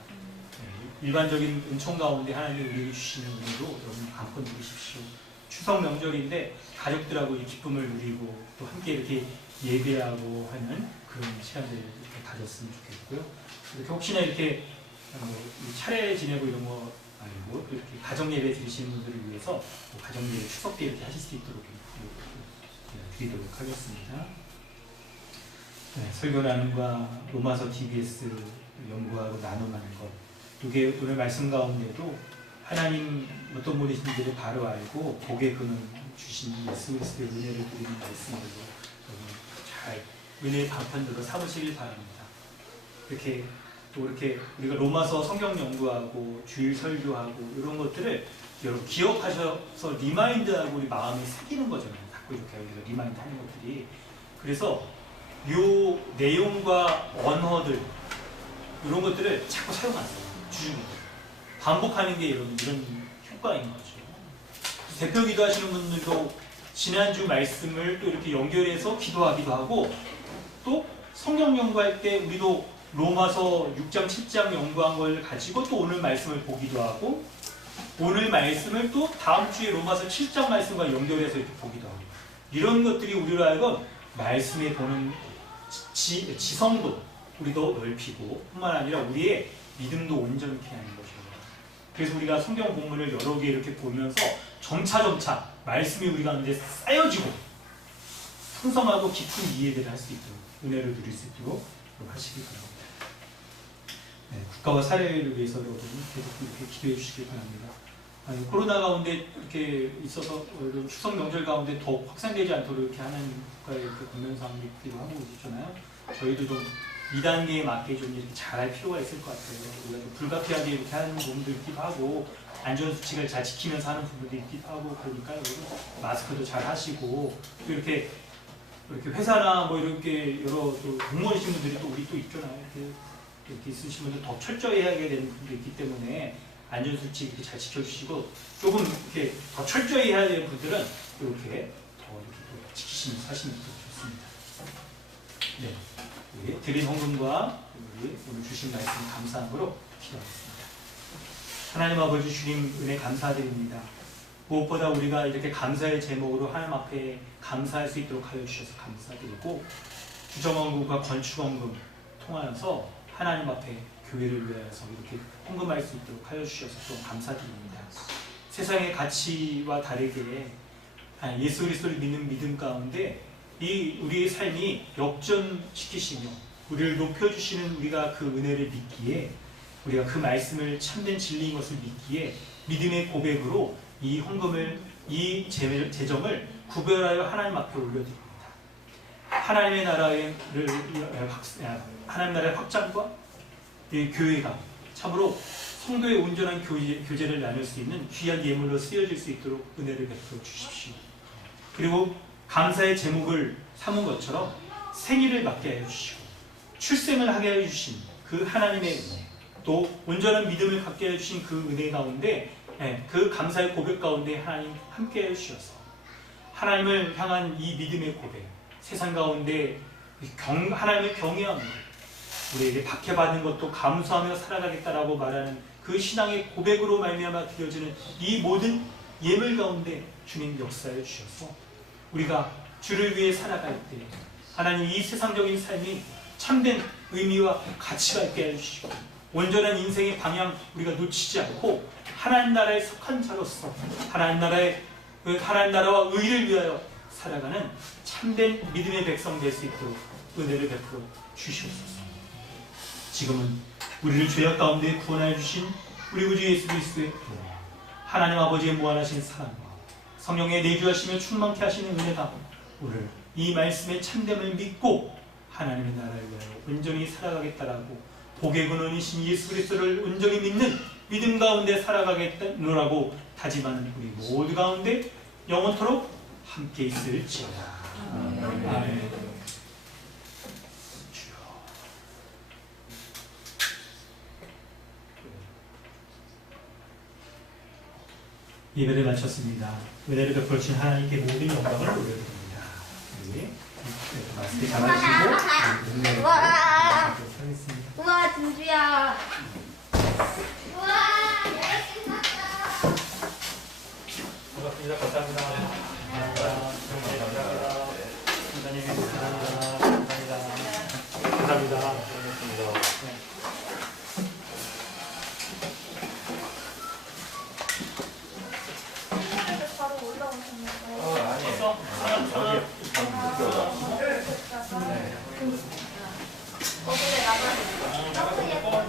네, 일반적인 은총 가운데 하나님이 우리에게 주시는 은혜로 여러분 마음껏 누리십시오. 추석 명절인데 가족들하고 이 기쁨을 누리고 또 함께 이렇게 예배하고 하는 그런 시간들을 이렇게 가졌으면 좋겠고요. 이렇게 혹시나 이렇게 차례 지내고 이런 거 그리고 이렇게 가정 예배 드리시는 분들을 위해서 가정 예배 추석 때 이렇게 하실 수 있도록 드리도록 하겠습니다. 네, 설교 나눔과 로마서 DBS 연구하고 나눔하는 것, 이게 오늘 말씀 가운데도 하나님 어떤 분이신지를 바로 알고 복의 근원 주신 예수 그리스도의 은혜를 드리는 말씀으로 잘 은혜의 방편으로 삼으시길 바랍니다. 이렇게 또 이렇게 우리가 로마서 성경 연구하고 주일 설교하고 이런 것들을 여러분 기억하셔서 리마인드하고 우리 마음에 새기는 거잖아요. 자꾸 이렇게 여기서 리마인드 하는 것들이. 그래서 요 내용과 언어들 이런 것들을 자꾸 사용하세요. 주중에 반복하는 게 이런 효과인 거죠. 대표 기도하시는 분들도 지난주 말씀을 또 이렇게 연결해서 기도하기도 하고, 또 성경 연구할 때 우리도 로마서 6장 7장 연구한 걸 가지고 또 오늘 말씀을 보기도 하고, 오늘 말씀을 또 다음 주에 로마서 7장 말씀과 연결해서 이렇게 보기도 하고, 이런 것들이 우리로 하여금 말씀에 보는 지성도 우리도 넓히고 뿐만 아니라 우리의 믿음도 온전케 하는 거죠. 그래서 우리가 성경 본문을 여러 개 이렇게 보면서 점차 말씀이 우리 가운데 쌓여지고 풍성하고 깊은 이해를 할 수 있도록, 은혜를 누릴 수 있도록 하시기 바랍니다. 네, 국가와 사회를 위해서도 계속 이렇게 기도해 주시기 바랍니다. 코로나 가운데 이렇게 있어서 추석 명절 가운데 더욱 확산되지 않도록 이렇게 하는 국가의 국면상이 필요하고 있잖아요. 저희도 좀 2단계에 맞게 좀 이렇게 잘할 필요가 있을 것 같아요. 우리가 좀 불가피하게 이렇게 하는 부분도 있기도 하고, 안전수칙을 잘 지키면서 하는 부분도 있기도 하고, 그러니까 마스크도 잘 하시고, 또 이렇게 회사나 뭐 이렇게 여러 또 공무원이신 분들이 또 우리 또 있잖아요. 이렇게 있으신 분들 더 철저히 해야 되는 분들이 있기 때문에 안전수칙 이렇게 잘 지켜주시고, 조금 이렇게 더 철저히 해야 되는 분들은 이렇게 더 이렇게 또 지키시면서 하시면 좋습니다. 네. 우리 드린 헌금과 우리 오늘 주신 말씀 감사함으로 기도하겠습니다. 하나님 아버지 주님 은혜 감사드립니다. 무엇보다 우리가 이렇게 감사의 제목으로 하나님 앞에 감사할 수 있도록 하여 주셔서 감사드리고, 주정헌금과 건축헌금 통하여서 하나님 앞에 교회를 위하여서 이렇게 헌금할 수 있도록 하여 주셔서 또 감사드립니다. 세상의 가치와 다르게 예수 그리스도를 믿는 믿음 가운데 이 우리의 삶이 역전시키시며 우리를 높여주시는 우리가 그 은혜를 믿기에, 우리가 그 말씀을 참된 진리인 것을 믿기에 믿음의 고백으로 이 헌금을, 이 재정을 구별하여 하나님 앞에 올려드립니다. 하나님의 나라의 확장과 이 교회가 참으로 성도의 온전한 교제를 나눌 수 있는 귀한 예물로 쓰여질 수 있도록 은혜를 베풀어 주십시오. 그리고 감사의 제목을 삼은 것처럼 생일을 맞게 하여 주시고, 출생을 하게 하여 주신 그 하나님의 은혜, 또 온전한 믿음을 갖게 하여 주신 그 은혜 가운데, 그 감사의 고백 가운데 하나님 함께 하여 주셔서 하나님을 향한 이 믿음의 고백, 세상 가운데 하나님을 경외하며 우리에게 박해받는 것도 감수하며 살아가겠다라고 말하는 그 신앙의 고백으로 말미암아 드려지는 이 모든 예물 가운데 주님 역사해 주셔서 우리가 주를 위해 살아갈 때 하나님 이 세상적인 삶이 참된 의미와 가치가 있게 해주시고, 온전한 인생의 방향 우리가 놓치지 않고 하나님 나라에 속한 자로서 하나님 나라와 의를 위하여 살아가는 참된 믿음의 백성 될 수 있도록 은혜를 베풀어 주시옵소서. 지금은 우리를 죄악 가운데 구원하여 주신 우리 구주 예수 그리스도의 하나님 아버지의 무한하신 사랑과 성령의 내주하시며 충만케 하시는 은혜가 오늘 이 말씀의 참됨을 믿고 하나님의 나라를 위하여 온전히 살아가겠다라고 복의 근원이신 예수 그리스도를 온전히 믿는 믿음 가운데 살아가겠노라고 다짐하는 우리 모두 가운데 영원토록 함께 있을지어다. 아멘. 예배를 마쳤습니다. 은혜를 베풀어 주신 하나님께 모든 영광을 올려드립니다. 우리 마스크 잡아주시고 은혜를 하겠습니다. 우와 진주야. 우와 고맙습니다. 감사합니다. 감사합니다. 아이고 예뻐.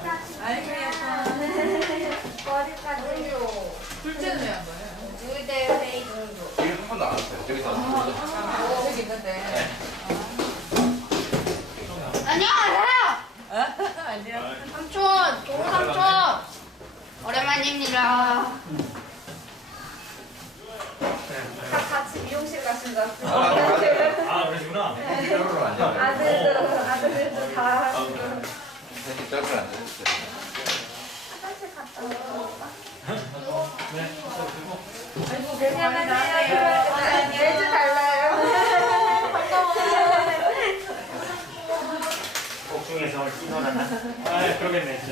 머리까지. 둘째는 왜 안 봐요? 무대 회의 정도. 이게 한 번도 안 왔어요. 저기 다 저기 있는데. 안녕하세요. 안녕. 삼촌, 동우 삼촌. 오랜만입니다. 다 같이 미용실 가신 것 같아요. 아 그러시구나. 따로 앉아요. 아들들도 다 사실 따로 앉아있어요. 화장실 갔다 올까? 아이고 안녕하세요. 매주 달라요. 복중에서 찌노라나? 아 그러겠네 진짜.